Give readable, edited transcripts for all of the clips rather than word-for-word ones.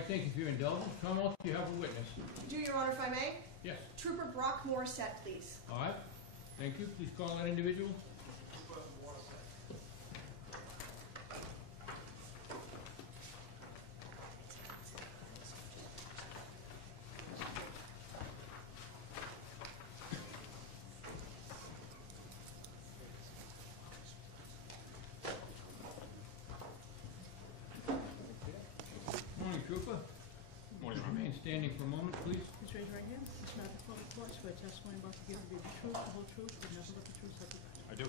right, thank you for your indulgence. Come on, you have a witness. Do, Your Honor, if I may? Yes. Trooper Brock Morissette, please. All right, thank you. Please call that individual. Morning, Trooper. Morning, Your Honor. Remain standing for a moment, please. Please raise your right hand. This matter before the court, swear testimony about to give you the truth, the whole truth, and nothing but the truth, so help you God. I do.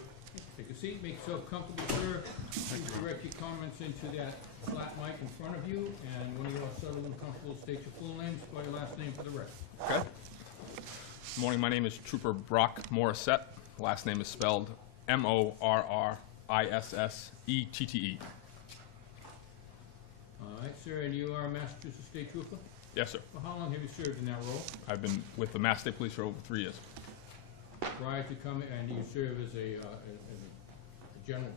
Take a seat, make yourself comfortable, sir. Please direct your comments into that flat mic in front of you, and when you are settled and comfortable, state your full name, spell your last name for the record. Okay. Good morning. My name is Trooper Brock Morissette. Last name is spelled Morrissette. All right, sir, and you are a Massachusetts State Trooper? Yes, sir. For how long have you served in that role? I've been with the Mass State Police for over 3 years. Prior to coming, and you serve as a general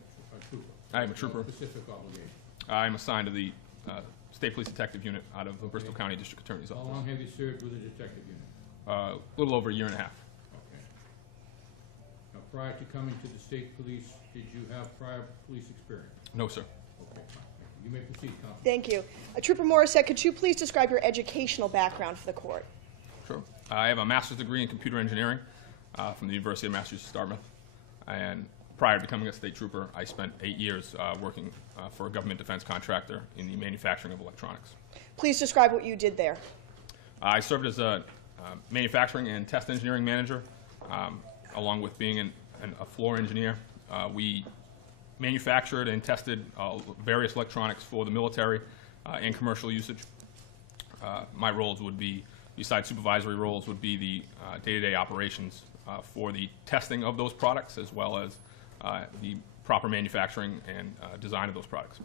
trooper? I am a trooper. No specific obligation. I'm assigned to the State Police Detective Unit out of the Bristol County District Attorney's How Office. long have you served with the detective unit? A little over a year and a half. Okay. Now, prior to coming to the state police, did you have prior police experience? No, sir. Okay, fine. You may proceed, Counsel. Thank you. Trooper Morissette, could you please describe your educational background for the court? Sure. I have a master's degree in computer engineering from the University of Massachusetts Dartmouth. And prior to becoming a state trooper, I spent 8 years working for a government defense contractor in the manufacturing of electronics. Please describe what you did there. I served as a manufacturing and test engineering manager, along with being a floor engineer. We manufactured and tested various electronics for the military and commercial usage. My roles would be, besides supervisory roles, would be the day-to-day operations for the testing of those products, as well as the proper manufacturing and design of those products.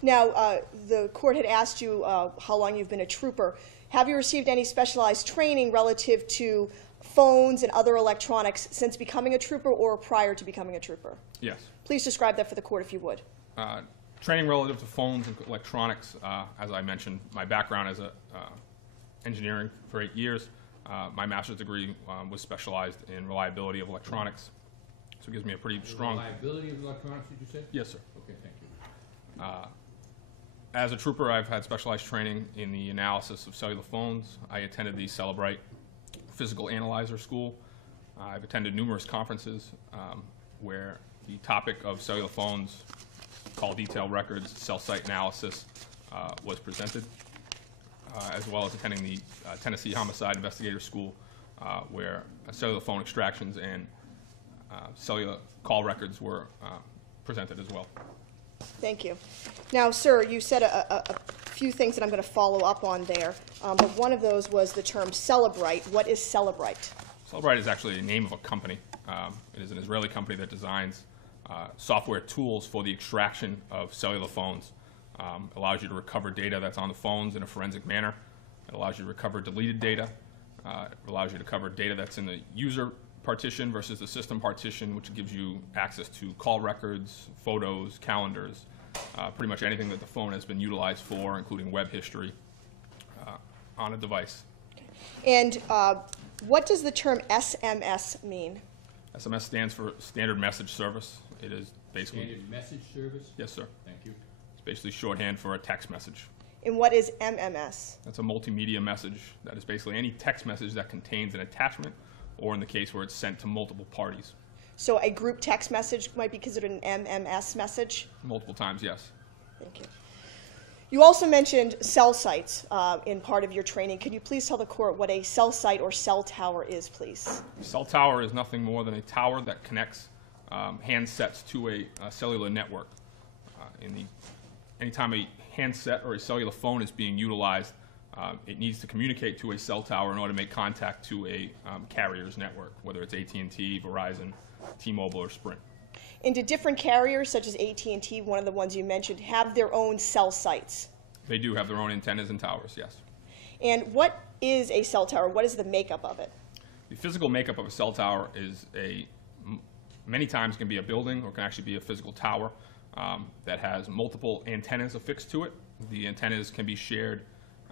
Now, the court had asked you how long you've been a trooper. Have you received any specialized training relative to phones and other electronics since becoming a trooper or prior to becoming a trooper? Yes. Please describe that for the court if you would. Training relative to phones and electronics, as I mentioned, my background as engineering for 8 years. My master's degree was specialized in reliability of electronics, so it gives me a pretty strong... Reliability of electronics, did you say? Yes, sir. Okay, thank you. As a trooper, I've had specialized training in the analysis of cellular phones. I attended the Celebrite Physical Analyzer School. I've attended numerous conferences where the topic of cellular phones, call detail records, cell site analysis was presented, as well as attending the Tennessee Homicide Investigator School, where cellular phone extractions and cellular call records were presented as well. Thank you. Now, sir, you said a few things that I'm going to follow up on there, but one of those was the term Celebrite. What is Celebrite? Celebrite is actually the name of a company. It is an Israeli company that designs software tools for the extraction of cellular phones. Allows you to recover data that's on the phones in a forensic manner. It allows you to recover deleted data. It allows you to recover data that's in the user partition versus the system partition, which gives you access to call records, photos, calendars, pretty much anything that the phone has been utilized for, including web history, on a device. And what does the term SMS mean? SMS stands for Standard Message Service. It is basically... Standard message service? Yes, sir. Thank you. It's basically shorthand for a text message. And what is MMS? That's a multimedia message. That is basically any text message that contains an attachment, or in the case where it's sent to multiple parties. So a group text message might be considered an MMS message? Multiple times, yes. Thank you. You also mentioned cell sites in part of your training. Could you please tell the court what a cell site or cell tower is, please? A cell tower is nothing more than a tower that connects handsets to a cellular network. Anytime a handset or a cellular phone is being utilized, it needs to communicate to a cell tower in order to make contact to a carrier's network, whether it's AT&T, Verizon, T-Mobile, or Sprint. And do different carriers, such as AT&T, one of the ones you mentioned, have their own cell sites? They do have their own antennas and towers, yes. And what is a cell tower? What is the makeup of it? The physical makeup of a cell tower is many times can be a building or can actually be a physical tower that has multiple antennas affixed to it. The antennas can be shared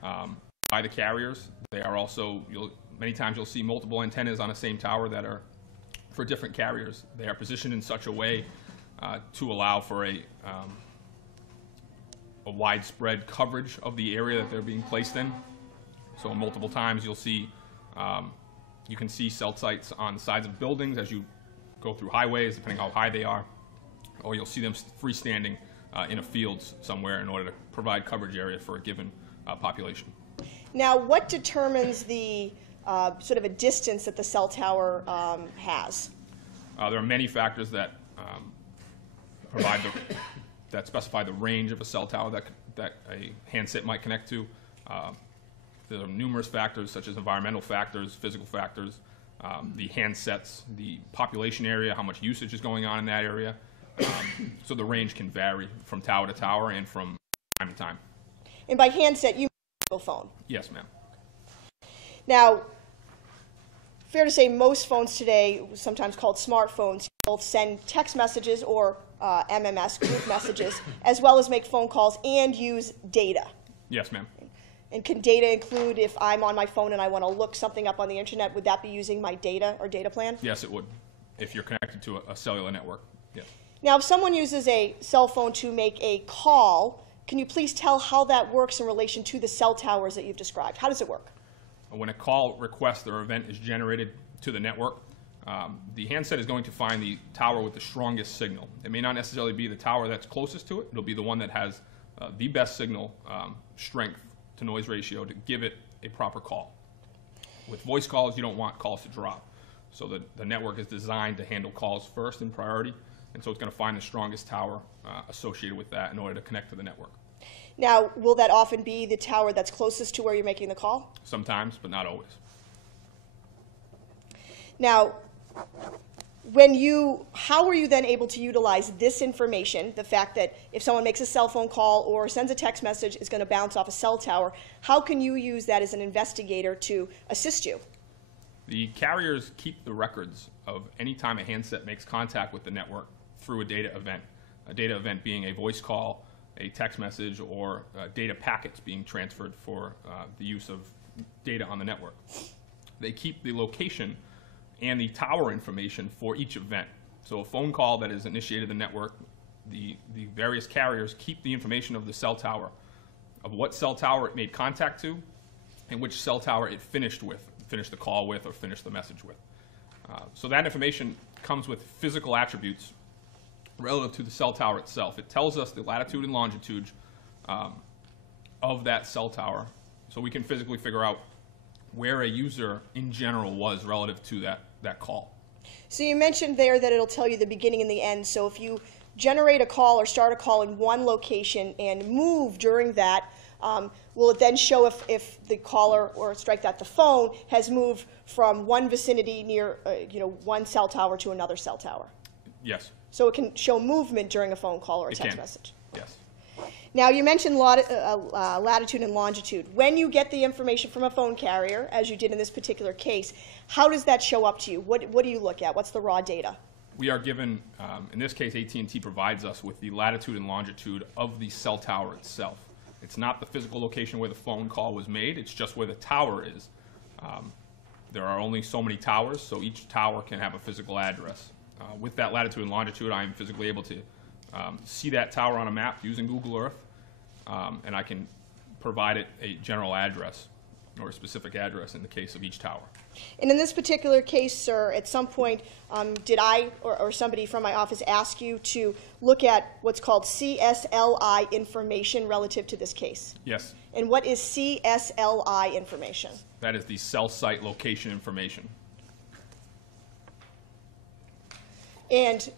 by the carriers. They are also, many times you'll see multiple antennas on the same tower that are for different carriers. They are positioned in such a way to allow for a widespread coverage of the area that they're being placed in. So multiple times you'll see, you can see cell sites on the sides of buildings as you go through highways, depending how high they are, or you'll see them freestanding in a field somewhere in order to provide coverage area for a given population. Now, what determines the sort of a distance that the cell tower has? There are many factors that that specify the range of a cell tower that a handset might connect to. There are numerous factors such as environmental factors, physical factors, the handsets, the population area, how much usage is going on in that area. So the range can vary from tower to tower and from time to time. And by handset, you mean mobile phone? Yes, ma'am. Now, fair to say most phones today, sometimes called smartphones, both send text messages or MMS, group messages, as well as make phone calls and use data. Yes, ma'am. And can data include, if I'm on my phone and I want to look something up on the internet, would that be using my data or data plan? Yes, it would, if you're connected to a cellular network. Yes. Now, if someone uses a cell phone to make a call, can you please tell how that works in relation to the cell towers that you've described? How does it work? When a call request or event is generated to the network, the handset is going to find the tower with the strongest signal. It may not necessarily be the tower that's closest to it. It'll be the one that has the best signal strength to noise ratio to give it a proper call. With voice calls, you don't want calls to drop. So the network is designed to handle calls first in priority, and so it's going to find the strongest tower associated with that in order to connect to the network. Now, will that often be the tower that's closest to where you're making the call? Sometimes, but not always. Now, how are you then able to utilize this information, the fact that if someone makes a cell phone call or sends a text message, it's going to bounce off a cell tower? How can you use that as an investigator to assist you? The carriers keep the records of any time a handset makes contact with the network through a data event. A data event being a voice call, a text message, or data packets being transferred for the use of data on the network. They keep the location and the tower information for each event. So a phone call that is initiated the network, the various carriers keep the information of the cell tower, of what cell tower it made contact to, and which cell tower it finished the call with, or finished the message with. So that information comes with physical attributes relative to the cell tower itself. It tells us the latitude and longitude of that cell tower, so we can physically figure out where a user in general was relative to that call. So you mentioned there that it'll tell you the beginning and the end. So if you generate a call or start a call in one location and move during that, will it then show if the caller, or strike that, the phone, has moved from one vicinity near one cell tower to another cell tower? Yes. So it can show movement during a phone call or a text message? Yes. Now, you mentioned latitude and longitude. When you get the information from a phone carrier, as you did in this particular case, how does that show up to you? What do you look at? What's the raw data? We are given, in this case, AT&T provides us with the latitude and longitude of the cell tower itself. It's not the physical location where the phone call was made, it's just where the tower is. There are only so many towers, so each tower can have a physical address. With that latitude and longitude, I am physically able to see that tower on a map using Google Earth, and I can provide it a general address or a specific address in the case of each tower. And in this particular case, sir, at some point, did I or somebody from my office ask you to look at what's called CSLI information relative to this case? Yes. And what is CSLI information? That is the cell site location information. And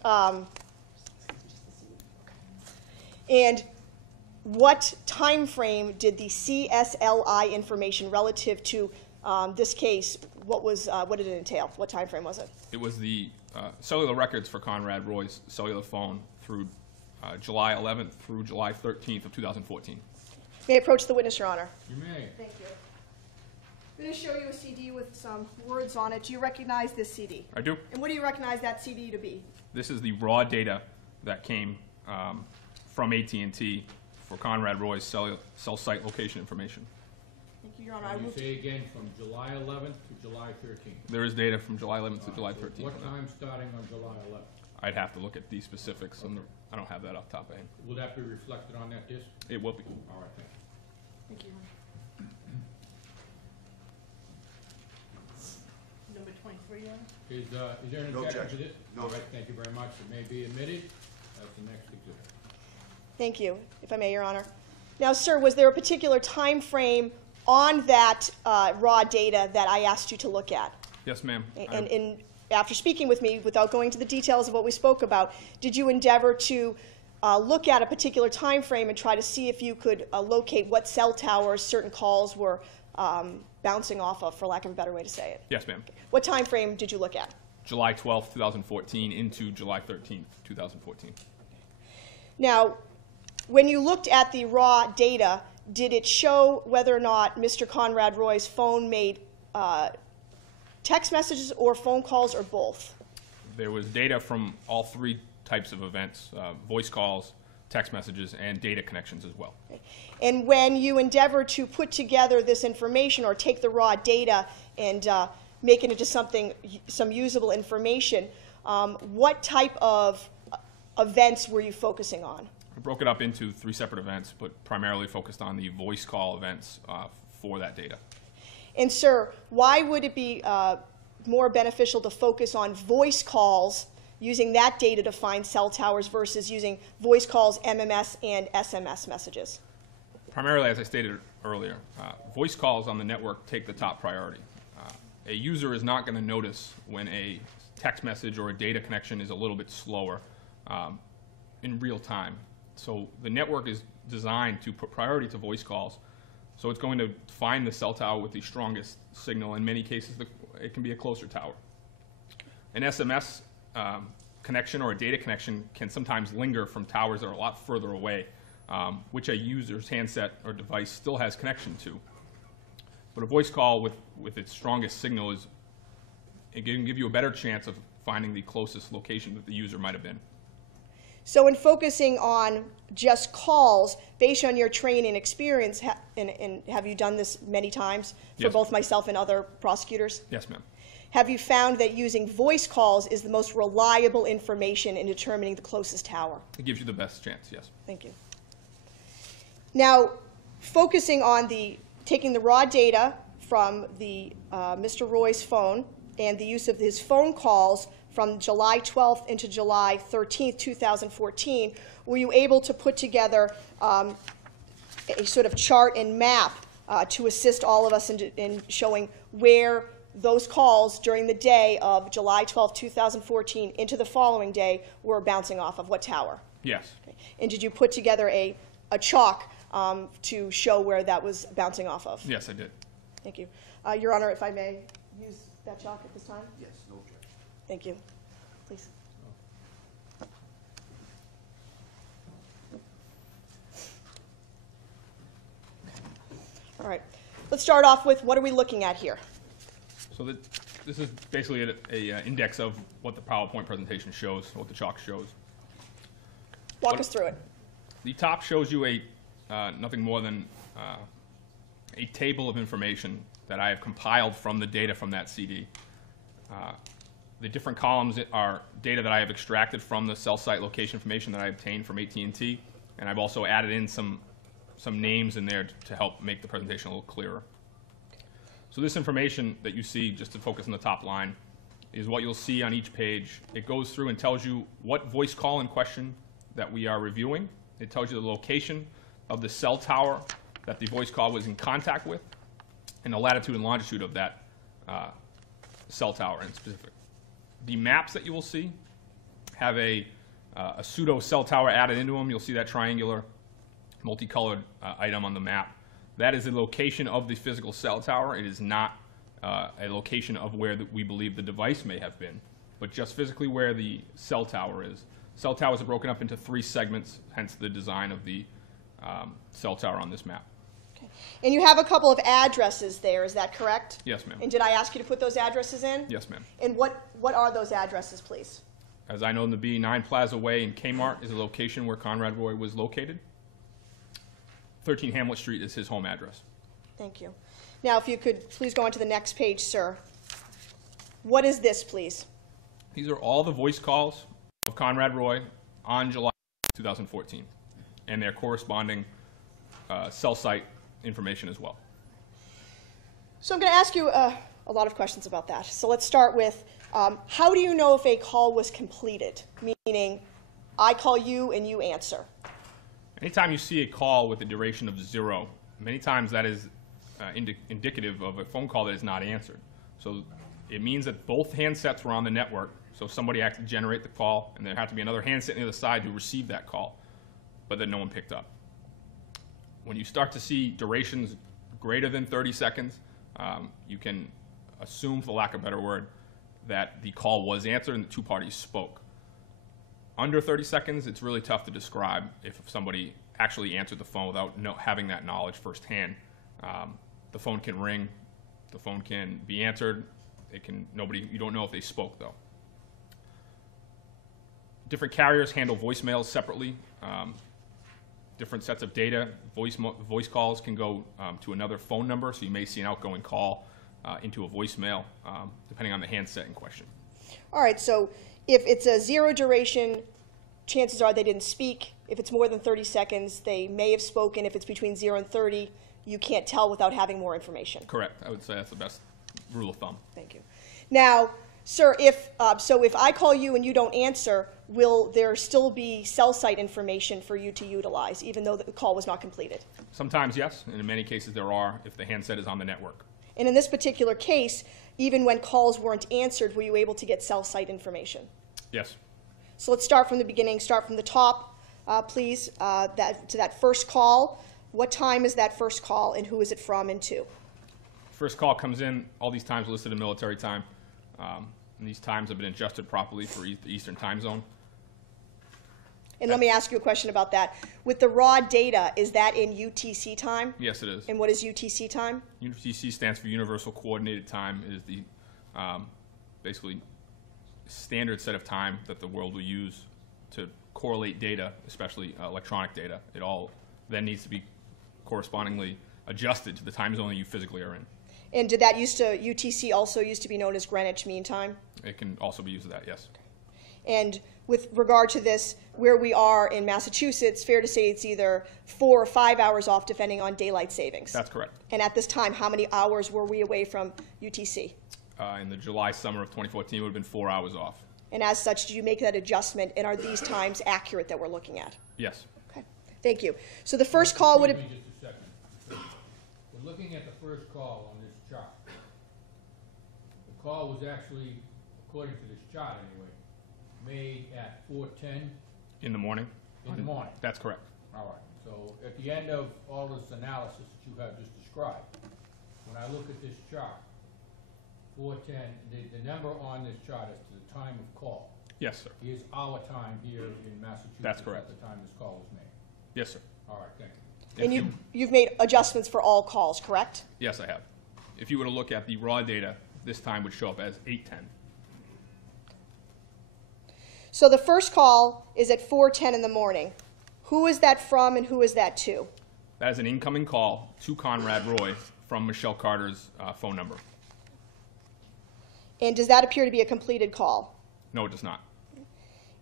what time frame did the CSLI information relative to this case, what did it entail? What time frame was it? It was the cellular records for Conrad Roy's cellular phone through July 11th through July 13th of 2014. May I approach the witness, Your Honor? You may. Thank you. I'm going to show you a CD with some words on it. Do you recognize this CD? I do. And what do you recognize that CD to be? This is the raw data that came from AT&T for Conrad Roy's cell site location information. Your Honor, I And you moved, say again from July 11th to July 13th. There is data from July 11th to July 13th. What time starting on July 11th? I'd have to look at these specifics, and I don't have that off the top of my head. Will that be reflected on that disc? It will be. All right, thank you. Thank you, Your Honor. Number 23, Your Honor. Is there an No objection to objection. this? No. All right, thank you very much. It may be admitted. That's the next exhibit. thank you, if I may, Your Honor. Now, sir, was there a particular time frame on that raw data that I asked you to look at? Yes, ma'am. And after speaking with me, without going into the details of what we spoke about, did you endeavor to look at a particular time frame and try to see if you could locate what cell towers certain calls were bouncing off of, for lack of a better way to say it? Yes, ma'am. What time frame did you look at? July 12th, 2014 into July 13th, 2014. Now, when you looked at the raw data, did it show whether or not Mr. Conrad Roy's phone made text messages or phone calls or both? There was data from all three types of events, voice calls, text messages, and data connections as well. And when you endeavor to put together this information or take the raw data and make it into some usable information, what type of events were you focusing on? I broke it up into three separate events, but primarily focused on the voice call events for that data. And sir, why would it be more beneficial to focus on voice calls, using that data to find cell towers, versus using voice calls, MMS, and SMS messages? Primarily, as I stated earlier, voice calls on the network take the top priority. A user is not going to notice when a text message or a data connection is a little bit slower in real time. So the network is designed to put priority to voice calls. So it's going to find the cell tower with the strongest signal. In many cases, it can be a closer tower. An SMS connection or a data connection can sometimes linger from towers that are a lot further away, which a user's handset or device still has connection to. But a voice call with its strongest signal it can give you a better chance of finding the closest location that the user might have been. So in focusing on just calls, based on your training experience, and have you done this many times for Yes. both myself and other prosecutors? Yes, ma'am. Have you found that using voice calls is the most reliable information in determining the closest tower? It gives you the best chance, yes. Thank you. Now, focusing on taking the raw data from Mr. Roy's phone and the use of his phone calls from July 12th into July 13th, 2014, were you able to put together a sort of chart and map to assist all of us in showing where those calls during the day of July 12th, 2014 into the following day were bouncing off of what tower? Yes. Okay. And did you put together a chalk to show where that was bouncing off of? Yes, I did. Thank you. Your Honor, if I may use that chalk at this time? Yes, no objection. Thank you. Please. All right. Let's start off with, what are we looking at here? So this is basically an index of what the PowerPoint presentation shows, what the chalk shows. Walk us through it. The top shows you nothing more than a table of information that I have compiled from the data from that CD. The different columns are data that I have extracted from the cell site location information that I obtained from AT&T, and I've also added in some names in there to help make the presentation a little clearer. So this information that you see, just to focus on the top line, is what you'll see on each page. It goes through and tells you what voice call in question that we are reviewing. It tells you the location of the cell tower that the voice call was in contact with, and the latitude and longitude of that cell tower in specific. The maps that you will see have a pseudo cell tower added into them. You'll see that triangular multicolored item on the map. That is the location of the physical cell tower. It is not a location of where we believe the device may have been, but just physically where the cell tower is. Cell towers are broken up into 3 segments, hence the design of the cell tower on this map. Okay. And you have a couple of addresses there, is that correct? Yes, ma'am. And did I ask you to put those addresses in? Yes, ma'am. And what are those addresses, please? As I know them to be, 9 Plaza Way in Kmart is a location where Conrad Roy was located. 13 Hamlet Street is his home address. Thank you. Now, if you could please go on to the next page, sir. What is this, please? These are all the voice calls of Conrad Roy on July 2014, and their corresponding cell site information as well. So I'm going to ask you a lot of questions about that. So let's start with, how do you know if a call was completed? Meaning, I call you and you answer. Anytime you see a call with a duration of 0, many times that is indicative of a phone call that is not answered. So it means that both handsets were on the network, so somebody had to generate the call, and there had to be another handset on the other side who received that call, but that no one picked up. When you start to see durations greater than 30 seconds, you can assume, for lack of a better word, that the call was answered and the two parties spoke. Under 30 seconds, it's really tough to describe if somebody actually answered the phone without having that knowledge firsthand. The phone can ring, the phone can be answered, you don't know if they spoke though. Different carriers handle voicemails separately. Different sets of data. Voice calls can go to another phone number, so you may see an outgoing call into a voicemail, depending on the handset in question. All right, so if it's a 0 duration, chances are they didn't speak. If it's more than 30 seconds, they may have spoken. If it's between 0 and 30, you can't tell without having more information. Correct. I would say that's the best rule of thumb. Thank you. Now, sir, if I call you and you don't answer, will there still be cell site information for you to utilize, even though the call was not completed? Sometimes yes, and in many cases there are, if the handset is on the network. And in this particular case, even when calls weren't answered, were you able to get cell site information? Yes. So let's start from the beginning, start from the top, please, to that first call. What time is that first call, and who is it from and to? First call comes in, all these times listed in military time. And these times have been adjusted properly for the Eastern time zone. And let me ask you a question about that. With the raw data, is that in UTC time? Yes, it is. And what is UTC time? UTC stands for Universal Coordinated Time. It is the basically standard set of time that the world will use to correlate data, especially electronic data. It all then needs to be correspondingly adjusted to the time zone that you physically are in. And did that UTC also used to be known as Greenwich Mean Time? It can also be used as that, yes. And with regard to this, where we are in Massachusetts, fair to say it's either 4 or 5 hours off, depending on daylight savings. That's correct. And at this time, how many hours were we away from UTC? In the July summer of 2014, it would have been 4 hours off. And as such, did you make that adjustment, and are these times accurate that we're looking at? Yes. Okay, thank you. So the first call would have... Excuse me just a second. We're looking at the first call on this chart. The call was actually, according to this chart anyway, made at 4:10 In the morning? in the morning. That's correct. All right, so at the end of all this analysis that you have just described, when I look at this chart, 4:10, the number on this chart is to the time of call. Yes, sir. Is our time here in Massachusetts. That's correct. At the time this call was made. Yes, sir. All right, thank you. And you've made adjustments for all calls, correct? Yes, I have. If you were to look at the raw data, this time would show up as 8:10. So the first call is at 4:10 in the morning. Who is that from and who is that to? That is an incoming call to Conrad Roy from Michelle Carter's phone number. And does that appear to be a completed call? No, it does not.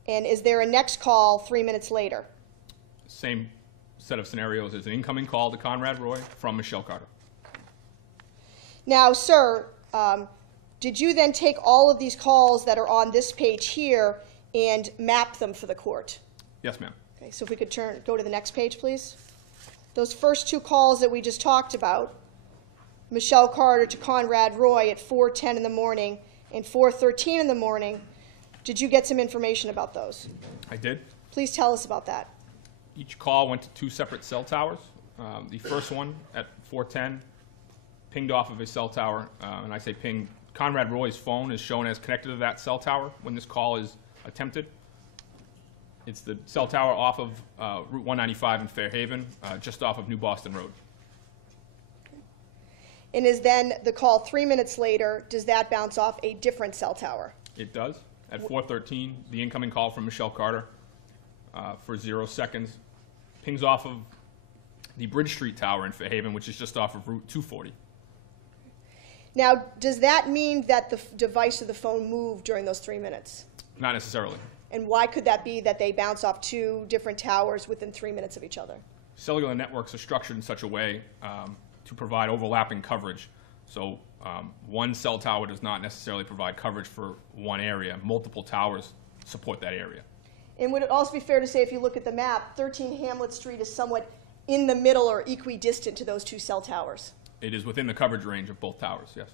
And is there a next call 3 minutes later? Same set of scenarios. There's an incoming call to Conrad Roy from Michelle Carter. Now, sir, did you then take all of these calls that are on this page here and map them for the court? Yes, ma'am. Okay, so if we could go to the next page, please. Those first two calls that we just talked about, Michelle Carter to Conrad Roy at 4:10 in the morning and 4:13 in the morning, did you get some information about those? I did. Please tell us about that. Each call went to 2 separate cell towers. The first one at 4:10 pinged off of a cell tower, and I say ping. Conrad Roy's phone is shown as connected to that cell tower when this call is attempted. It's the cell tower off of Route 195 in Fairhaven, just off of New Boston Road. And is then the call 3 minutes later, does that bounce off a different cell tower? It does. At 4:13, the incoming call from Michelle Carter for 0 seconds pings off of the Bridge Street Tower in Fairhaven, which is just off of Route 240. Now, does that mean that the device of the phone moved during those 3 minutes? Not necessarily. And why could that be that they bounce off two different towers within 3 minutes of each other? Cellular networks are structured in such a way to provide overlapping coverage. So one cell tower does not necessarily provide coverage for one area. Multiple towers support that area. And would it also be fair to say, if you look at the map, 13 Hamlet Street is somewhat in the middle or equidistant to those two cell towers? It is within the coverage range of both towers, yes.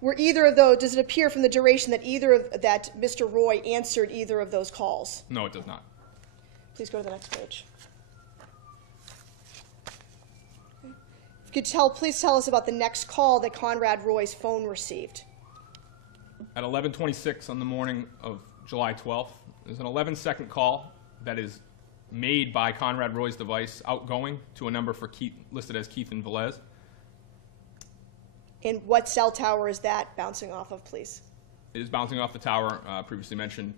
Were either of those, does it appear from the duration that that Mr. Roy answered either of those calls? No, it does not. Please go to the next page. If you could please tell us about the next call that Conrad Roy's phone received. At 11:26 on the morning of July 12th, there's an 11-second call that is made by Conrad Roy's device outgoing to a number for Keith, listed as Keith and Velez. And what cell tower is that bouncing off of, please? It is bouncing off the tower previously mentioned,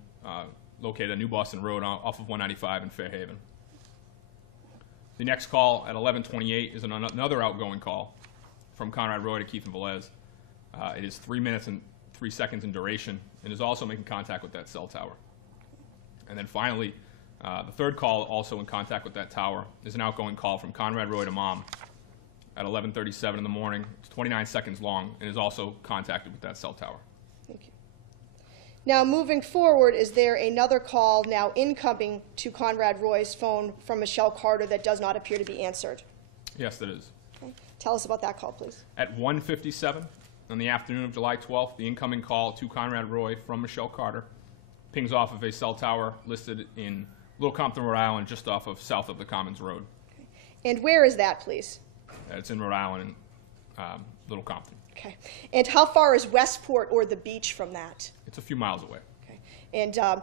located on New Boston Road off of 195 in Fairhaven. The next call at 11:28 is another outgoing call from Conrad Roy to Keith and Velez. It is 3 minutes and 3 seconds in duration and is also making contact with that cell tower. And then finally, the third call, also in contact with that tower, is an outgoing call from Conrad Roy to Mom at 11:37 in the morning. It's 29 seconds long and is also contacted with that cell tower. Thank you. Now, moving forward, is there another call now incoming to Conrad Roy's phone from Michelle Carter that does not appear to be answered? Yes, that is. Okay. Tell us about that call, please. At 1:57 on the afternoon of July 12th, the incoming call to Conrad Roy from Michelle Carter pings off of a cell tower listed in Little Compton, Rhode Island, just off of south of the Commons Road. Okay. And where is that, please? It's in Rhode Island and Little Compton. Okay. And how far is Westport or the beach from that? It's a few miles away. Okay. And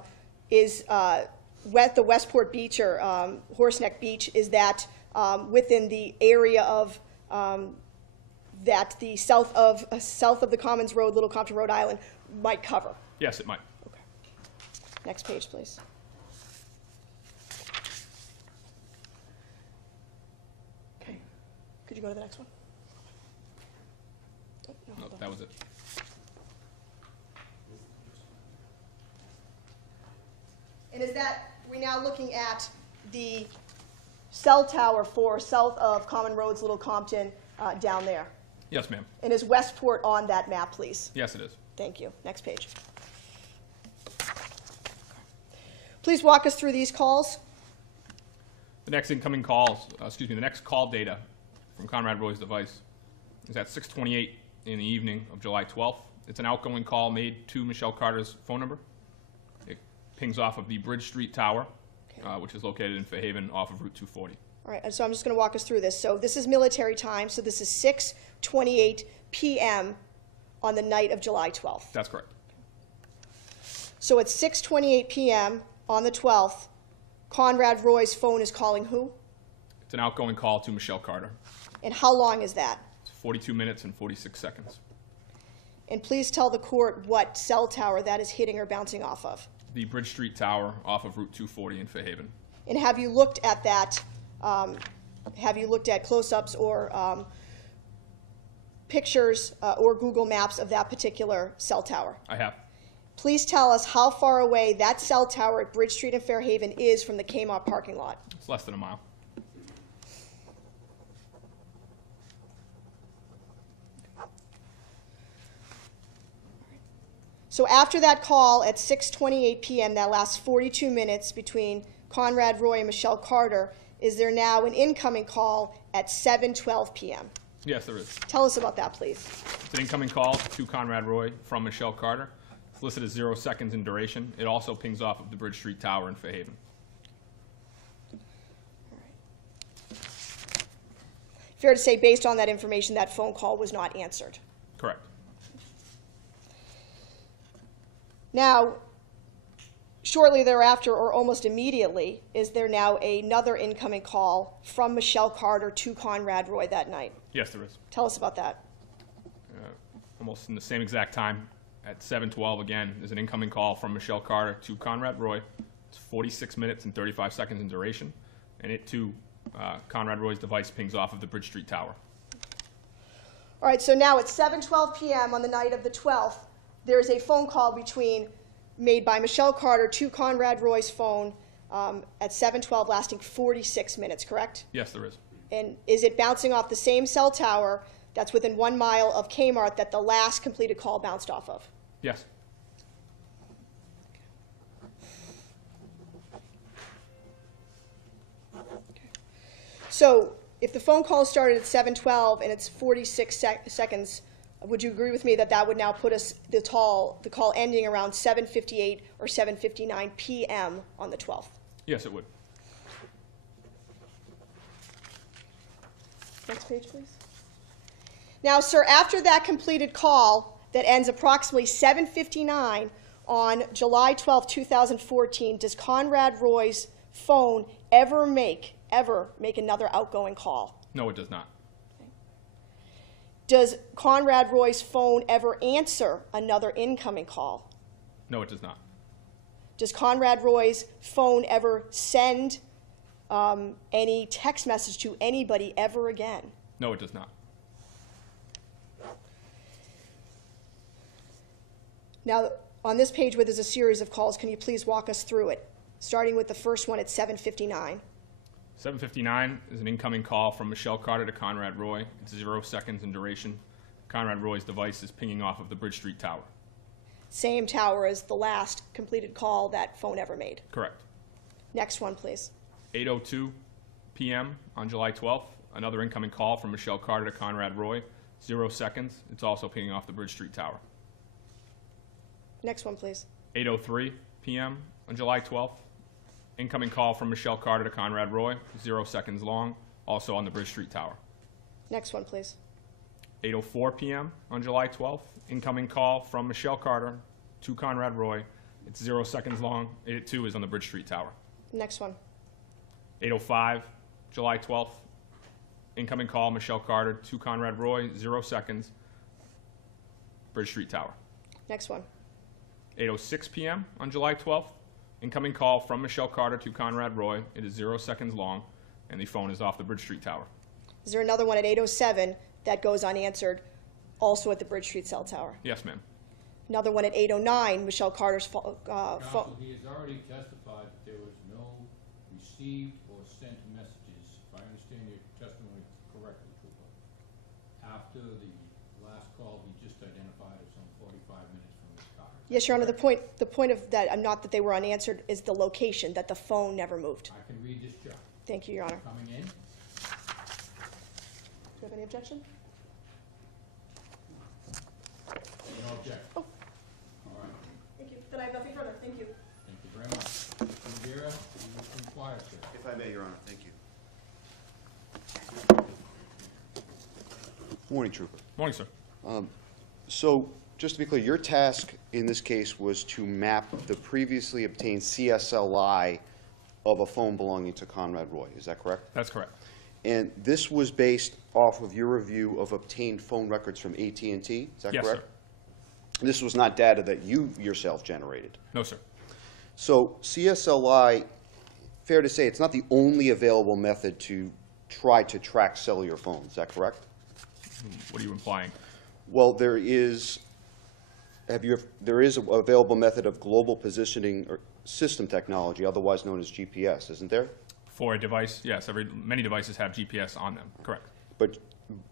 is the Westport Beach or Horseneck Beach, is that within the area of that the south of the Commons Road, Little Compton, Rhode Island, might cover? Yes, it might. Okay. Next page, please. Okay. Could you go to the next one? Oh, no, No, hold on. that was it. And is that, we're now looking at the cell tower for south of Common Roads, Little Compton, down there? Yes, ma'am. And is Westport on that map, please? Yes, it is. Thank you. Next page. Please walk us through these calls. The next incoming calls, the next call data from Conrad Roy's device is at 6:28 in the evening of July 12th. It's an outgoing call made to Michelle Carter's phone number. It pings off of the Bridge Street Tower, which is located in Fairhaven off of Route 240. All right, and so I'm just going to walk us through this. So this is military time, so this is 6:28 p.m. on the night of July 12th. That's correct. So at 6:28 p.m. on the 12th, Conrad Roy's phone is calling who? It's an outgoing call to Michelle Carter. And how long is that? It's 42 minutes and 46 seconds. And please tell the court what cell tower that is hitting or bouncing off of. The Bridge Street Tower off of Route 240 in Fairhaven. And have you looked at that, have you looked at close-ups or pictures or Google Maps of that particular cell tower? I have. Please tell us how far away that cell tower at Bridge Street in Fairhaven is from the Kmart parking lot. It's less than a mile. So after that call at 6:28 p.m., that lasts 42 minutes between Conrad Roy and Michelle Carter, is there now an incoming call at 7:12 p.m.? Yes, there is. Tell us about that, please. It's an incoming call to Conrad Roy from Michelle Carter. It's listed as 0 seconds in duration. It also pings off of the Bridge Street Tower in Fairhaven. Fair to say, based on that information, that phone call was not answered. Correct. Now, shortly thereafter, or almost immediately, is there now another incoming call from Michelle Carter to Conrad Roy that night? Yes, there is. Tell us about that. Almost in the same exact time, at 7:12 again, there's an incoming call from Michelle Carter to Conrad Roy. It's 46 minutes and 35 seconds in duration, and it too, Conrad Roy's device pings off of the Bridge Street Tower. All right, so now it's 7:12 p.m. on the night of the 12th. There's a phone call made by Michelle Carter to Conrad Roy's phone at 7:12, lasting 46 minutes, correct? Yes, there is. And is it bouncing off the same cell tower that's within 1 mile of Kmart that the last completed call bounced off of? Yes. So if the phone call started at 7:12 and it's 46 seconds, would you agree with me that that would now put us the call ending around 7:58 or 7:59 p.m. on the 12th? Yes, it would. Next page, please. Now, sir, after that completed call that ends approximately 7:59 on July 12, 2014, does Conrad Roy's phone ever make another outgoing call? No, it does not. Does Conrad Roy's phone ever answer another incoming call? No, it does not. Does Conrad Roy's phone ever send any text message to anybody ever again? No, it does not. Now, on this page where there's a series of calls, can you please walk us through it? Starting with the first one at 7:59. 7:59 is an incoming call from Michelle Carter to Conrad Roy. It's 0 seconds in duration. Conrad Roy's device is pinging off of the Bridge Street Tower. Same tower as the last completed call that phone ever made. Correct. Next one, please. 8:02 p.m. on July 12th, another incoming call from Michelle Carter to Conrad Roy. 0 seconds. It's also pinging off the Bridge Street Tower. Next one, please. 8:03 p.m. on July 12th, incoming call from Michelle Carter to Conrad Roy. 0 seconds long, also on the Bridge Street Tower. Next one, please. 8:04 p.m. on July 12th, incoming call from Michelle Carter to Conrad Roy. It's 0 seconds long. 8:02 is on the Bridge Street Tower. Next one. 8:05, July 12th, incoming call Michelle Carter to Conrad Roy. 0 seconds, Bridge Street Tower. Next one. 8:06 p.m. on July 12th, incoming call from Michelle Carter to Conrad Roy. It is 0 seconds long, and the phone is off the Bridge Street Tower. Is there another one at 8:07 that goes unanswered, also at the Bridge Street cell tower? Yes, ma'am. Another one at 8:09, Michelle Carter's phone. Counsel, he has already testified that there was no received or sent messages, if I understand your testimony correctly, Trooper, after the last call he just identified as some 45 minutes from Ms. Carter. Yes, Your Honor, the point of that, not that they were unanswered, is the location, that the phone never moved. I can read this chart. Thank you, Your Honor. Coming in, Do you have any objection? no objection. Oh. All right, Thank you. Then I have nothing further. Thank you. thank you very much. Mr. Rivera, you wish to inquire, sir? If I may, Your Honor, thank you. Morning, Trooper. Morning, sir. So, just to be clear, your task in this case was to map the previously obtained CSLI of a phone belonging to Conrad Roy, is that correct? That's correct. And this was based off of your review of obtained phone records from AT&T, is that Yes, correct? sir. This was not data that you yourself generated. No, sir. So CSLI, fair to say, it's not the only available method to try to track cellular phones, is that correct? What are you implying? Well, there is an available method of global positioning or system technology, otherwise known as GPS, isn't there? For a device, yes. Many devices have GPS on them. Correct. But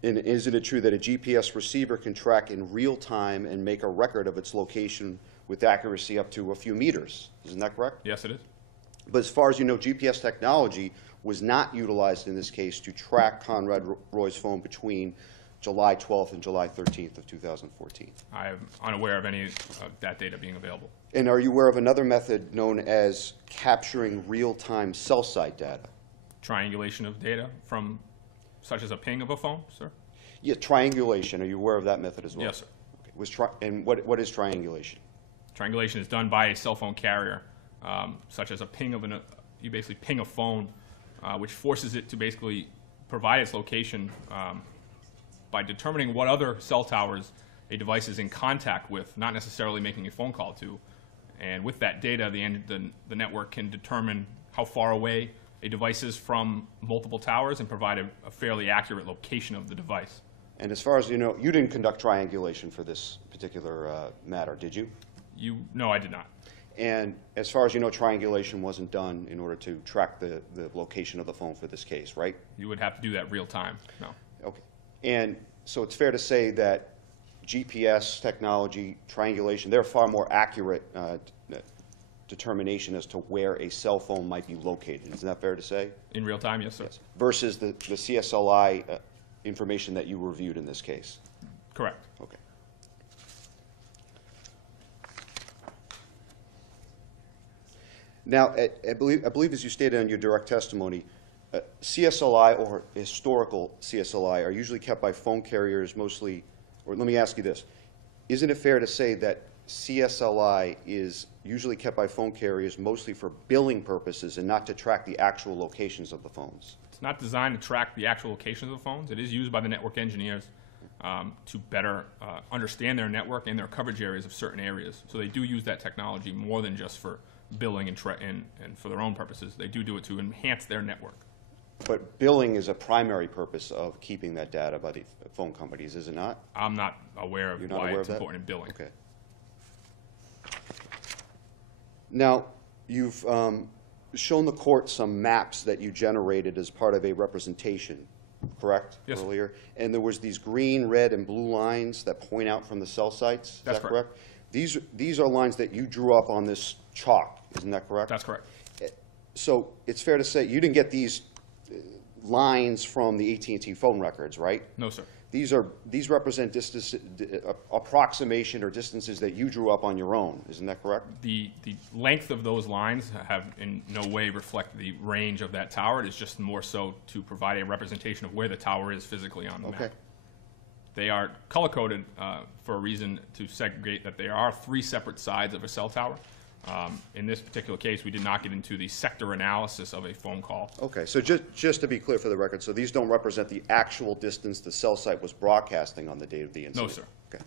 isn't it true that a GPS receiver can track in real time and make a record of its location with accuracy up to a few meters? Isn't that correct? Yes, it is. But as far as you know, GPS technology was not utilized in this case to track Conrad Roy's phone between July 12th and July 13th of 2014. I am unaware of any of that data being available. And are you aware of another method known as capturing real-time cell site data? Triangulation of data from, such as a ping of a phone, sir? Yeah, triangulation. Are you aware of that method as well? Yes, sir. Okay. And what is triangulation? Triangulation is done by a cell phone carrier, such as a ping of you basically ping a phone, which forces it to basically provide its location by determining what other cell towers a device is in contact with, not necessarily making a phone call to. And with that data, the network can determine how far away a device is from multiple towers and provide a fairly accurate location of the device. And as far as you know, you didn't conduct triangulation for this particular matter, did you? No, I did not. And as far as you know, triangulation wasn't done in order to track the location of the phone for this case, right? You would have to do that real time, no. Okay. And so it's fair to say that GPS technology, triangulation, they're far more accurate determination as to where a cell phone might be located. Isn't that fair to say? In real time, yes, sir. Yes. Versus the CSLI information that you reviewed in this case? Correct. Okay. Now, I believe as you stated in your direct testimony, CSLI or historical CSLI are usually kept by phone carriers mostly, or let me ask you this. Isn't it fair to say that CSLI is usually kept by phone carriers mostly for billing purposes and not to track the actual locations of the phones? It's not designed to track the actual locations of the phones. It is used by the network engineers to better understand their network and their coverage areas of certain areas. So they do use that technology more than just for billing and for their own purposes. They do it to enhance their network. But billing is a primary purpose of keeping that data by the phone companies, is it not? I'm not aware of You're not why aware it's of that? important in billing. Okay. Now, you've shown the court some maps that you generated as part of a representation, correct? Yes, sir. Earlier, and there was these green, red, and blue lines that point out from the cell sites. Is That's that correct. These are lines that you drew up on this chalk. Isn't that correct? That's correct. So it's fair to say you didn't get these lines from the AT&T phone records, right? No, sir. These represent distance, approximation or distances that you drew up on your own. Isn't that correct? The length of those lines have in no way reflect the range of that tower. It is just more so to provide a representation of where the tower is physically on the Okay. map. They are color-coded for a reason to segregate that there are 3 separate sides of a cell tower. In this particular case, we did not get into the sector analysis of a phone call. Okay, so just to be clear for the record, so these don't represent the actual distance the cell site was broadcasting on the date of the incident? No, sir. Okay.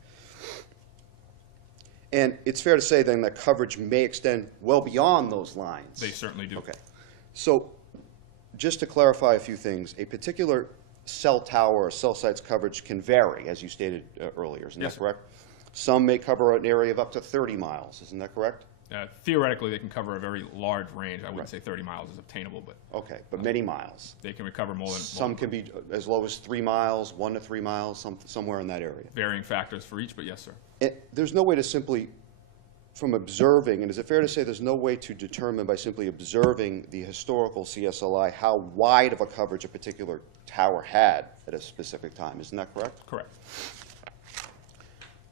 And it's fair to say then that coverage may extend well beyond those lines? They certainly do. Okay. So just to clarify a few things, a particular cell tower or cell site's coverage can vary, as you stated earlier, isn't Yes, that sir. correct? Some may cover an area of up to 30 miles, isn't that correct? Theoretically, they can cover a very large range. I wouldn't say 30 miles is obtainable, but Okay, but many miles. they can recover more than Some can be as low as 3 miles, 1 to 3 miles, somewhere in that area. varying factors for each, but yes, sir. There's no way to simply, from observing, and is it fair to say there's no way to determine by simply observing the historical CSLI how wide of a coverage a particular tower had at a specific time? Isn't that correct? Correct.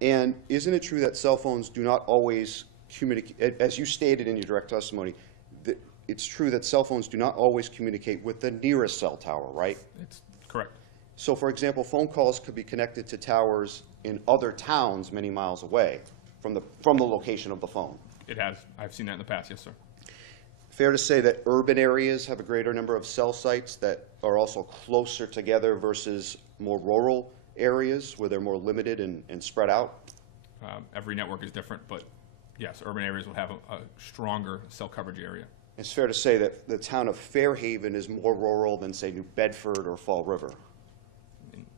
And isn't it true that cell phones do not always communicate, as you stated in your direct testimony, that it's true that cell phones do not always communicate with the nearest cell tower, right? It's correct. So, for example, phone calls could be connected to towers in other towns many miles away from the location of the phone. It has. I've seen that in the past, yes, sir. Fair to say that urban areas have a greater number of cell sites that are also closer together versus more rural areas where they're more limited and spread out? Every network is different, but yes, urban areas will have a stronger cell coverage area. It's fair to say that the town of Fairhaven is more rural than, say, New Bedford or Fall River.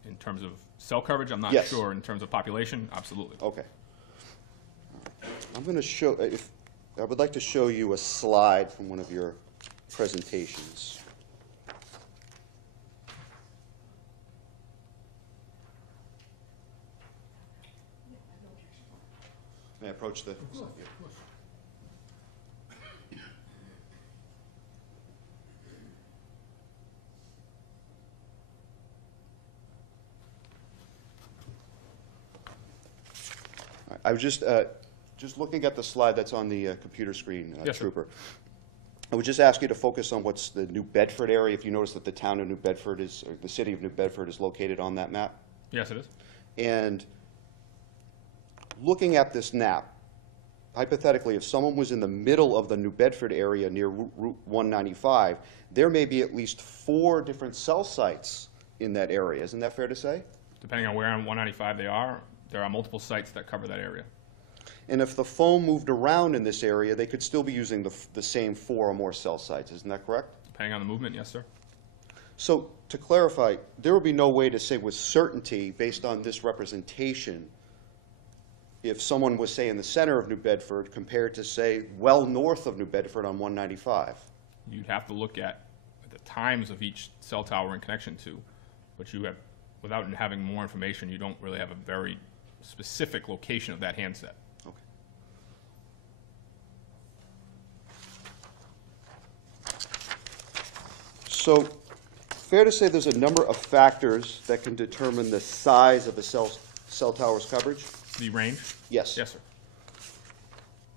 In terms of cell coverage, I'm not Yes. sure. In terms of population, absolutely. Okay. I'm going to show, I would like to show you a slide from one of your presentations. May I approach the? I was just looking at the slide that's on the computer screen, Yes, sir. Trooper. I would just ask you to focus on what's the New Bedford area, if you notice that the town of New Bedford is, or the city of New Bedford is located on that map. Yes, it is. And looking at this map, hypothetically, if someone was in the middle of the New Bedford area near Route 195, there may be at least 4 different cell sites in that area. Isn't that fair to say? Depending on where on 195 they are, there are multiple sites that cover that area. And if the phone moved around in this area, they could still be using the same 4 or more cell sites. Isn't that correct? Depending on the movement, yes, sir. So to clarify, there will be no way to say with certainty, based on this representation, if someone was, say, in the center of New Bedford compared to, say, well north of New Bedford on 195. You'd have to look at the times of each cell tower in connection to, but you have, without having more information, you don't really have a very specific location of that handset. Okay. So, fair to say there's a number of factors that can determine the size of a cell tower's coverage? The range? Yes. Yes, sir.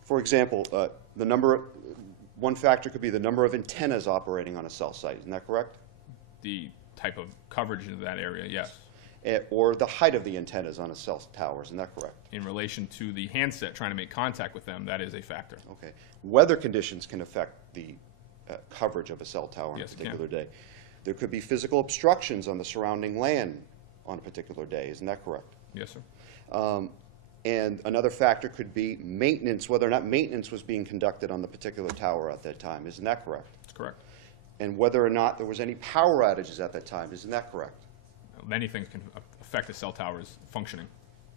For example, one factor could be the number of antennas operating on a cell site. Isn't that correct? The type of coverage in that area, yes. Or the height of the antennas on a cell tower. Isn't that correct? In relation to the handset trying to make contact with them, that is a factor. Okay. Weather conditions can affect the coverage of a cell tower on a Yes, it can. particular day. There could be physical obstructions on the surrounding land on a particular day. Isn't that correct? Yes, sir. And another factor could be maintenance, whether or not maintenance was being conducted on the particular tower at that time. Isn't that correct? That's correct. And whether or not there was any power outages at that time. Isn't that correct? Many things can affect a cell tower's functioning.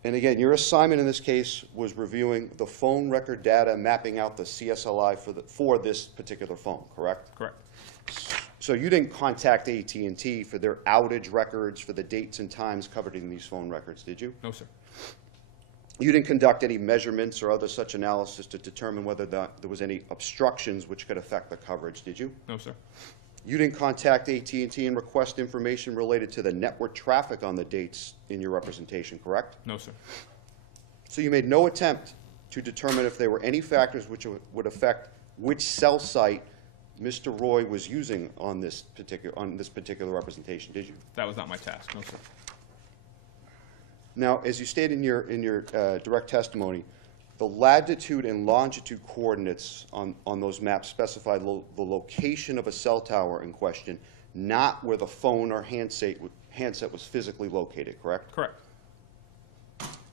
And again, your assignment in this case was reviewing the phone record data, mapping out the CSLI for this particular phone, correct? Correct. So you didn't contact AT&T for their outage records, for the dates and times covered in these phone records, did you? No, sir. You didn't conduct any measurements or other such analysis to determine whether there was any obstructions which could affect the coverage, did you? No, sir. You didn't contact AT&T and request information related to the network traffic on the dates in your representation, correct? No, sir. So you made no attempt to determine if there were any factors which would affect which cell site Mr. Roy was using on this particular representation, did you? That was not my task. No, sir. Now, as you stated in your direct testimony, the latitude and longitude coordinates on those maps specify the location of a cell tower in question, not where the phone or handset was physically located, correct? Correct.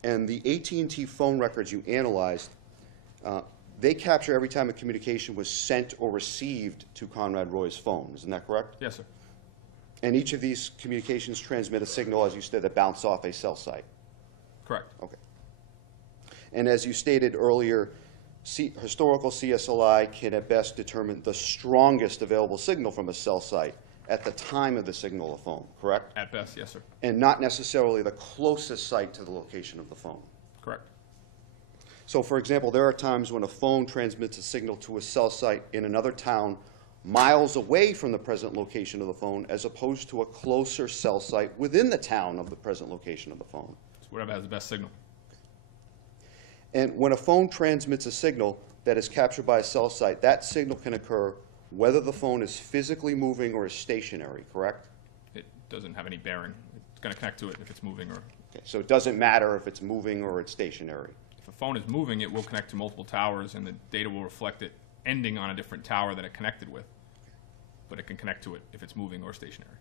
And the AT&T phone records you analyzed, they capture every time a communication was sent or received to Conrad Roy's phone. Isn't that correct? Yes, sir. And each of these communications transmit a signal, as you said, that bounce off a cell site. Correct. Okay. And as you stated earlier, historical CSLI can at best determine the strongest available signal from a cell site at the time of the signal of phone, correct? At best, yes, sir. And not necessarily the closest site to the location of the phone. Correct. So, for example, there are times when a phone transmits a signal to a cell site in another town miles away from the present location of the phone, as opposed to a closer cell site within the town of the present location of the phone. It's whatever has the best signal. And when a phone transmits a signal that is captured by a cell site, that signal can occur whether the phone is physically moving or is stationary, correct? It doesn't have any bearing. It's going to connect to it if it's moving or... Okay, so it doesn't matter if it's moving or it's stationary. If a phone is moving, it will connect to multiple towers, and the data will reflect it ending on a different tower that it connected with. But it can connect to it if it's moving or stationary.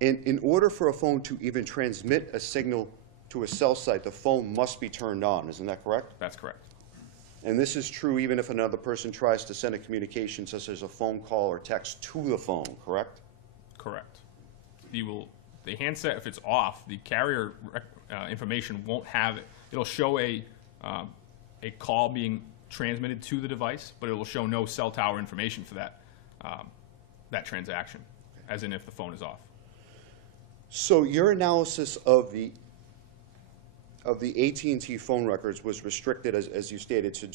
In order for a phone to even transmit a signal to a cell site, the phone must be turned on. Isn't that correct? That's correct. And this is true even if another person tries to send a communication, such as a phone call or text, to the phone, correct? Correct. The handset, if it's off, the carrier information won't have it. It'll show a call being transmitted to the device, but it will show no cell tower information for that transaction, as in if the phone is off. So your analysis of the AT&T phone records was restricted, as you stated, to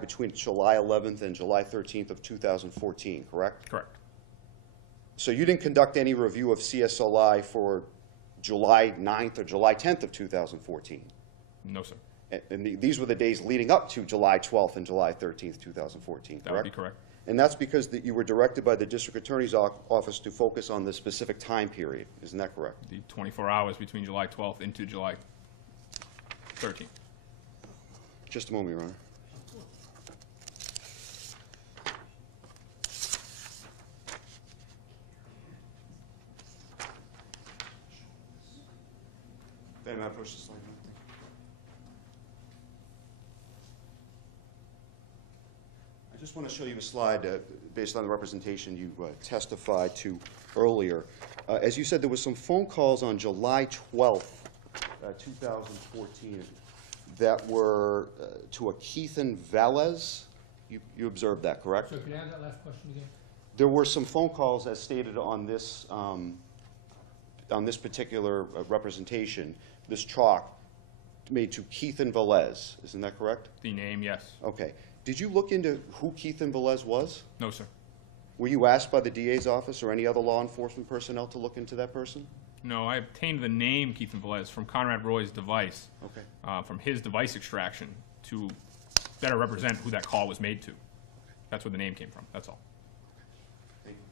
between July 11th and July 13th of 2014, correct? Correct. So you didn't conduct any review of CSLI for July 9th or July 10th of 2014? No, sir. And these were the days leading up to July 12th and July 13th, 2014, correct? That would be correct. And that's because you were directed by the District Attorney's Office to focus on the specific time period. Isn't that correct? The 24 hours between July 12th into July 13th. Just a moment, Your Honor. May I approach the slide? just want to show you a slide based on the representation you testified to earlier. As you said, there was some phone calls on July 12th, 2014, that were to a Keithan Velez. You observed that, correct? So can I have that last question again? There were some phone calls, as stated on this particular representation, this chalk made to Keithan Velez. Isn't that correct? The name, yes. Okay. Did you look into who Keithan Velez was? No, sir. Were you asked by the DA's office or any other law enforcement personnel to look into that person? No, I obtained the name Keithan Velez from Conrad Roy's device, Okay. from his device extraction, to better represent who that call was made to. That's where the name came from, that's all. Thank you.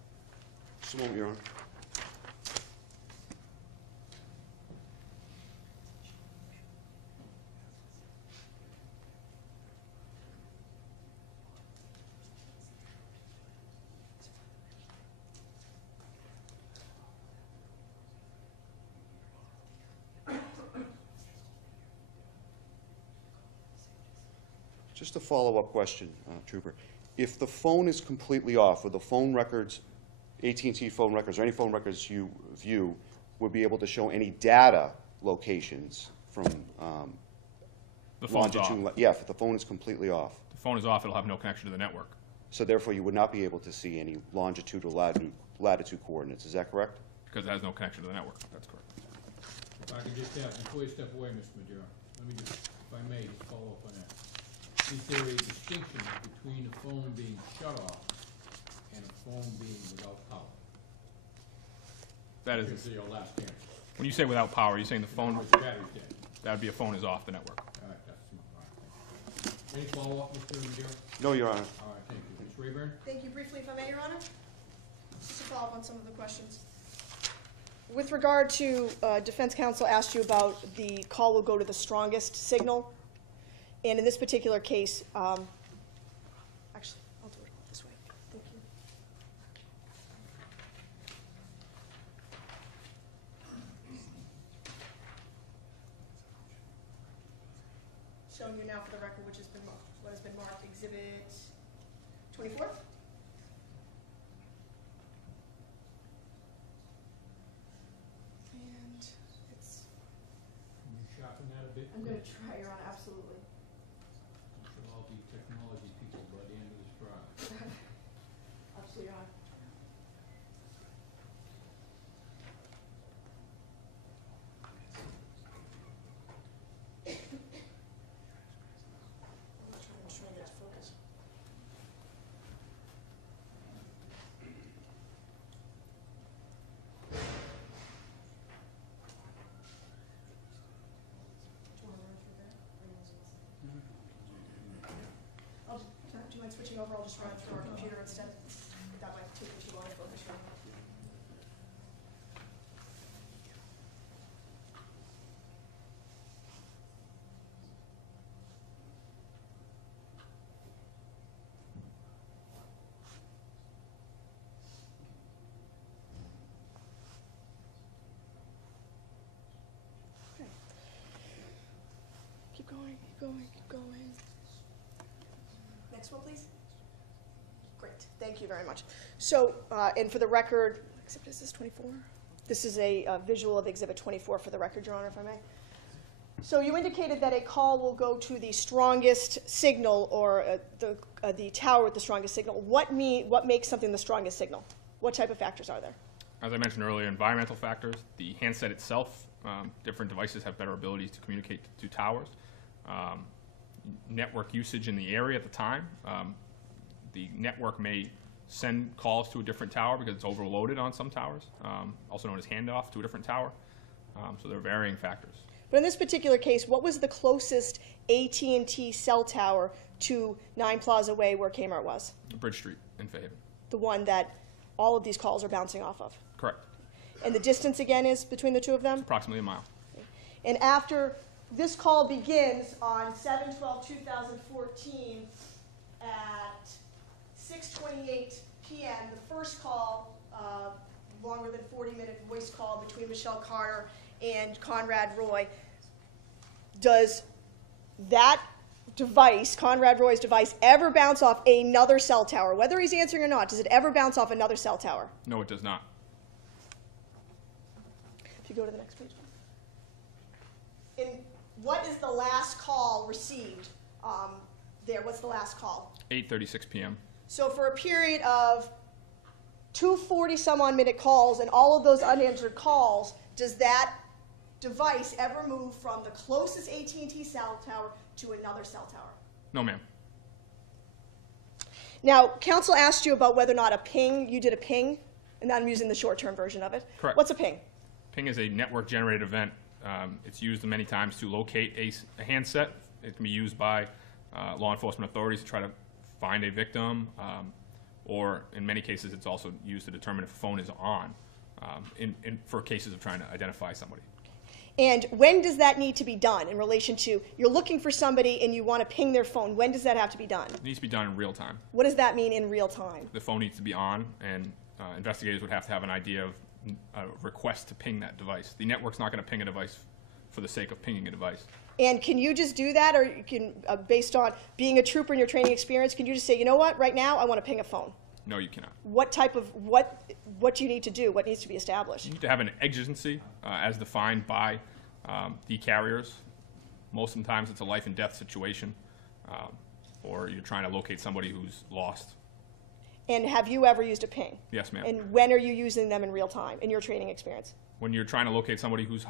Just a moment, Your Honor. Just a follow-up question, Trooper. If the phone is completely off, or the phone records, AT&T phone records, or any phone records you view, would be able to show any data locations from The phone's off. longitude? Yeah, if the phone is completely off. The phone is off, it'll have no connection to the network. So therefore, you would not be able to see any longitude or latitude coordinates. Is that correct? Because it has no connection to the network, that's correct. If I could just ask, before you step away, Mr. Madeira, let me just, if I may, just follow up on that. Is there a distinction between a phone being shut off and a phone being without power? That In is, terms of your last answer. when you say without power, you're saying the phone, Or the battery's dead. that would be a phone is off the network. All right, that's smart. All right, thank you. Any follow-up, Mr. Madeira? No, Your Honor. All right, thank you. Ms. Rayburn? Thank you. Briefly, if I may, Your Honor, just to follow up on some of the questions. With regard to, defense counsel asked you about the call will go to the strongest signal. And in this particular case, actually, I'll do it this way. Thank you. Showing you now for the record, which has been what has been marked Exhibit 24. And it's, Can you sharpen that a bit? I'm going to try, Your Honor, absolutely. Should all be technology people by the end of this trial. Absolutely, Your Honor. I'm just trying to get it to focus. Do you want to run through that? Do you mind switching over? I'll just run it through our computer instead. That might take you too long to focus. Your Honor. Okay. Keep going, keep going, keep going. Next one, please. Great, thank you very much. So, and for the record, except is this 24? This is a visual of Exhibit 24 for the record, Your Honor, if I may. So you indicated that a call will go to the strongest signal, or the tower with the strongest signal. What makes something the strongest signal? What type of factors are there? As I mentioned earlier, environmental factors, the handset itself, different devices have better abilities to communicate to towers. Network usage in the area at the time. The network may send calls to a different tower because it's overloaded on some towers, also known as handoff to a different tower. So there are varying factors. But in this particular case, what was the closest AT&T cell tower to 9 Plaza Way where Kmart was? Bridge Street in Fairhaven. The one that all of these calls are bouncing off of. Correct. And the distance again is between the two of them? Approximately a mile. And after this call begins on 7/12/2014 at 6:28 p.m., the first call, longer than 40-minute voice call between Michelle Carter and Conrad Roy, does that device, Conrad Roy's device, ever bounce off another cell tower? Whether he's answering or not, does it ever bounce off another cell tower? No, it does not. If you go to the next page. And what is the last call received there? What's the last call? 8:36 p.m. So for a period of 240 some odd minute calls and all of those unanswered calls, does that device ever move from the closest AT&T cell tower to another cell tower? No, ma'am. Now, counsel asked you about whether or not a ping, you did a ping, and I'm using the short-term version of it. Correct. What's a ping? Ping is a network-generated event. It's used many times to locate a handset. It can be used by law enforcement authorities to try to find a victim, or in many cases, it's also used to determine if a phone is on, for cases of trying to identify somebody. And when does that need to be done in relation to, you're looking for somebody and you want to ping their phone, when does that have to be done? It needs to be done in real time. What does that mean in real time? The phone needs to be on, and investigators would have to have an idea of a request to ping that device. The network's not going to ping a device for the sake of pinging a device. And can you just do that, or you can, based on being a trooper in your training experience, can you just say, you know what, right now I want to ping a phone? No, you cannot. What type of, what do you need to do? What needs to be established? You need to have an exigency as defined by the carriers. Most of the times it's a life and death situation, or you're trying to locate somebody who's lost. And have you ever used a ping? Yes, ma'am. And when are you using them in real time in your training experience? When you're trying to locate somebody who's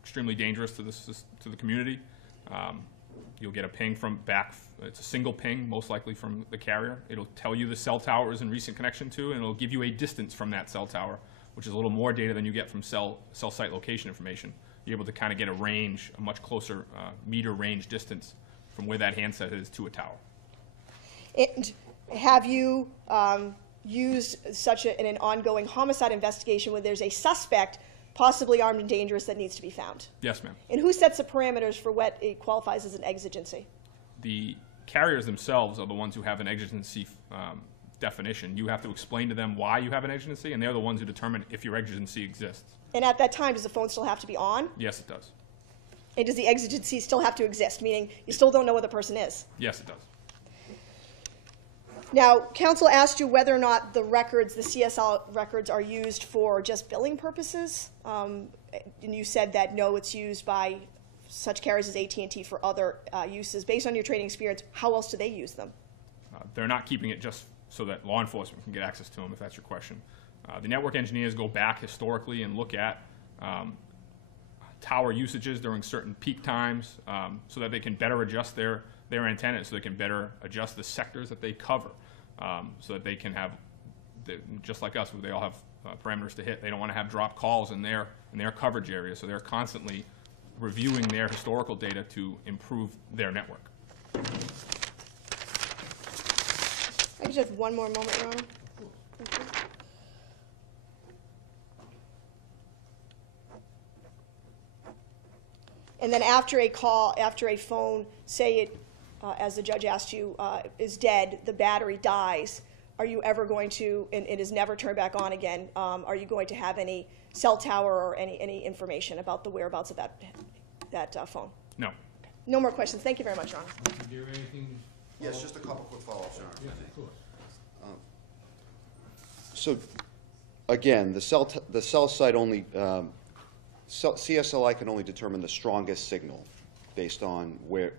extremely dangerous to the community, you'll get a ping from back. It's a single ping, most likely from the carrier. It'll tell you the cell tower is in recent connection to, and it'll give you a distance from that cell tower, which is a little more data than you get from cell site location information. You're able to kind of get a range, a much closer meter range distance from where that handset is to a tower. And have you used such in an ongoing homicide investigation where there's a suspect possibly armed and dangerous that needs to be found? Yes, ma'am. And who sets the parameters for what it qualifies as an exigency? The carriers themselves are the ones who have an exigency definition. You have to explain to them why you have an exigency, and they're the ones who determine if your exigency exists. And at that time, does the phone still have to be on? Yes, it does. And does the exigency still have to exist, meaning you still don't know where the person is? Yes, it does. Now, counsel asked you whether or not the records, the CSL records, are used for just billing purposes. And you said that no, it's used by such carriers as AT&T for other uses. Based on your training experience, how else do they use them? They're not keeping it just so that law enforcement can get access to them, if that's your question. The network engineers go back historically and look at tower usages during certain peak times so that they can better adjust their antennas, so they can better adjust the sectors that they cover, so that they can have, just like us, they all have parameters to hit. They don't want to have dropped calls in their coverage area, so they're constantly reviewing their historical data to improve their network. I just have one more moment, Your Honor. Thank you. And then after a call, after a phone, say it, as the judge asked you, is dead, the battery dies, are you ever going to, and it is never turned back on again, are you going to have any cell tower or any information about the whereabouts of that phone? No. No more questions. Thank you very much, Your Honor. Is there anything? Yes, just a couple quick follow-ups, Your Honor. Yes, of course. So, again, the cell site only, CSLI can only determine the strongest signal based on where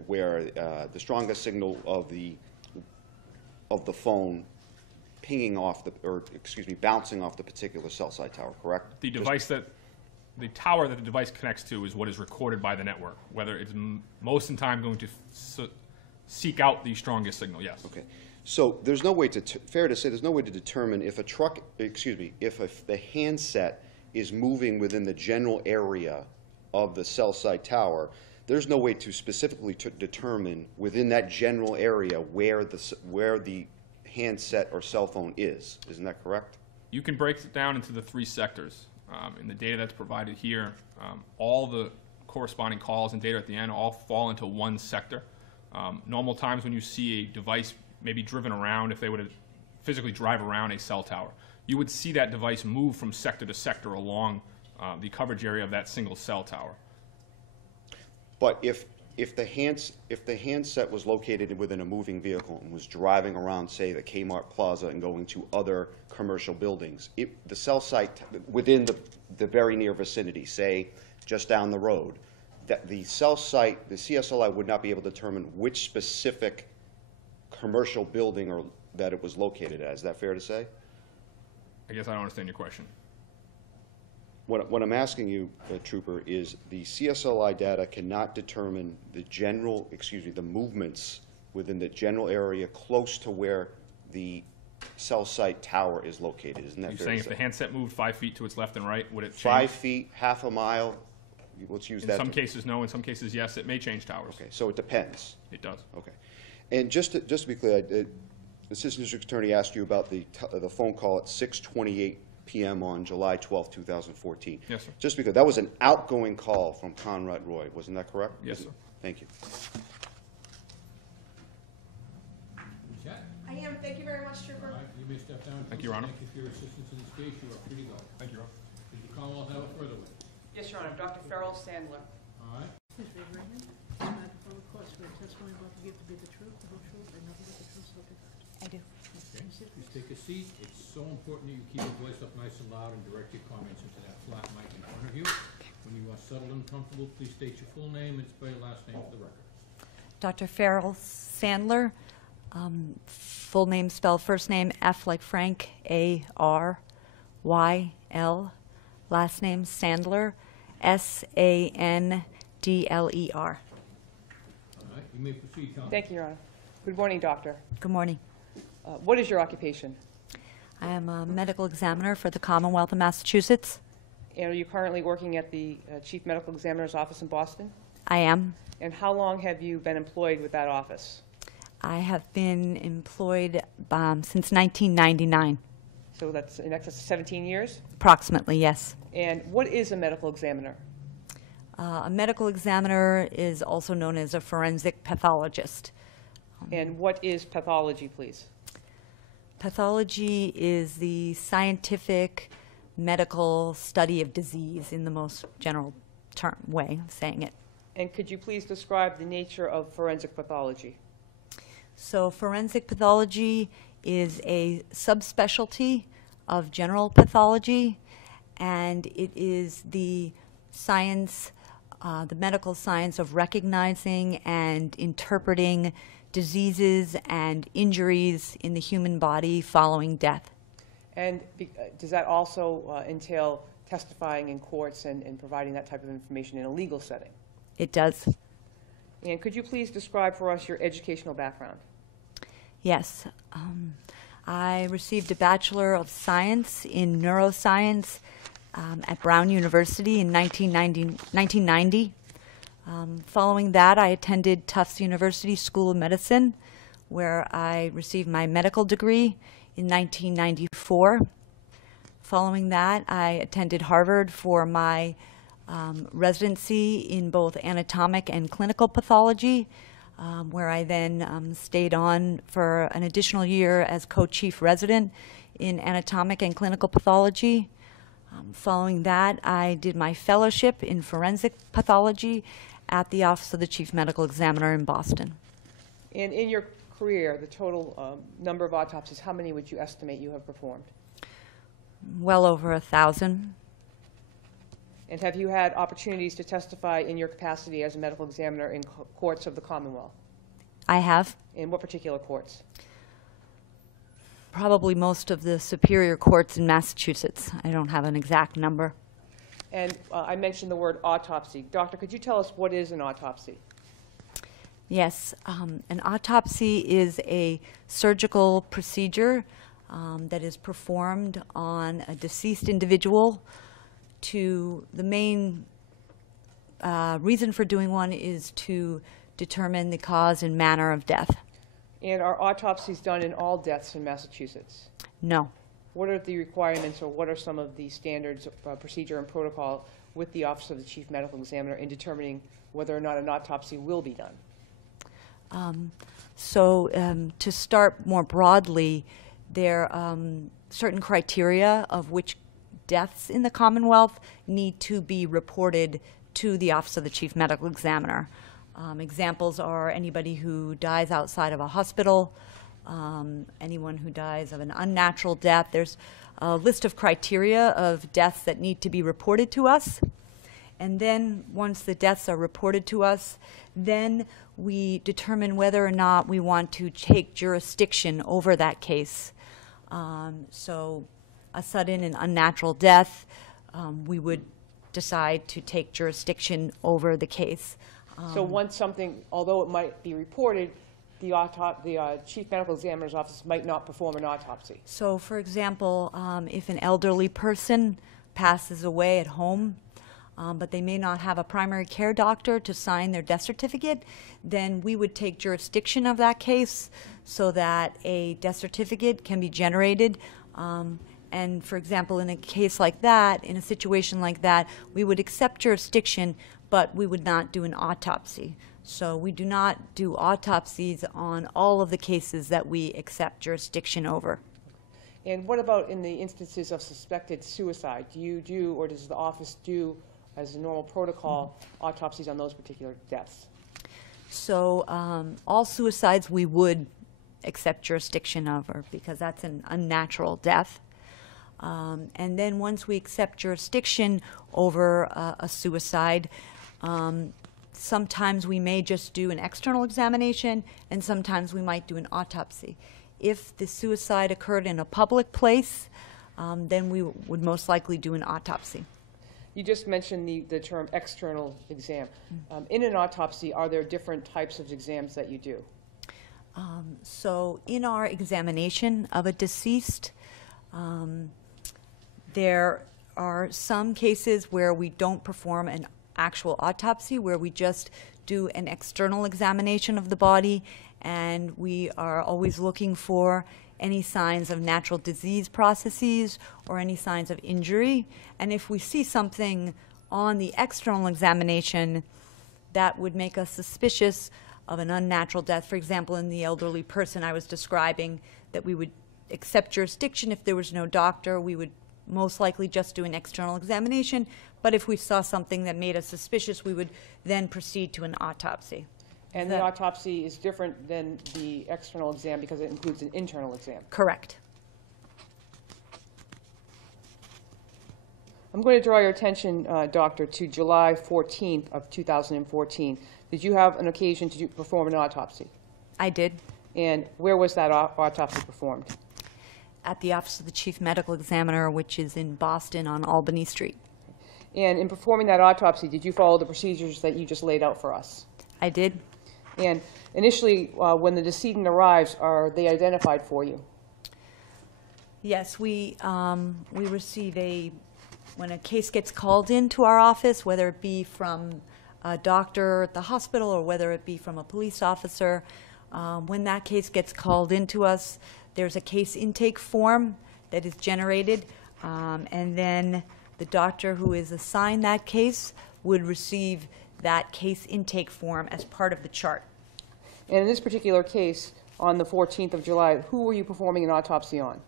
the strongest signal of the phone pinging off bouncing off the particular cell site tower, correct? The tower that the device connects to is what is recorded by the network, whether it's most of the time going to seek out the strongest signal, yes. Okay. So there's no way fair to say there's no way to determine if if the handset is moving within the general area of the cell site tower. There's no way to specifically determine within that general area where the handset or cell phone is. Isn't that correct? You can break it down into the three sectors. In the data that's provided here, all the corresponding calls and data at the end all fall into one sector. Normal times when you see a device maybe driven around, if they were to physically drive around a cell tower, you would see that device move from sector to sector along the coverage area of that single cell tower. But if if the handset was located within a moving vehicle and was driving around, say, the Kmart Plaza and going to other commercial buildings, the cell site within the very near vicinity, say, just down the road, that the cell site, the CSLI would not be able to determine which specific commercial building or that it was located at. Is that fair to say? I guess I don't understand your question. What I'm asking you, Trooper, is the CSLI data cannot determine the movements within the general area close to where the cell site tower is located. Isn't that You're fair saying to if say? the handset moved 5 feet to its left and right, would it change? 5 feet, half a mile, let's use In that. some cases, no. In some cases, yes. It may change towers. Okay, so it depends. It does. Okay. And just to be clear, the Assistant District Attorney asked you about the phone call at 6:28 p.m. on July 12, 2014. Yes, sir. Just because that was an outgoing call from Conrad Roy, wasn't that correct? Yes, sir. Thank you. Check. I am. Thank you very much, All Trooper. right, you may step down. Thank you, Your Honor. Thank you for your assistance in this case. You are free to go. Thank you, Rob. Did the Commonwealth have a further witness? Yes, Your Honor. Dr. Farrell Sandler. All right. Please raise your right hand. Swear to the full court, swear the testimony you're about to give to be the truth, the whole truth, and nothing but the truth, so help you God. I do. Okay, please take a seat. It's so important that you keep your voice up nice and loud and direct your comments into that flat mic in front of you. When you are settled and comfortable, please state your full name and spell your last name for the record. Dr. Farrell Sandler, full name spelled first name F like Frank, A-R-Y-L, last name Sandler, S-A-N-D-L-E-R. All right, you may proceed, counsel. Thank you, Your Honor. Good morning, Doctor. Good morning. What is your occupation? I am a medical examiner for the Commonwealth of Massachusetts. And are you currently working at the Chief Medical Examiner's office in Boston? I am. And how long have you been employed with that office? I have been employed since 1999, So that's in excess of 17 years? approximately, yes. And what is a medical examiner? A medical examiner is also known as a forensic pathologist. And what is pathology, please? Pathology is the scientific medical study of disease in the most general term way of saying it. And could you please describe the nature of forensic pathology? So forensic pathology is a subspecialty of general pathology, and it is the science, the medical science of recognizing and interpreting diseases and injuries in the human body following death. And does that also entail testifying in courts and providing that type of information in a legal setting? It does. And could you please describe for us your educational background? Yes. I received a Bachelor of Science in Neuroscience at Brown University in 1990. Following that, I attended Tufts University School of Medicine, where I received my medical degree in 1994. Following that, I attended Harvard for my residency in both anatomic and clinical pathology, where I then stayed on for an additional year as co-chief resident in anatomic and clinical pathology. Following that, I did my fellowship in forensic pathology at the Office of the Chief Medical Examiner in Boston. And in your career, the total number of autopsies, how many would you estimate you have performed? Well over 1,000. And have you had opportunities to testify in your capacity as a medical examiner in courts of the Commonwealth? I have. In what particular courts? Probably most of the superior courts in Massachusetts. I don't have an exact number. And I mentioned the word autopsy. Doctor, could you tell us what is an autopsy? Yes, an autopsy is a surgical procedure that is performed on a deceased individual. The main reason for doing one is to determine the cause and manner of death. And are autopsies done in all deaths in Massachusetts? No. What are the requirements, or what are some of the standards of procedure and protocol with the Office of the Chief Medical Examiner in determining whether or not an autopsy will be done? To start more broadly, there are certain criteria of which deaths in the Commonwealth need to be reported to the Office of the Chief Medical Examiner. Examples are anybody who dies outside of a hospital, anyone who dies of an unnatural death. There's a list of criteria of deaths that need to be reported to us. And then once the deaths are reported to us, then we determine whether or not we want to take jurisdiction over that case. So a sudden and unnatural death, we would decide to take jurisdiction over the case. So once something, although it might be reported, the chief medical examiner's office might not perform an autopsy. So, for example, if an elderly person passes away at home, but they may not have a primary care doctor to sign their death certificate, then we would take jurisdiction of that case so that a death certificate can be generated. And for example, in a case like that, in a situation like that, we would accept jurisdiction, but we would not do an autopsy. So we do not do autopsies on all of the cases that we accept jurisdiction over. And what about in the instances of suspected suicide? Do you do, or does the office do, as a normal protocol, autopsies on those particular deaths? So all suicides we would accept jurisdiction over because that's an unnatural death. And then once we accept jurisdiction over a suicide, sometimes we may just do an external examination, and sometimes we might do an autopsy. If the suicide occurred in a public place, then we would most likely do an autopsy. You just mentioned the term external exam. In an autopsy, are there different types of exams that you do? So in our examination of a deceased, there are some cases where we don't perform an actual autopsy, where we just do an external examination of the body, and we are always looking for any signs of natural disease processes or any signs of injury. And if we see something on the external examination that would make us suspicious of an unnatural death, for example, in the elderly person I was describing, that we would accept jurisdiction. If there was no doctor, we would most likely just do an external examination. But if we saw something that made us suspicious, we would then proceed to an autopsy. And the autopsy is different than the external exam because it includes an internal exam. Correct. I'm going to draw your attention, Doctor, to July 14th of 2014. Did you have an occasion to perform an autopsy? I did. And where was that autopsy performed? At the Office of the Chief Medical Examiner, which is in Boston on Albany Street. And in performing that autopsy, did you follow the procedures that you just laid out for us? I did. And initially, when the decedent arrives, are they identified for you? Yes, we receive when a case gets called into our office, whether it be from a doctor at the hospital or whether it be from a police officer, when that case gets called into us, there's a case intake form that is generated, and then the doctor who is assigned that case would receive that case intake form as part of the chart. And in this particular case, on the 14th of July, who were you performing an autopsy on?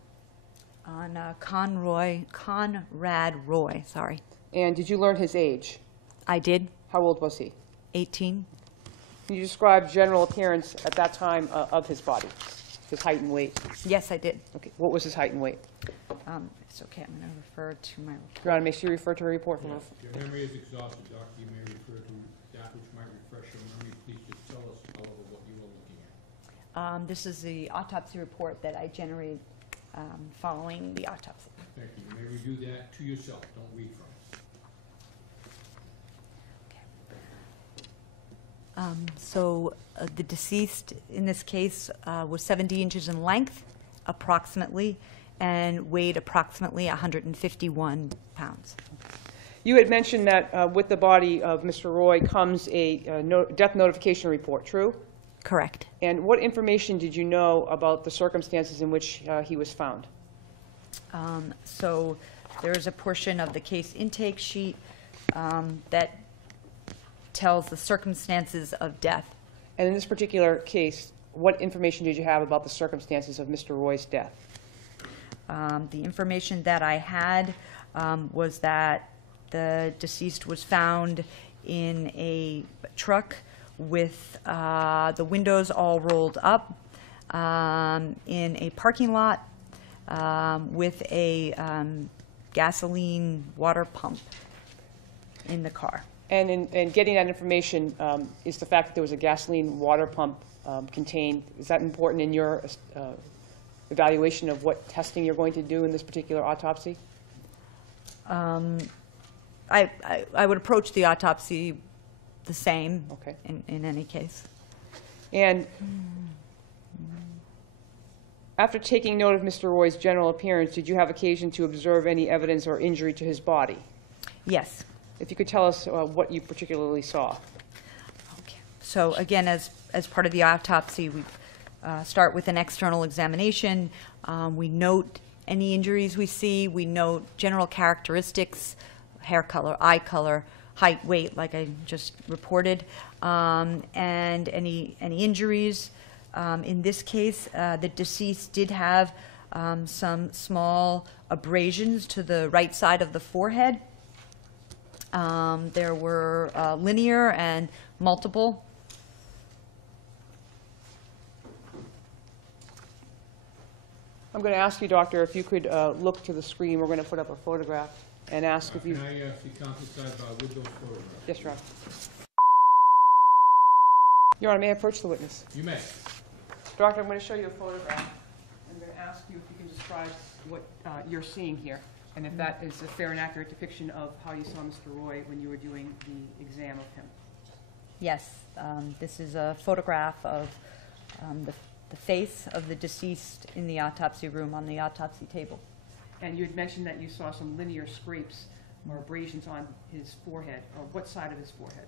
On Conrad Roy, sorry. And did you learn his age? I did. How old was he? 18. Can you describe general appearance at that time of his body, his height and weight? Yes, I did. Okay. What was his height and weight? It's okay, I'm going to refer to my report. Your Honor, make sure you refer to a report from If your memory is exhausted, Doctor, you may refer to that which might refresh your memory. Please just tell us, however, what you were looking at. This is the autopsy report that I generated following the autopsy. Thank you. You may review that to yourself. Don't read from it. So the deceased in this case was 70 inches in length, approximately, and weighed approximately 151 pounds. You had mentioned that with the body of Mr. Roy comes a death notification report, true? Correct. And what information did you know about the circumstances in which he was found? So there is a portion of the case intake sheet that tells the circumstances of death. And in this particular case, what information did you have about the circumstances of Mr. Roy's death? The information that I had was that the deceased was found in a truck with the windows all rolled up in a parking lot with a gasoline water pump in the car. And in getting that information, is the fact that there was a gasoline water pump contained, is that important in your evaluation of what testing you're going to do in this particular autopsy? I would approach the autopsy the same Okay. in any case. And after taking note of Mr. Roy's general appearance, did you have occasion to observe any evidence or injury to his body? Yes. If you could tell us what you particularly saw. Okay. So again, as part of the autopsy, we start with an external examination. We note any injuries we see. We note general characteristics, hair color, eye color, height, weight, like I just reported, and any injuries. In this case, the deceased did have some small abrasions to the right side of the forehead. There were linear and multiple. I'm going to ask you, Doctor, if you could look to the screen. We're going to put up a photograph and ask if you... Can I see counsel sidebar with those photographs? Yes, Your Honor. Your Honor, may I approach the witness? You may. Doctor, I'm going to show you a photograph. I'm going to ask you if you can describe what you're seeing here, and if that is a fair and accurate depiction of how you saw Mr. Roy when you were doing the exam of him. Yes, this is a photograph of the face of the deceased in the autopsy room on the autopsy table. And you had mentioned that you saw some linear scrapes or abrasions on his forehead, or what side of his forehead?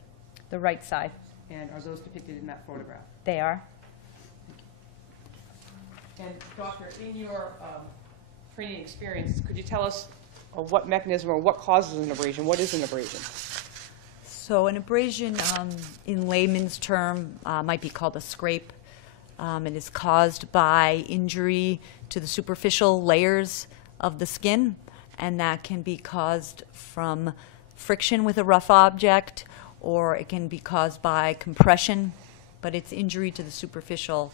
The right side. And are those depicted in that photograph? They are. And Doctor, in your training experience, could you tell us what mechanism or what causes an abrasion? What is an abrasion? So an abrasion, in layman's term, might be called a scrape. It is caused by injury to the superficial layers of the skin, and that can be caused from friction with a rough object, or it can be caused by compression, but it's injury to the superficial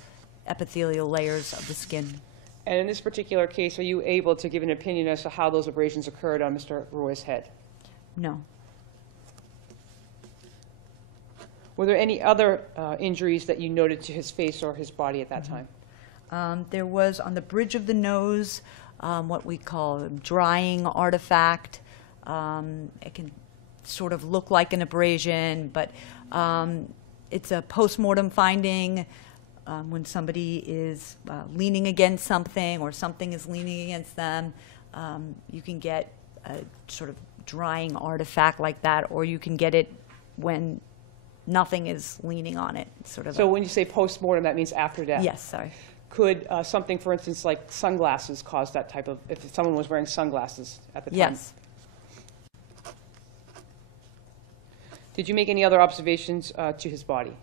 epithelial layers of the skin. And in this particular case, are you able to give an opinion as to how those abrasions occurred on Mr. Roy's head? No. Were there any other injuries that you noted to his face or his body at that time? There was on the bridge of the nose what we call a drying artifact. It can sort of look like an abrasion, but it's a post-mortem finding when somebody is leaning against something or something is leaning against them. You can get a sort of drying artifact like that, or you can get it when nothing is leaning on it. Sort of. So when you say post-mortem, that means after death? Yes, sorry. Could something, for instance, like sunglasses cause that type of, if someone was wearing sunglasses at the time? Yes. Did you make any other observations to his body?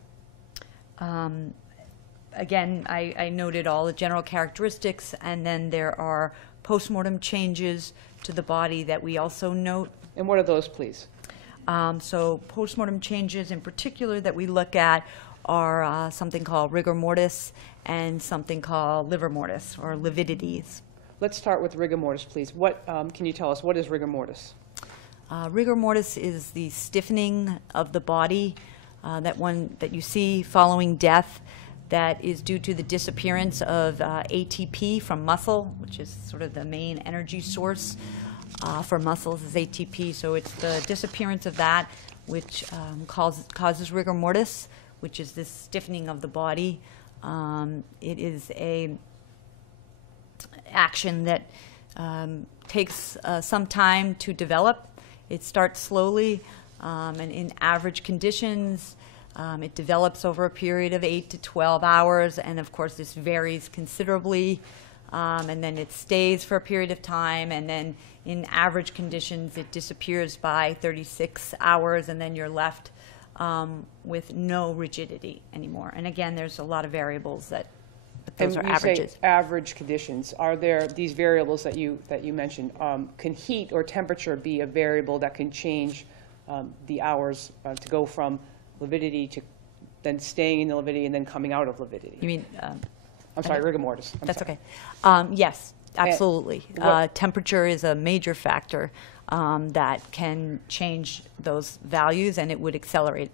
Again, I noted all the general characteristics, and then there are post-mortem changes to the body that we also note. And what are those, please? So post-mortem changes in particular that we look at are something called rigor mortis and something called liver mortis, or lividities. Let's start with rigor mortis, please. What can you tell us? What is rigor mortis? Rigor mortis is the stiffening of the body that you see following death, that is due to the disappearance of ATP from muscle, which is sort of the main energy source for muscles is ATP. So it's the disappearance of that which causes rigor mortis, which is this stiffening of the body. It is a action that takes some time to develop. It starts slowly, and in average conditions, it develops over a period of 8 to 12 hours, and of course this varies considerably, and then it stays for a period of time, and then in average conditions it disappears by 36 hours, and then you're left with no rigidity anymore. And again, there's a lot of variables but those are And you averages. say average conditions. Are there these variables that you mentioned? Can heat or temperature be a variable that can change the hours to go from lividity to than staying in the lividity and then coming out of lividity? You mean, I'm sorry, rigor mortis. I'm that's sorry. okay. Yes, absolutely. what- Temperature is a major factor that can change those values, and it would accelerate.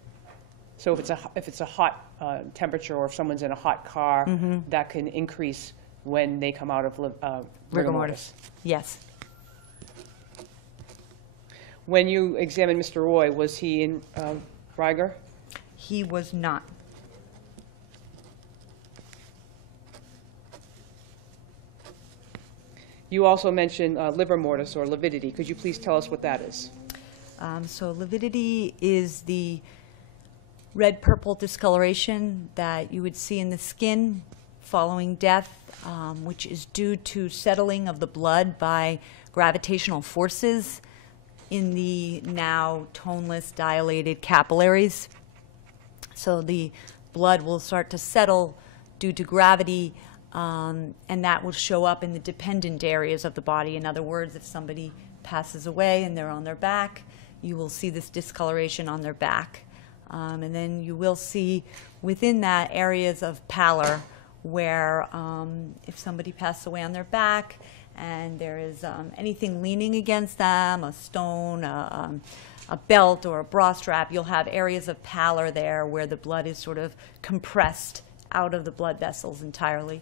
So if it's a hot temperature, or if someone's in a hot car, that can increase when they come out of rigor mortis. Yes. When you examined Mr. Roy, was he in rigor? He was not. You also mentioned liver mortis or lividity. Could you please tell us what that is? So lividity is the red-purple discoloration that you would see in the skin following death, which is due to settling of the blood by gravitational forces in the now toneless, dilated capillaries. So the blood will start to settle due to gravity, and that will show up in the dependent areas of the body. In other words, if somebody passes away and they're on their back, you will see this discoloration on their back. And then you will see within that areas of pallor where if somebody passed away on their back and there is anything leaning against them, a stone, a belt, or a bra strap, you'll have areas of pallor there where the blood is sort of compressed out of the blood vessels entirely.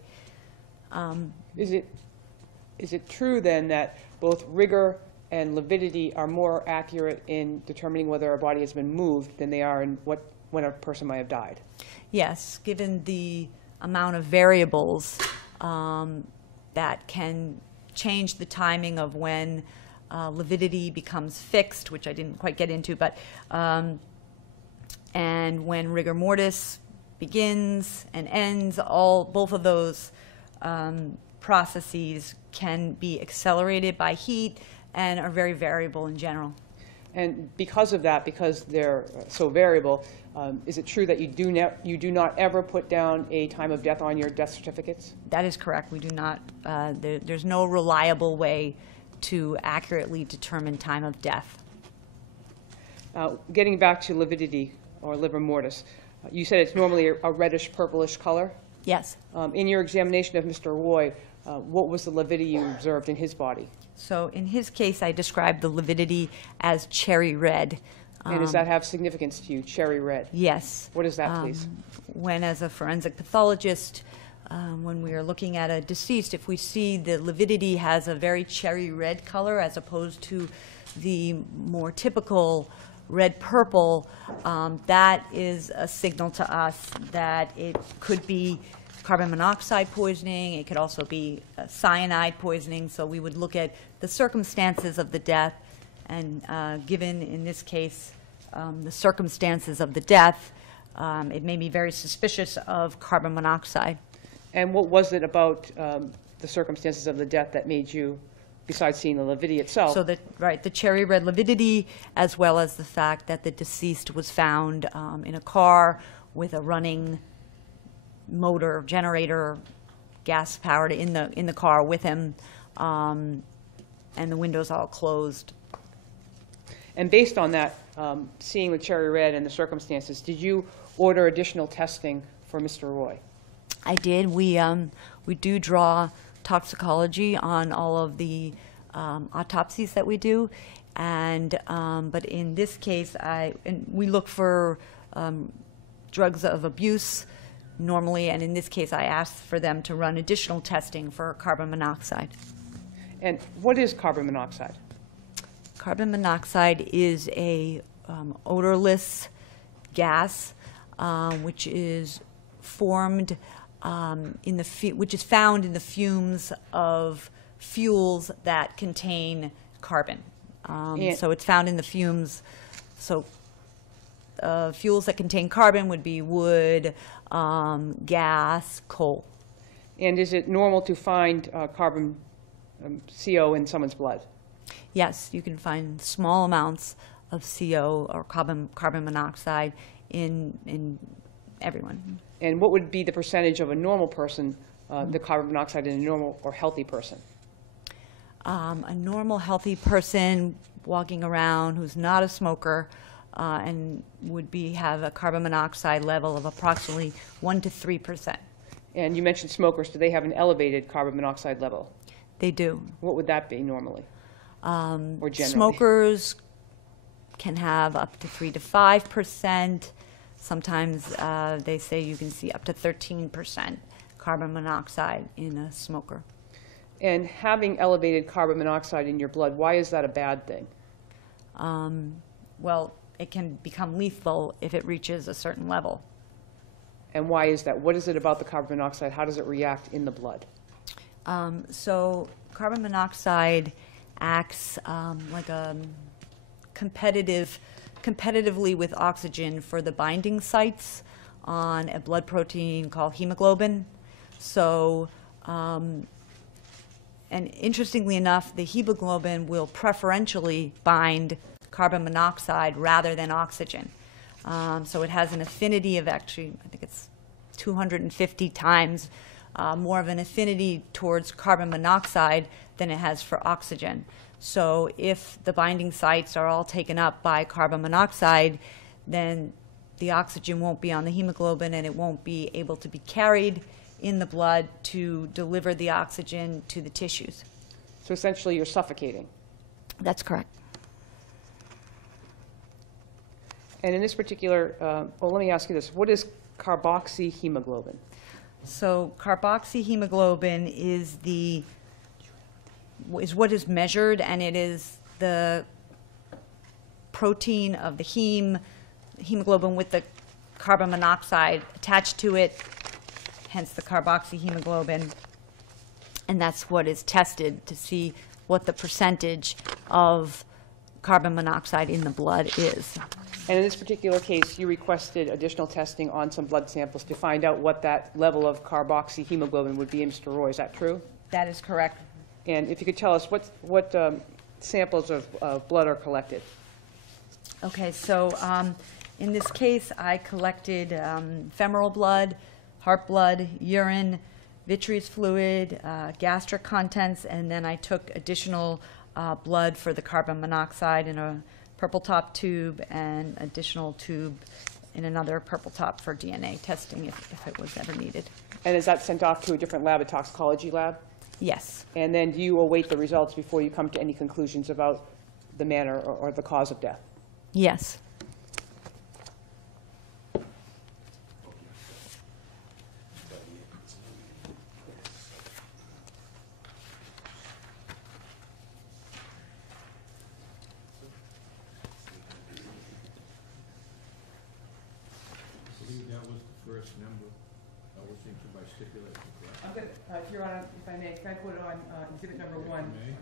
Is it true then that both rigor and lividity are more accurate in determining whether a body has been moved than they are in when a person might have died? Yes, given the amount of variables that can change the timing of when lividity becomes fixed, which I didn't quite get into, but and when rigor mortis begins and ends, both of those processes can be accelerated by heat and are very variable in general. And because of that, because they're so variable, is it true that you do not ever put down a time of death on your death certificates? That is correct. We do not. There's no reliable way to accurately determine time of death. Getting back to lividity or liver mortis, you said it's normally a reddish purplish color. Yes. In your examination of Mr. Roy, what was the lividity you observed in his body? So in his case, I described the lividity as cherry red. And does that have significance to you, cherry red? Yes. What is that, please? When, as a forensic pathologist, when we are looking at a deceased, if we see the lividity has a very cherry red color as opposed to the more typical red-purple, that is a signal to us that it could be carbon monoxide poisoning. It could also be cyanide poisoning. So we would look at the circumstances of the death, and given, in this case, the circumstances of the death, it made me very suspicious of carbon monoxide. And what was it about the circumstances of the death that made you, besides seeing the lividity itself? So the cherry red lividity, as well as the fact that the deceased was found in a car with a running motor, generator, gas powered in the car with him, and the windows all closed. And based on that, seeing the cherry red and the circumstances, did you order additional testing for Mr. Roy? I did. We do draw toxicology on all of the autopsies that we do, and but in this case, we look for drugs of abuse normally, and in this case, I asked for them to run additional testing for carbon monoxide. And what is carbon monoxide? Carbon monoxide is a odorless gas, which is formed which is found in the fumes of fuels that contain carbon. So it's found in the fumes. So fuels that contain carbon would be wood, gas, coal. And is it normal to find carbon CO in someone's blood? Yes, you can find small amounts of CO or carbon monoxide in everyone. And what would be the percentage of a normal person, the carbon monoxide in a normal or healthy person? A normal, healthy person walking around who's not a smoker and would have a carbon monoxide level of approximately 1 to 3%. And you mentioned smokers. Do they have an elevated carbon monoxide level? They do. What would that be normally? Or generally? Smokers can have up to 3 to 5%. Sometimes they say you can see up to 13% carbon monoxide in a smoker. And having elevated carbon monoxide in your blood, why is that a bad thing? Well, it can become lethal if it reaches a certain level. And why is that? What is it about the carbon monoxide? How does it react in the blood? So carbon monoxide acts like a competitively with oxygen for the binding sites on a blood protein called hemoglobin. So, and interestingly enough, the hemoglobin will preferentially bind carbon monoxide rather than oxygen. So it has an affinity of actually, I think it's 250 times more of an affinity towards carbon monoxide than it has for oxygen. So if the binding sites are all taken up by carbon monoxide, then the oxygen won't be on the hemoglobin and it won't be able to be carried in the blood to deliver the oxygen to the tissues. So essentially you're suffocating. That's correct. And in this particular, well, let me ask you this. What is carboxyhemoglobin? So carboxyhemoglobin is what is measured, and it is the protein of the hemoglobin with the carbon monoxide attached to it, hence the carboxyhemoglobin. And that's what is tested to see what the percentage of carbon monoxide in the blood is. And in this particular case, you requested additional testing on some blood samples to find out what that level of carboxyhemoglobin would be in Mr. Roy. Is that true? That is correct. And if you could tell us what samples of blood are collected. Okay, so in this case, I collected femoral blood, heart blood, urine, vitreous fluid, gastric contents, and then I took additional blood for the carbon monoxide in a purple top tube and additional tube in another purple top for DNA testing if it was ever needed. And is that sent off to a different lab, a toxicology lab? Yes. And then do you await the results before you come to any conclusions about the manner or the cause of death? Yes. I believe that was the first number that was entered by stipulation, correct? I'm good. Your Honor, if I may, can I put it on exhibit number 1? May.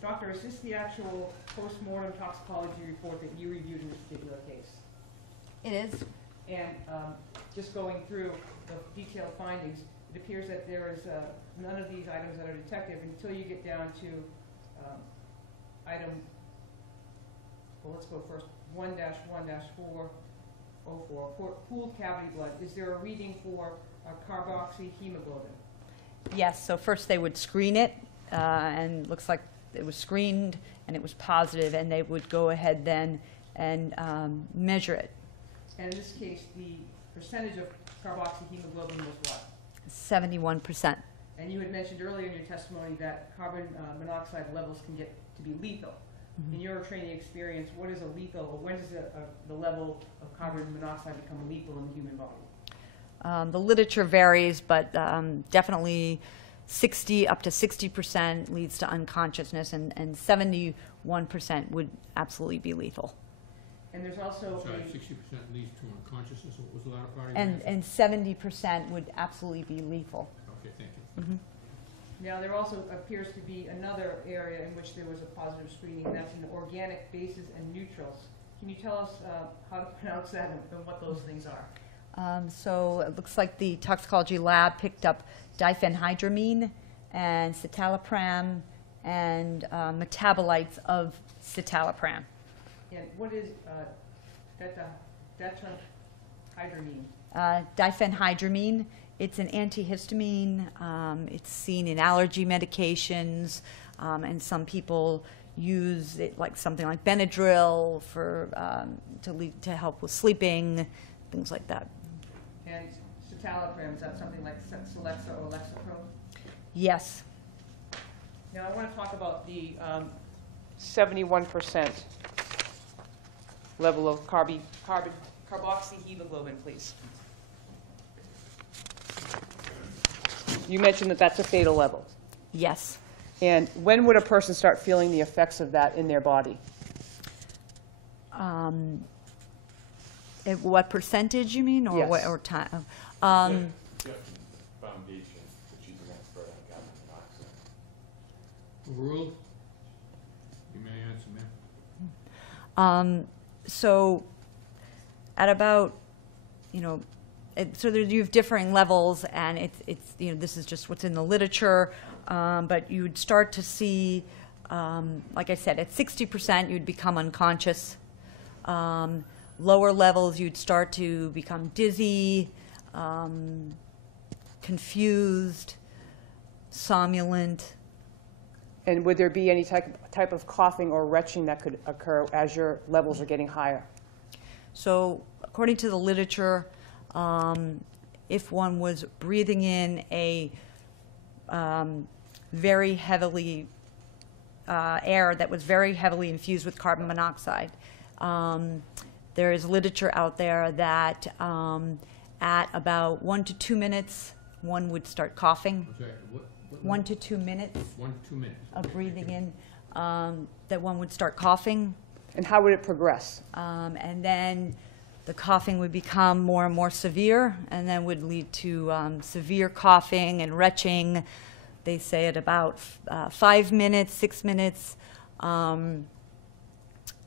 Doctor, is this the actual post-mortem toxicology report that you reviewed in this particular case? It is. And just going through the detailed findings, it appears that there is none of these items that are detected until you get down to item, well, let's go first, 1-1-404, pooled cavity blood. Is there a reading for carboxyhemoglobin? Yes, so first they would screen it, and looks like it was screened and it was positive, and they would go ahead then and measure it. And in this case, the percentage of carboxyhemoglobin was what? 71%. And you had mentioned earlier in your testimony that carbon monoxide levels can get to be lethal. Mm-hmm. In your training experience, what is a lethal, or when does the level of carbon monoxide become lethal in the human body? The literature varies, but definitely 60 up to 60% leads to unconsciousness, and 71% would absolutely be lethal. And there's also Sorry, a, 60% leads to unconsciousness, what was the latter part of your answer? And 70% would absolutely be lethal. Okay, thank you. now there also appears to be another area in which there was a positive screening, and that's in organic bases and neutrals. Can you tell us how to pronounce that and what those things are? So it looks like the toxicology lab picked up diphenhydramine and citalopram and metabolites of citalopram. And what is diphenhydramine? Diphenhydramine, it's an antihistamine. It's seen in allergy medications, and some people use it like something like Benadryl for to help with sleeping, things like that. And citalopram, is that something like Celexa or Lexapro? Yes. Now, I want to talk about the 71% level of carboxyhemoglobin, please. You mentioned that that's a fatal level. Yes. And when would a person start feeling the effects of that in their body? At what percentage you mean, or Yes. what, or time? Foundation, which is an expert on carbon monoxide. Rule? You may answer, ma'am. So at about, so you have differing levels, and it's this is just what's in the literature, but you would start to see, like I said, at 60% you'd become unconscious. Lower levels you'd start to become dizzy, confused, somnolent. And would there be any type of coughing or retching that could occur as your levels are getting higher? So according to the literature, if one was breathing in a very heavily air that was very heavily infused with carbon monoxide, there is literature out there that at about 1 to 2 minutes, one would start coughing. I'm sorry, what? 1 to 2 minutes 1 to 2 minutes. of breathing in, that one would start coughing. And how would it progress? And then the coughing would become more and more severe, and then would lead to severe coughing and retching. They say at about 5 minutes, 6 minutes.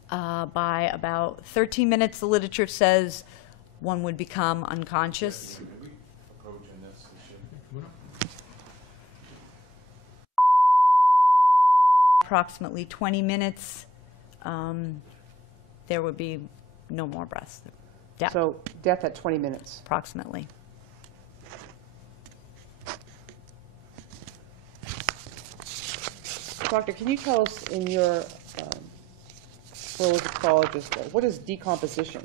By about 13 minutes, the literature says one would become unconscious. Approach in this, we should. Come on up. Approximately 20 minutes, there would be no more breaths. Death, So death at 20 minutes. approximately. Doctor, can you tell us in your role as a pathologist, what is decomposition?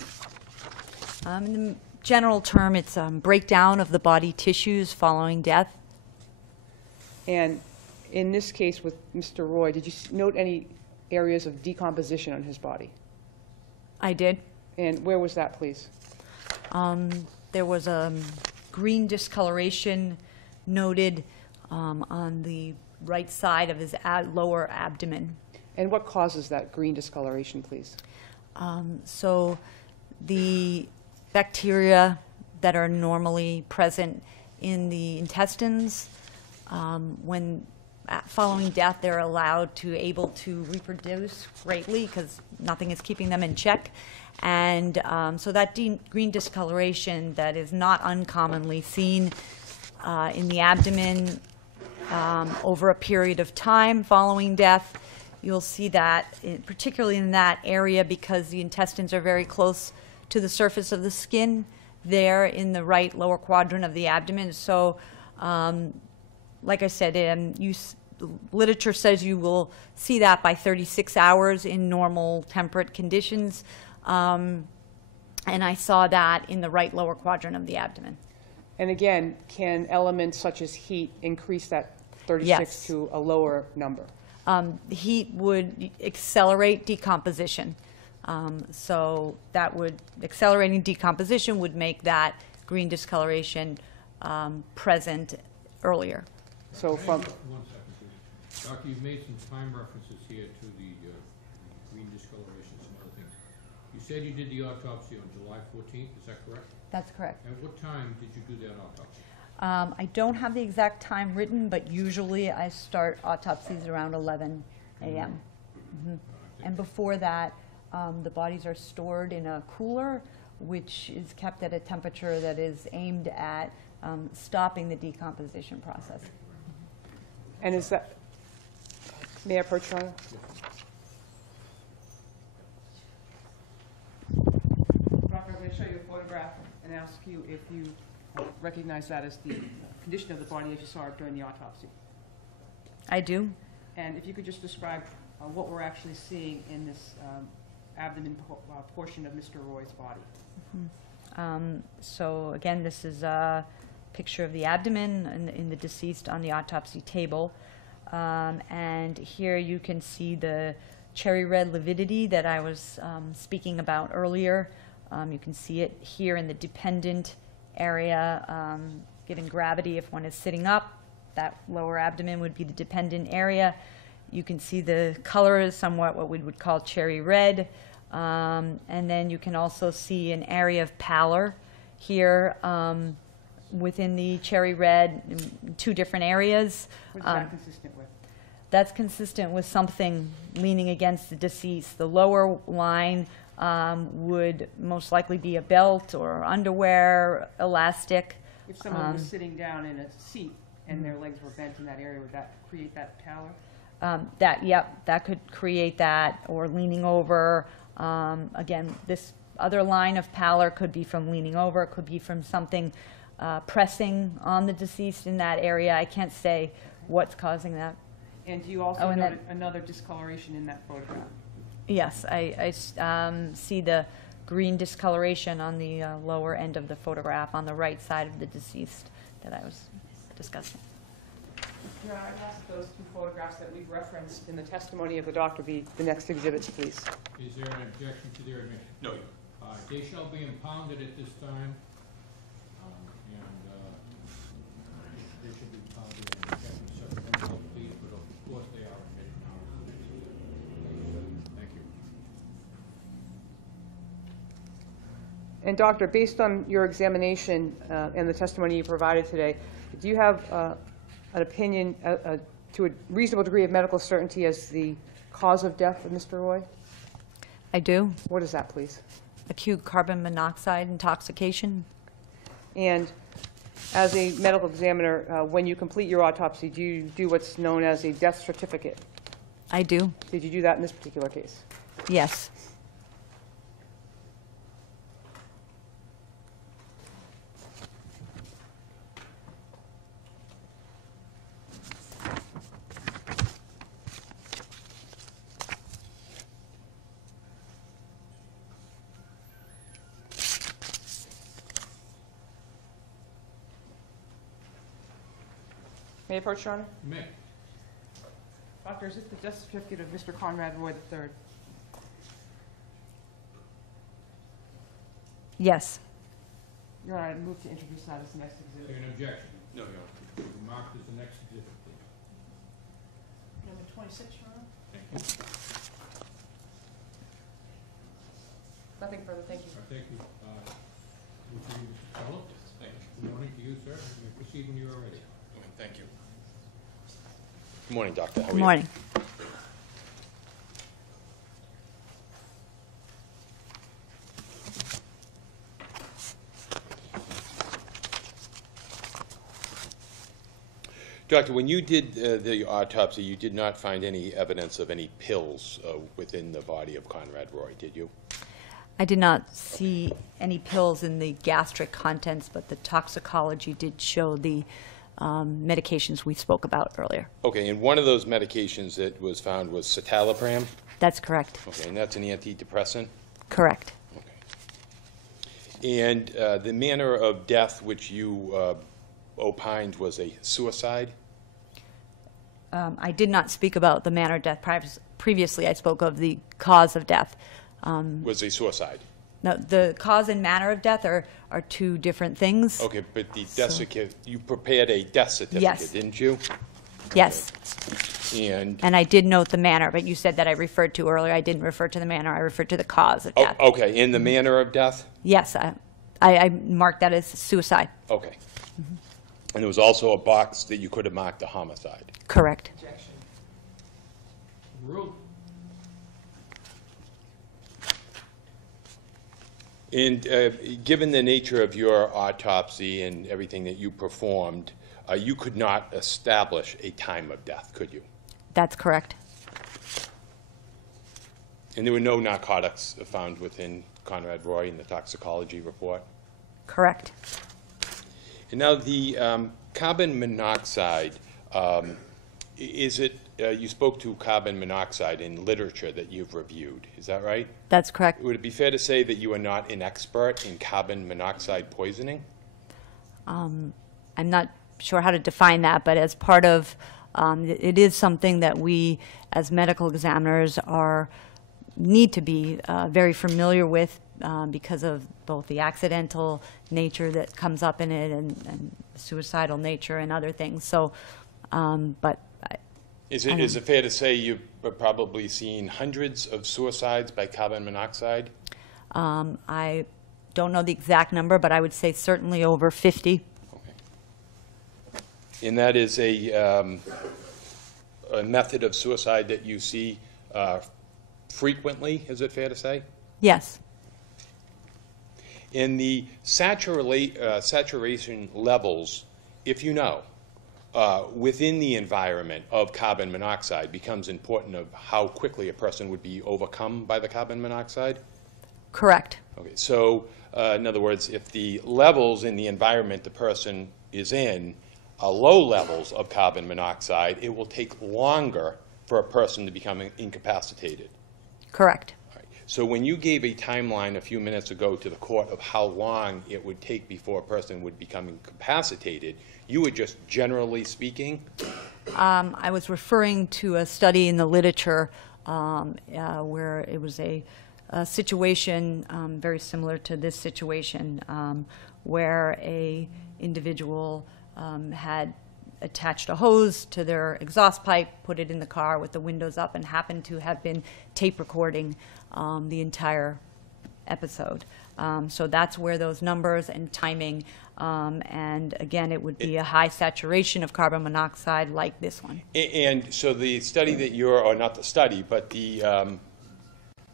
In the general term, it's breakdown of the body tissues following death. And in this case with Mr. Roy, did you note any areas of decomposition on his body? I did. And where was that, please? There was a green discoloration noted on the right side of his lower abdomen. And what causes that green discoloration, please? So the bacteria that are normally present in the intestines, when following death, they're allowed to able to reproduce greatly because nothing is keeping them in check. And so that green discoloration that is not uncommonly seen in the abdomen over a period of time following death, you'll see that, particularly in that area, because the intestines are very close to the surface of the skin there in the right lower quadrant of the abdomen. So, like I said, literature says you will see that by 36 hours in normal temperate conditions. And I saw that in the right lower quadrant of the abdomen. And again, can elements such as heat increase that 36 Yes. to a lower number? Heat would accelerate decomposition. So that would, accelerating decomposition would make that green discoloration present earlier. So from, 1 second, please. Doctor, you've made some time references here to the green discoloration, some other things. You said you did the autopsy on July 14th, is that correct? That's correct. At what time did you do that autopsy? I don't have the exact time written, but usually I start autopsies around 11 a.m. And before that, the bodies are stored in a cooler, which is kept at a temperature that is aimed at stopping the decomposition process. and is that, may I approach, Your Honor? Doctor, I'm going to show you a photograph and ask you if you recognize that as the condition of the body as you saw it during the autopsy. I do. And if you could just describe what we're actually seeing in this abdomen portion of Mr. Roy's body. So again, this is a picture of the abdomen in the deceased on the autopsy table. And here you can see the cherry red lividity that I was speaking about earlier. You can see it here in the dependent area, given gravity. If one is sitting up, that lower abdomen would be the dependent area. You can see the color is somewhat what we would call cherry red. And then you can also see an area of pallor here within the cherry red in two different areas. What is that consistent with? That's consistent with something leaning against the deceased. The lower line would most likely be a belt or underwear, elastic. If someone was sitting down in a seat and their legs were bent in that area, would that create that pallor? That could create that, or leaning over. Again, this other line of pallor could be from leaning over, it could be from something pressing on the deceased in that area. I can't say what's causing that. And do you also note another discoloration in that photograph? Yes, I see the green discoloration on the lower end of the photograph on the right side of the deceased that I was discussing. Your Honor, I'd ask those two photographs that we've referenced in the testimony of the doctor be the next exhibits, please. Is there an objection to their admission? No. They shall be impounded at this time, and they should be impounded and kept in separate custody, but of course they are admitted now. Thank you. And doctor, based on your examination and the testimony you provided today, do you have an opinion to a reasonable degree of medical certainty as the cause of death of Mr. Roy? I do. What is that, please? Acute carbon monoxide intoxication. And as a medical examiner, when you complete your autopsy, do you do what's known as a death certificate? I do. Did you do that in this particular case? Yes. May I approach, Your Honor? May. Doctor, is this the death certificate of Mr. Conrad Roy III? Yes. Your Honor, I move to introduce that as the next Is exhibit. there an objection? No, Your Honor. Marked as the next exhibit, please. Number 26, Your Honor. Thank you. Nothing further, thank you. Thank you. Would you, Mr. Fellow? Thank you. Good morning to you, sir. You may proceed when you are ready. Thank you. Good morning, Doctor. How are Good you? morning. Doctor, when you did the autopsy, you did not find any evidence of any pills within the body of Conrad Roy, did you? I did not see any pills in the gastric contents, but the toxicology did show the medications we spoke about earlier. Okay, and one of those medications that was found was citalopram? That's correct. Okay, and that's an antidepressant? Correct. Okay. And the manner of death which you opined was a suicide? I did not speak about the manner of death previously. I spoke of the cause of death. Was a suicide? No, the cause and manner of death are two different things. Okay, but the death certificate, you prepared a death certificate, Yes. didn't you? Yes. And I did note the manner, but you said that I referred to earlier. I didn't refer to the manner. I referred to the cause of death. okay, in the manner of death? Yes, I marked that as suicide. Okay. And there was also a box that you could have marked a homicide? Correct. Objection. Rule. And given the nature of your autopsy and everything that you performed, you could not establish a time of death, could you? That's correct. And there were no narcotics found within Conrad Roy in the toxicology report? Correct. And now the carbon monoxide, Is it, you spoke to carbon monoxide in literature that you've reviewed, is that right? That's correct. Would it be fair to say that you are not an expert in carbon monoxide poisoning? I'm not sure how to define that, but as part of, it is something that we, as medical examiners, need to be very familiar with because of both the accidental nature that comes up in it and suicidal nature and other things. So, but Is it fair to say you've probably seen hundreds of suicides by carbon monoxide? I don't know the exact number, but I would say certainly over 50. Okay. And that is a method of suicide that you see frequently, is it fair to say? Yes. In the saturation levels, if you know, within the environment of carbon monoxide becomes important of how quickly a person would be overcome by the carbon monoxide? Correct. Okay, so in other words, if the levels in the environment the person is in are low levels of carbon monoxide, it will take longer for a person to become incapacitated. Correct. All right. So when you gave a timeline a few minutes ago to the court of how long it would take before a person would become incapacitated, you were just generally speaking? I was referring to a study in the literature where it was a situation very similar to this situation where a individual had attached a hose to their exhaust pipe, put it in the car with the windows up, and happened to have been tape recording the entire episode. So that's where those numbers and timing, and again, it would be a high saturation of carbon monoxide like this one. And so the study that you're, or not the study, but the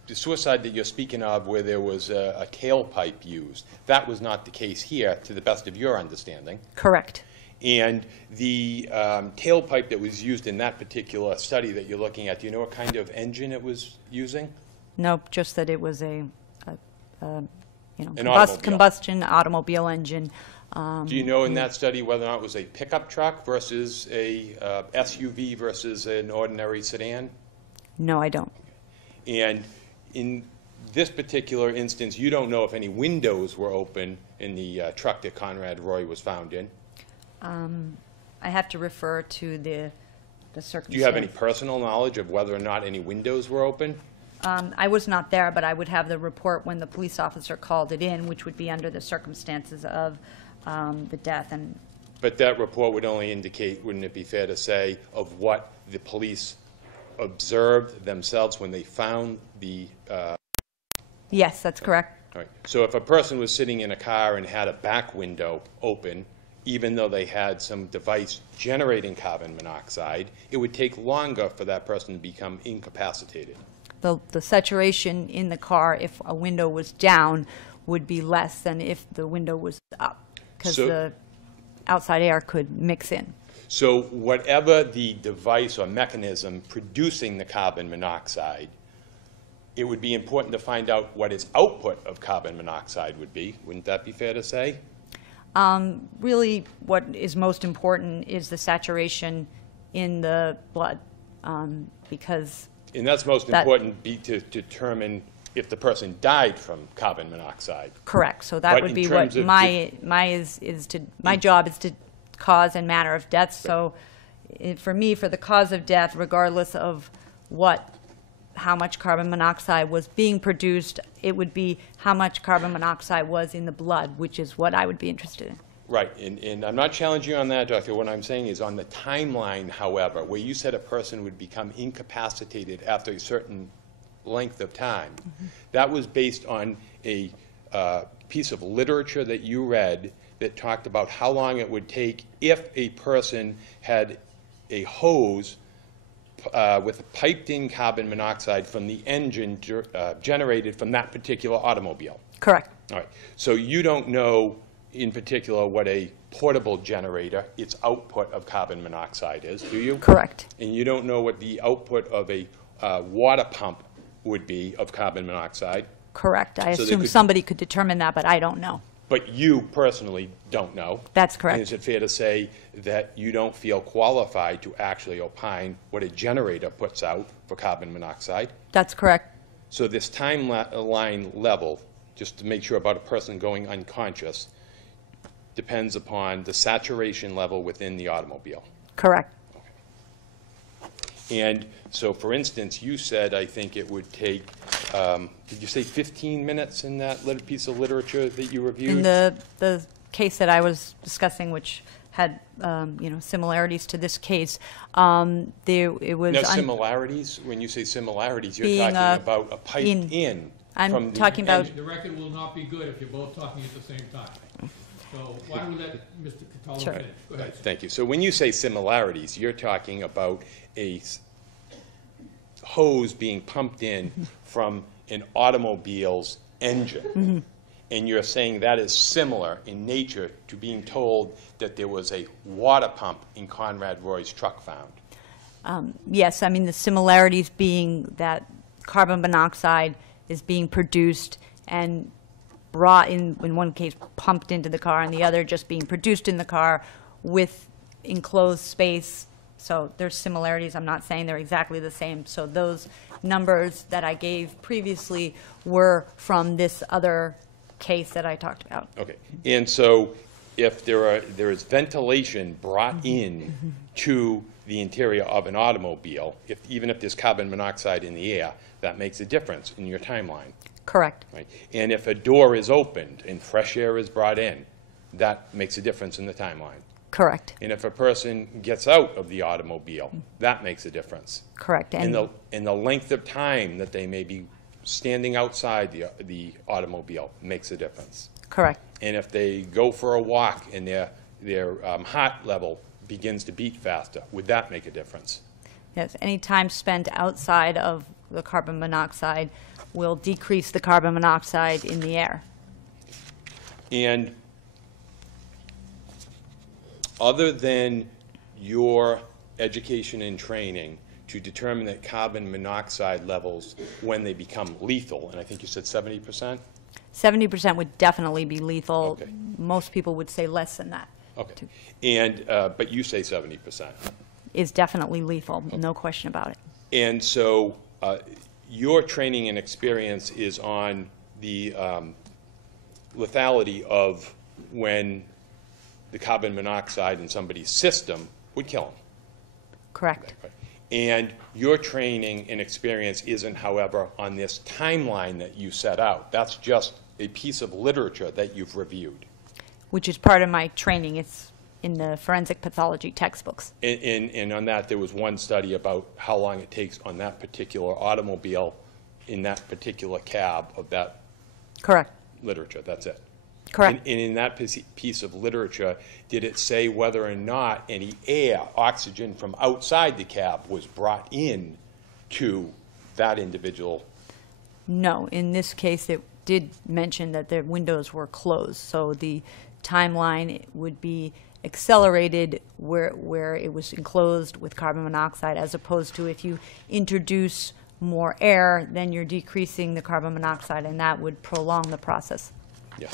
suicide that you're speaking of where there was a tailpipe used, that was not the case here, to the best of your understanding. Correct. And the tailpipe that was used in that particular study that you're looking at, do you know what kind of engine it was using? Nope, just that it was a An automobile. combustion automobile engine. Do you know in that study whether or not it was a pickup truck versus a SUV versus an ordinary sedan? No, I don't. And in this particular instance, you don't know if any windows were open in the truck that Conrad Roy was found in? I have to refer to the circumstance. Do you have any personal knowledge of whether or not any windows were open? I was not there, but I would have the report when the police officer called it in, which would be under the circumstances of the death. But that report would only indicate, wouldn't it be fair to say, of what the police observed themselves when they found the... Yes, that's correct. All right. So if a person was sitting in a car and had a back window open, even though they had some device generating carbon monoxide, it would take longer for that person to become incapacitated. The saturation in the car, if a window was down, would be less than if the window was up, because the outside air could mix in. So whatever the device or mechanism producing the carbon monoxide, it would be important to find out what its output of carbon monoxide would be. Wouldn't that be fair to say? Really, what is most important is the saturation in the blood, because... And that's most important to determine if the person died from carbon monoxide. Correct. So that would be what my job is to cause and manner of death. So for me, for the cause of death, regardless of how much carbon monoxide was being produced, it would be how much carbon monoxide was in the blood, which is what I would be interested in. Right, and I'm not challenging you on that, Doctor. What I'm saying is on the timeline, however, where you said a person would become incapacitated after a certain length of time, that was based on a piece of literature that you read that talked about how long it would take if a person had a hose with piped-in carbon monoxide from the engine generated from that particular automobile. Correct. All right. So you don't know in particular what a portable generator, its output of carbon monoxide is, do you? Correct. And you don't know what the output of a water pump would be of carbon monoxide. Correct. I So they assume could- somebody could determine that, but I don't know. But you personally don't know. That's correct. And is it fair to say that you don't feel qualified to actually opine what a generator puts out for carbon monoxide? That's correct. So this timeline level, just to make sure about a person going unconscious, depends upon the saturation level within the automobile. Correct. And so, for instance, you said, I think it would take, did you say 15 minutes in that piece of literature that you reviewed? In the case that I was discussing, which had similarities to this case, it was Now, similarities, when you say similarities, you're Being, talking about a pipe in. I'm from the talking about- engine. The record will not be good if you're both talking at the same time. So why don't we let Mr. Cataldo Sure. finish? Go ahead. Thank you. So when you say similarities, you're talking about a hose being pumped in from an automobile's engine. And you're saying that is similar in nature to being told that there was a water pump in Conrad Roy's truck found. Yes, I mean, the similarities being that carbon monoxide is being produced and brought in one case, pumped into the car, and the other just being produced in the car with enclosed space. So there's similarities. I'm not saying they're exactly the same. So those numbers that I gave previously were from this other case that I talked about. Okay. And so if there is ventilation brought in to the interior of an automobile, even if there's carbon monoxide in the air, that makes a difference in your timeline. Correct. Right? And if a door is opened and fresh air is brought in, that makes a difference in the timeline. Correct. And if a person gets out of the automobile, that makes a difference. Correct. And the length of time that they may be standing outside the automobile makes a difference. Correct. And if they go for a walk and their heart level begins to beat faster, would that make a difference? Yes, any time spent outside of the carbon monoxide will decrease the carbon monoxide in the air. And other than your education and training to determine that carbon monoxide levels, when they become lethal, and I think you said 70%? 70% would definitely be lethal. Okay. Most people would say less than that. Okay. And, but you say 70%. Is definitely lethal, no question about it. And so your training and experience is on the lethality of when the carbon monoxide in somebody's system would kill them. Correct. And your training and experience isn't, however, on this timeline that you set out. That's just a piece of literature that you've reviewed. Which is part of my training. It's in the forensic pathology textbooks. And on that, there was one study about how long it takes on that particular automobile in that particular cab of that Correct. literature. That's it. Correct. And in that piece of literature, did it say whether or not any air, oxygen from outside the cab was brought in to that individual? No, in this case, it did mention that the windows were closed, so the timeline would be accelerated where it was enclosed with carbon monoxide, as opposed to if you introduce more air, then you're decreasing the carbon monoxide, and that would prolong the process. Yeah.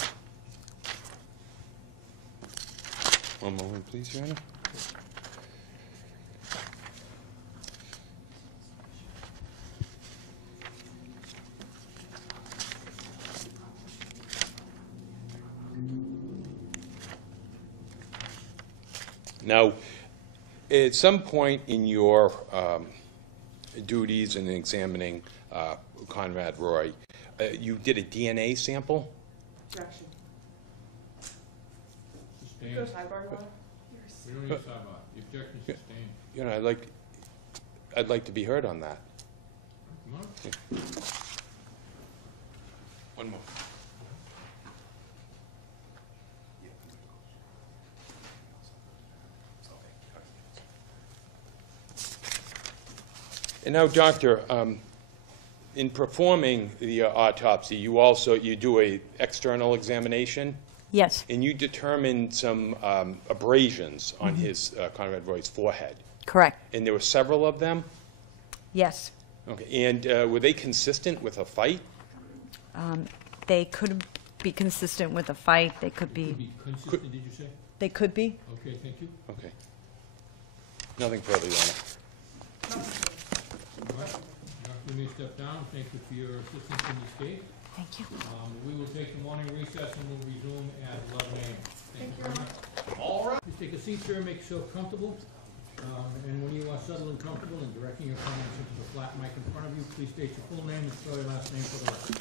One moment, please, Your Honor. Now, at some point in your duties in examining Conrad Roy, you did a DNA sample? Objection. Sustained. Go sidebar, Your Honor. We don't need a sidebar. The objection is sustained. You know, I'd like to be heard on that. Come on. One more. And now, doctor, in performing the autopsy, you do a external examination, Yes, and you determined some abrasions on his Conrad Roy's forehead, correct. and there were several of them. Yes. Okay, and were they consistent with a fight? They could be consistent with a fight. They could To be. be consistent, did you say? They could be. Okay, thank you. Okay. Nothing further, Your Honor. All right, Dr. Lee, step down. Thank you for your assistance in this case. Thank you. We will take the morning recess and we'll resume at 11 a.m. Thank you very much. All right. Please take a seat, sir, make yourself comfortable. And when you are settled and comfortable and directing your comments into the flat mic in front of you, please state your full name and spell your last name for the record.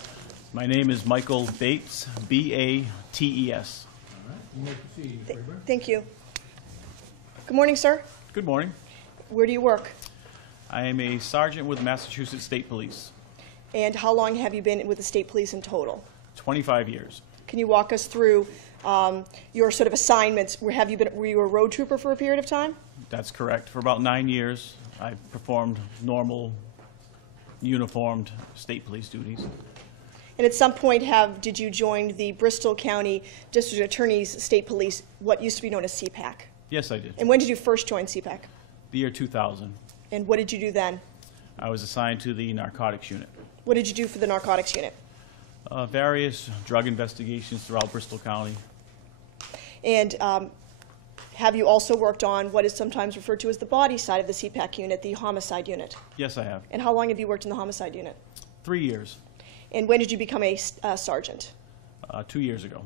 My name is Michael Bates, B-A-T-E-S. All right, you may proceed, Ms. Rayburn. Thank you. Good morning, sir. Good morning. Where do you work? I am a sergeant with Massachusetts State Police, And how long have you been with the state police in total? 25 years. Can you walk us through your sort of assignments? Were you a road trooper for a period of time? That's correct. For about 9 years, I performed normal, uniformed state police duties. And at some point, did you join the Bristol County District Attorney's State Police, what used to be known as CPAC? Yes, I did. And when did you first join CPAC? The year 2000. And what did you do then? I was assigned to the narcotics unit. What did you do for the narcotics unit? Various drug investigations throughout Bristol County. And have you also worked on what is sometimes referred to as the body side of the CPAC unit, the homicide unit? Yes, I have. And how long have you worked in the homicide unit? 3 years. And when did you become a sergeant? 2 years ago.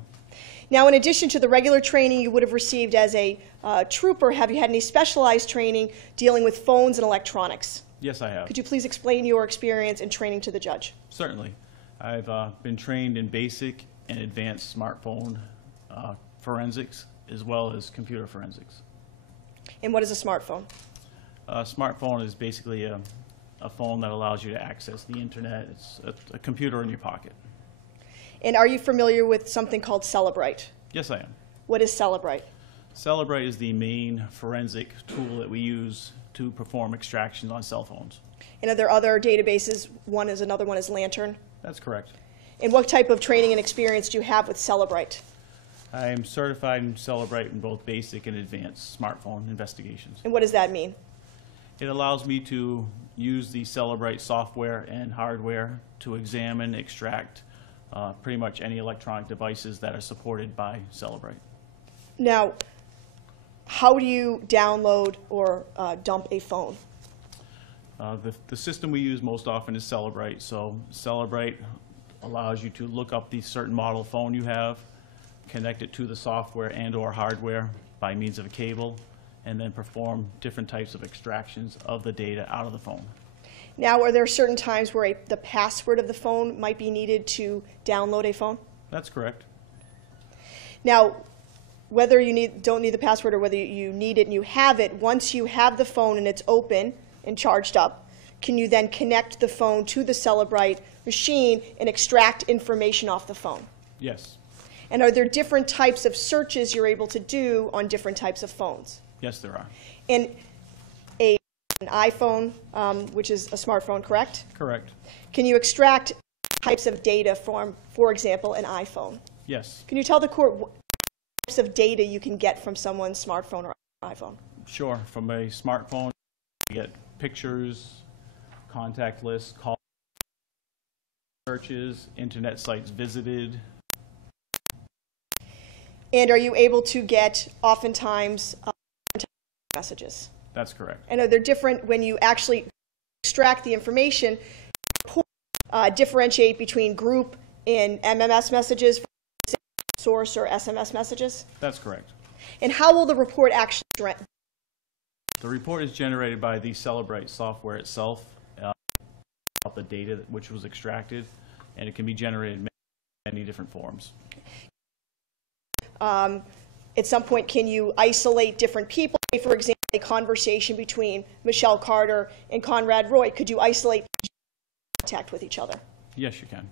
Now, in addition to the regular training you would have received as a trooper, have you had any specialized training dealing with phones and electronics? Yes, I have. Could you please explain your experience in training to the judge? Certainly. I've been trained in basic and advanced smartphone forensics, as well as computer forensics. And what is a smartphone? A smartphone is basically a phone that allows you to access the internet. It's a computer in your pocket. And are you familiar with something called Celebrite? Yes, I am. What is Celebrite? Celebrite is the main forensic tool that we use to perform extractions on cell phones. And are there other databases? Another one is Lantern. That's correct. And what type of training and experience do you have with Celebrite? I am certified in Celebrite in both basic and advanced smartphone investigations. And what does that mean? It allows me to use the Celebrite software and hardware to examine, extract pretty much any electronic devices that are supported by Celebrite. Now, how do you download or dump a phone? The system we use most often is Celebrite. So Celebrite allows you to look up the certain model phone you have, connect it to the software and or hardware by means of a cable, and then perform different types of extractions of the data out of the phone. Now, are there certain times where the password of the phone might be needed to download a phone? That's correct. Now, whether you don't need the password or whether you need it and you have it, once you have the phone and it's open and charged up, can you then connect the phone to the Celebrite machine and extract information off the phone? Yes. And are there different types of searches you're able to do on different types of phones? Yes, there are. And an iPhone, which is a smartphone, correct? Correct. Can you extract types of data from, for example, an iPhone? Yes. Can you tell the court what types of data you can get from someone's smartphone or iPhone? Sure. From a smartphone, you get pictures, contact lists, call searches, internet sites visited. And are you able to get, oftentimes, messages? That's correct. And are there different, when you actually extract the information, differentiate between group and MMS messages, source or SMS messages? That's correct. And how will the report actually The report is generated by the Celebrite software itself, about the data which was extracted, and it can be generated in many different forms. At some point, can you isolate different people? For example, a conversation between Michelle Carter and Conrad Roy. Could you isolate contact with each other? Yes, you can.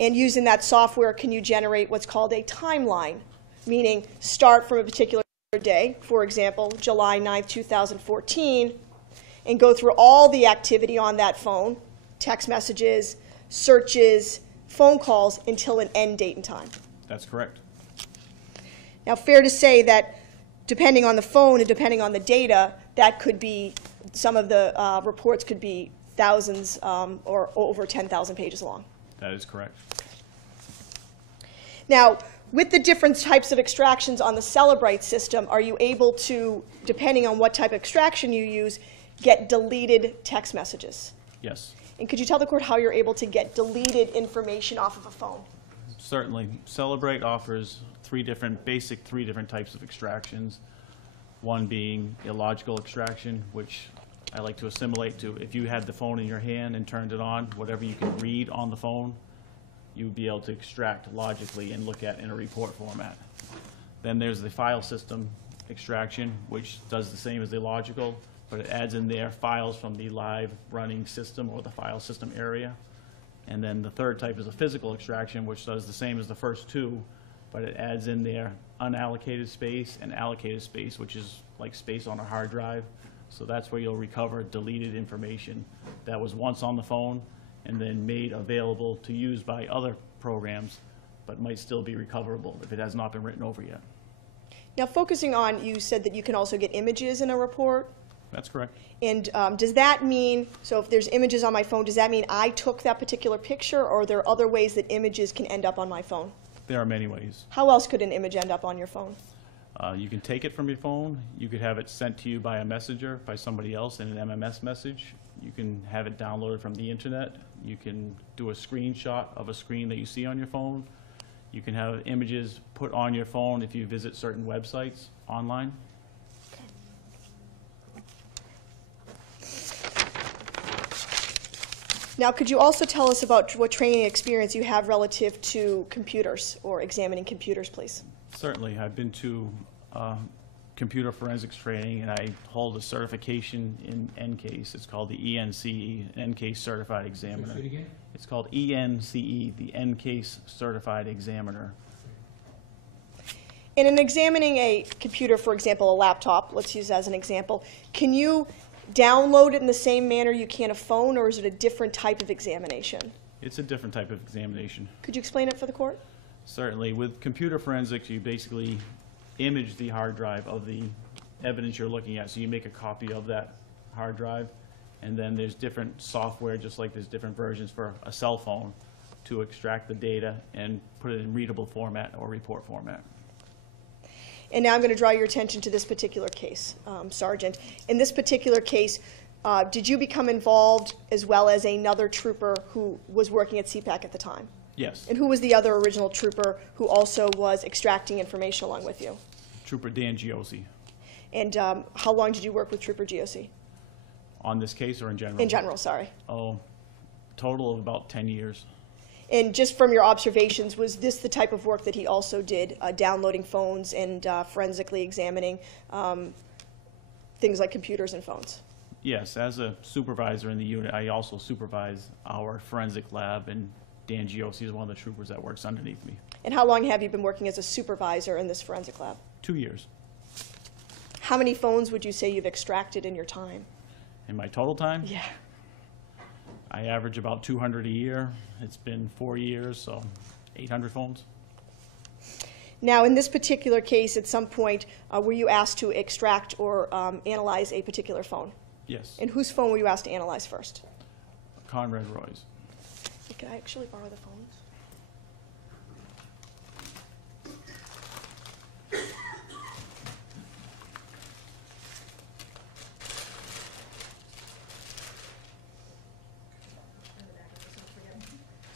And using that software, can you generate what's called a timeline, meaning start from a particular day, for example, July 9th, 2014, and go through all the activity on that phone, text messages, searches, phone calls, until an end date and time? That's correct. Now, fair to say that depending on the phone and depending on the data, that could be, some of the reports could be thousands or over 10,000 pages long. That is correct. Now, with the different types of extractions on the Celebrite system, are you able to, depending on what type of extraction you use, get deleted text messages? Yes, And could you tell the court how you're able to get deleted information off of a phone? certainly. Celebrate offers three different types of extractions. One being illogical extraction, which I like to assimilate to if you had the phone in your hand and turned it on, whatever you could read on the phone, you would be able to extract logically and look at in a report format. Then there's the file system extraction, which does the same as the illogical, but it adds in there files from the live running system or the file system area. And then the third type is a physical extraction, which does the same as the first two, but it adds in there unallocated space and allocated space, which is like space on a hard drive. So that's where you'll recover deleted information that was once on the phone and then made available to use by other programs, but might still be recoverable if it has not been written over yet. Now, focusing on, you said that you can also get images in a report. That's correct. And does that mean, so if there's images on my phone, does that mean I took that particular picture, or are there other ways that images can end up on my phone? There are many ways. How else could an image end up on your phone? You can take it from your phone. You could have it sent to you by a messenger, by somebody else in an MMS message. You can have it downloaded from the internet. You can do a screenshot of a screen that you see on your phone. You can have images put on your phone if you visit certain websites online. Now, could you also tell us about what training experience you have relative to computers or examining computers, please? Certainly. I've been to computer forensics training, and I hold a certification in NCASE. It's called the ENCE, NCASE Certified Examiner. Say it again? It's called ENCE, the NCASE Certified Examiner. And in examining a computer, for example, a laptop, let's use as an example, can you download it in the same manner you can a phone, or is it a different type of examination? It's a different type of examination. Could you explain it for the court? Certainly. With computer forensics, you basically image the hard drive of the evidence you're looking at. So you make a copy of that hard drive, and then there's different software, just like there's different versions for a cell phone, to extract the data and put it in readable format or report format. And now I'm going to draw your attention to this particular case, Sergeant. In this particular case, did you become involved as well as another trooper who was working at CPAC at the time? Yes. And who was the other original trooper who also was extracting information along with you? Trooper Dan Giosi. And how long did you work with Trooper Giosi? On this case or in general? In general, sorry. Oh, total of about 10 years. And just from your observations, was this the type of work that he also did, downloading phones and forensically examining things like computers and phones? Yes, as a supervisor in the unit, I also supervise our forensic lab, and Dan Giosi is one of the troopers that works underneath me. And how long have you been working as a supervisor in this forensic lab? 2 years. How many phones would you say you've extracted in your time? In my total time? Yeah. I average about 200 a year. It's been 4 years, so 800 phones. Now, in this particular case, at some point, were you asked to extract or analyze a particular phone? Yes. And whose phone were you asked to analyze first? Conrad Roy's. Could I actually borrow the phones?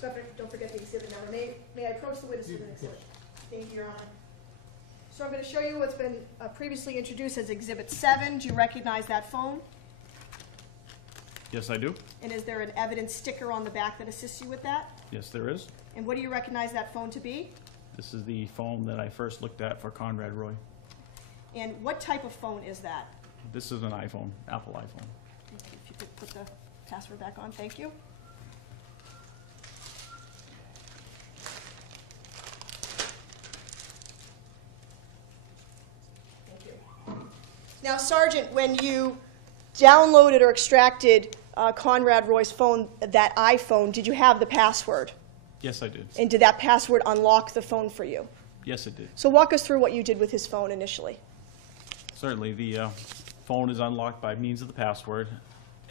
So don't forget the exhibit number. May I approach the witness with an exhibit? Thank you, Your Honor. So I'm going to show you what's been previously introduced as Exhibit 7. Do you recognize that phone? Yes, I do. And is there an evidence sticker on the back that assists you with that? Yes, there is. And what do you recognize that phone to be? This is the phone that I first looked at for Conrad Roy. And what type of phone is that? This is an iPhone, Apple iPhone. If you could put the password back on, thank you. Thank you. Now, Sergeant, when you downloaded or extracted Conrad Roy's phone, that iPhone, did you have the password? Yes, I did. And did that password unlock the phone for you? Yes, it did. So walk us through what you did with his phone initially. Certainly, the phone is unlocked by means of the password,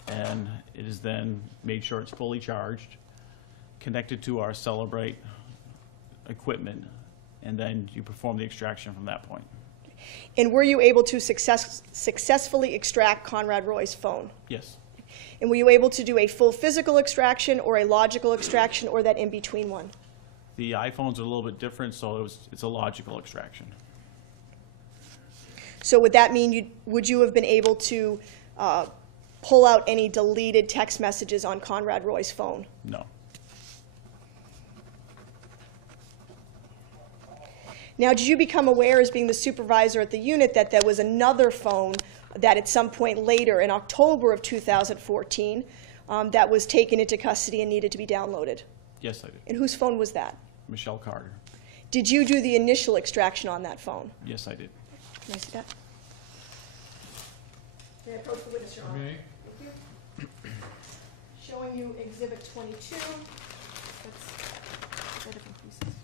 and it is then made sure it's fully charged, connected to our Celebrate equipment, and then you perform the extraction from that point. And were you able to successfully extract Conrad Roy's phone? Yes, And were you able to do a full physical extraction or a logical extraction or that in-between one? the iPhones are a little bit different, so it's a logical extraction. So would that mean would you have been able to pull out any deleted text messages on Conrad Roy's phone? No. Now, did you become aware as being the supervisor at the unit that there was another phone that at some point later in October of 2014 that was taken into custody and needed to be downloaded? Yes, I did. And whose phone was that? Michelle Carter. Did you do the initial extraction on that phone? Yes, I did. Can I see that? May I approach the witness, Your Honor? May. Thank you. Showing you Exhibit 22. They're different pieces.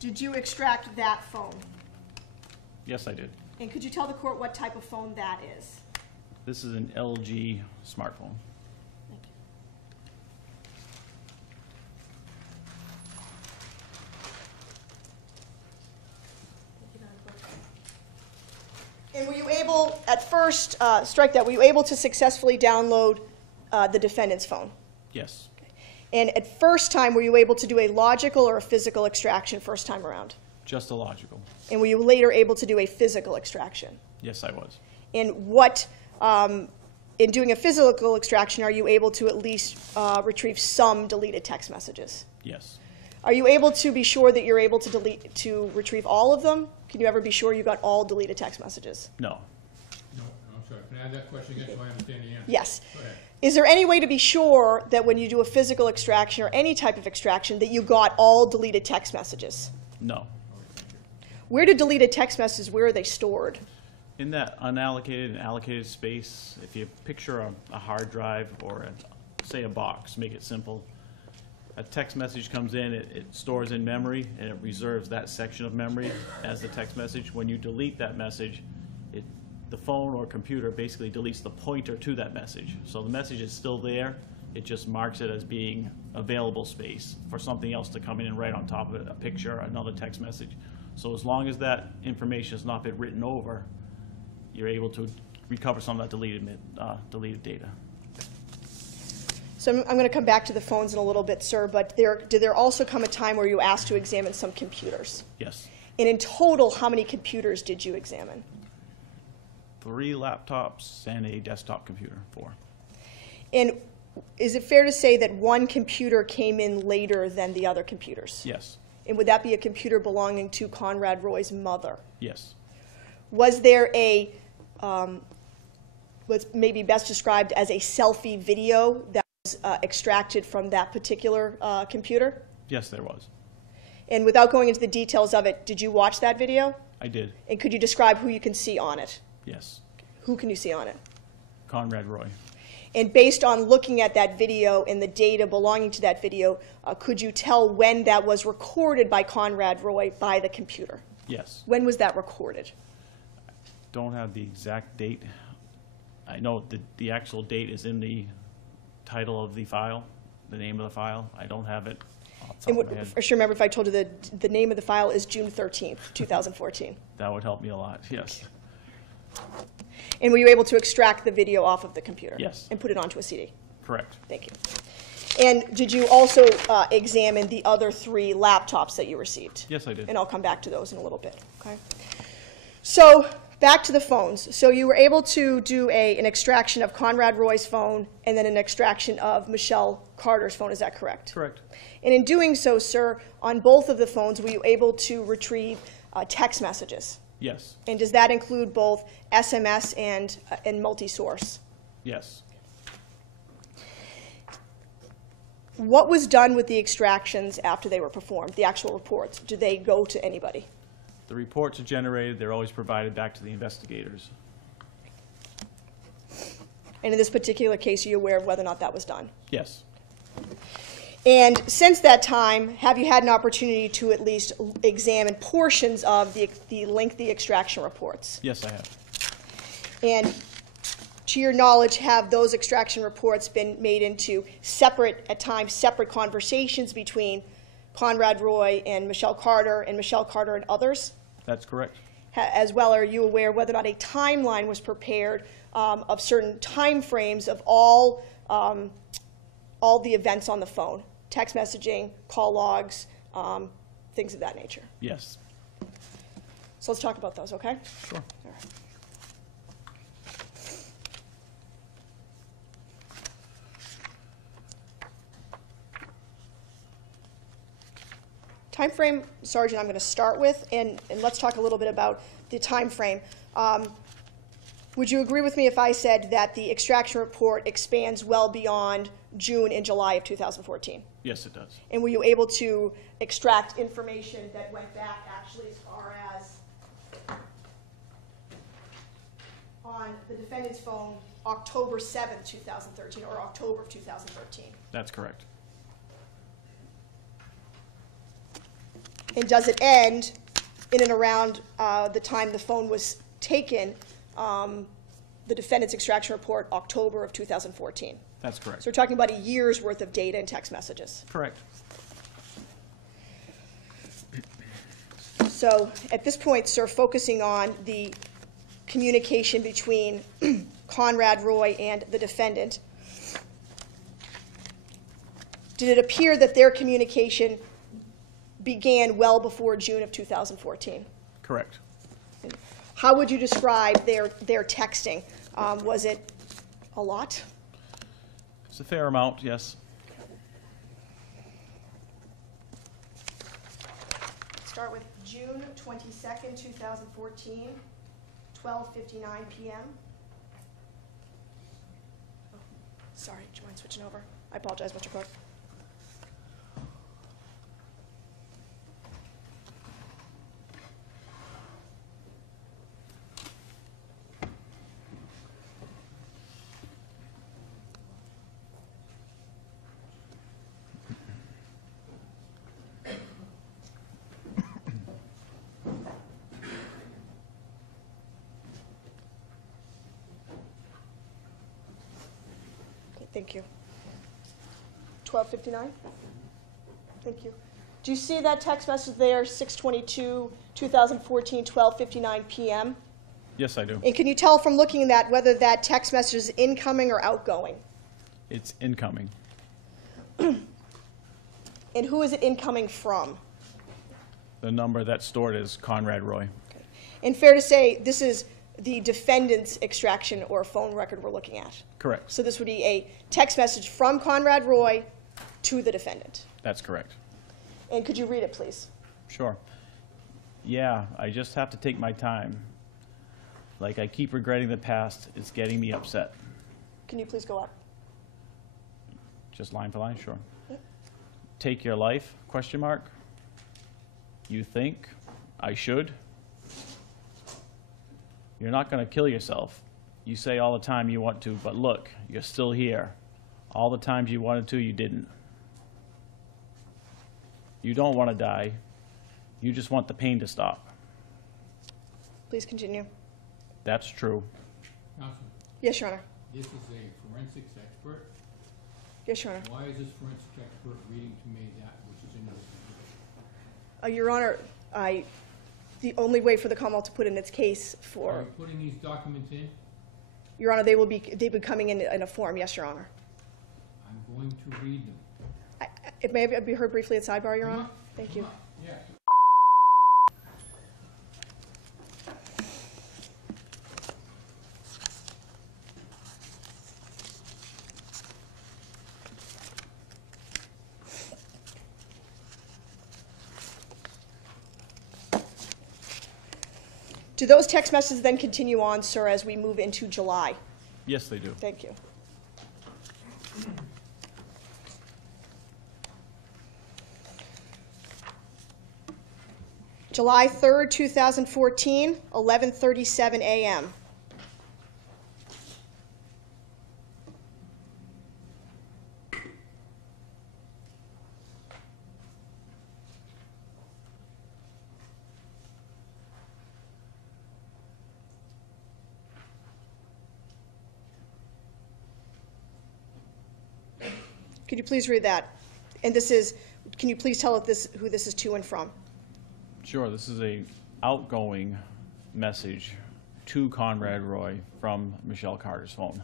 Did you extract that phone? Yes, I did. And could you tell the court what type of phone that is? This is an LG smartphone. Thank you. And were you able, at first, strike that, were you able to successfully download the defendant's phone? Yes, And at first time, were you able to do a logical or a physical extraction first time around? just a logical. And were you later able to do a physical extraction? Yes, I was. And what, in doing a physical extraction, are you able to at least retrieve some deleted text messages? Yes, Are you able to be sure that you're able to retrieve all of them? Can you ever be sure you got all deleted text messages? no, No, I'm sorry, can I have that question again so I understand the answer? Yes. Go ahead. Is there any way to be sure that when you do a physical extraction or any type of extraction that you got all deleted text messages? no. Where do deleted text messages, where are they stored? In that unallocated and allocated space, if you picture a hard drive or, say, a box, make it simple, a text message comes in, it stores in memory, and it reserves that section of memory as the text message. When you delete that message, the phone or computer basically deletes the pointer to that message. So the message is still there, it just marks it as being available space for something else to come in and write on top of it, a picture, another text message. So as long as that information has not been written over, you're able to recover some of that deleted data. So I'm going to come back to the phones in a little bit, sir, but did there also come a time where you were asked to examine some computers? Yes. And in total, how many computers did you examine? 3 laptops and a desktop computer, 4. And is it fair to say that one computer came in later than the other computers? Yes. And would that be a computer belonging to Conrad Roy's mother? Yes. Was there a, what's maybe best described as a selfie video that was extracted from that particular computer? Yes, there was. And without going into the details of it, did you watch that video? I did. And could you describe who you can see on it? Yes. Who can you see on it? Conrad Roy. And based on looking at that video and the data belonging to that video, could you tell when that was recorded by Conrad Roy by the computer? Yes. When was that recorded? Don't have the exact date. I know the actual date is in the title of the file, the name of the file. I don't have it off the And top of my head. I should remember if I told you the name of the file is June 13th, 2014. That would help me a lot, yes. And were you able to extract the video off of the computer? Yes. And put it onto a CD? Correct. Thank you. And did you also examine the other 3 laptops that you received? Yes, I did. And I'll come back to those in a little bit, okay? So back to the phones. So you were able to do an extraction of Conrad Roy's phone and then an extraction of Michelle Carter's phone, is that correct? Correct. And in doing so, sir, on both of the phones, were you able to retrieve text messages? Yes. And does that include both SMS and multi-source? Yes. What was done with the extractions after they were performed, the actual reports? Do they go to anybody? The reports are generated. They're always provided back to the investigators. And in this particular case, are you aware of whether or not that was done? Yes. And since that time, have you had an opportunity to at least examine portions of the lengthy extraction reports? Yes, I have. And to your knowledge, have those extraction reports been made into separate, at times, separate conversations between Conrad Roy and Michelle Carter and others? That's correct. As well, are you aware whether or not a timeline was prepared of certain timeframes of all the events on the phone? Text messaging, call logs, things of that nature. Yes. So let's talk about those, okay? Sure. All right. Time frame, Sergeant, I'm going to start with, and let's talk a little bit about the time frame. Would you agree with me if I said that the extraction report expands well beyond June and July of 2014? Yes, it does. And were you able to extract information that went back actually as far as on the defendant's phone, October 7th, 2013, or October of 2013? That's correct. And does it end in and around the time the phone was taken, the defendant's extraction report, October of 2014? That's correct. So we're talking about a year's worth of data and text messages. Correct. So at this point, sir, focusing on the communication between Conrad Roy and the defendant, did it appear that their communication began well before June of 2014? Correct. How would you describe their texting? Was it a lot? It's a fair amount, yes. Start with June 22nd, 2014, 12:59 p.m. Oh, sorry, do you mind switching over? I apologize, Mr. Clerk. Thank you. 12:59? Thank you. Do you see that text message there, 6/22/2014, 12:59 p.m.? Yes, I do. And can you tell from looking at that whether that text message is incoming or outgoing? It's incoming. And who is it incoming from? The number that's stored is Conrad Roy. Okay. And fair to say, this is the defendant's extraction or phone record we're looking at. Correct. So this would be a text message from Conrad Roy to the defendant. That's correct. And could you read it, please? Sure. Yeah, I just have to take my time. Like I keep regretting the past, it's getting me upset. Can you please go up? Just line for line, sure. Yep. Take your life, question mark. You think I should? You're not going to kill yourself. You say all the time you want to, but look, you're still here. All the times you wanted to, you didn't. You don't want to die. You just want the pain to stop. Please continue. That's true. Counsel, Yes, Your Honor. this is a forensics expert. Yes, Your Honor. Why is this forensic expert reading to me that which is in the report? Your Honor, the only way for the Commonwealth to put in its case Are for, you putting these documents in? Your Honor, they'll be coming in a form. Yes, Your Honor. I'm going to read them. It may be heard briefly at sidebar, Your Come Honor. on, Thank come you. on, Yeah. Do those text messages then continue on, sir, as we move into July? Yes, they do. Thank you. July 3rd, 2014, 11:37 a.m. Could you please read that? And this is Can you please tell us who this is to and from? Sure, this is a outgoing message to Conrad Roy from Michelle Carter's phone.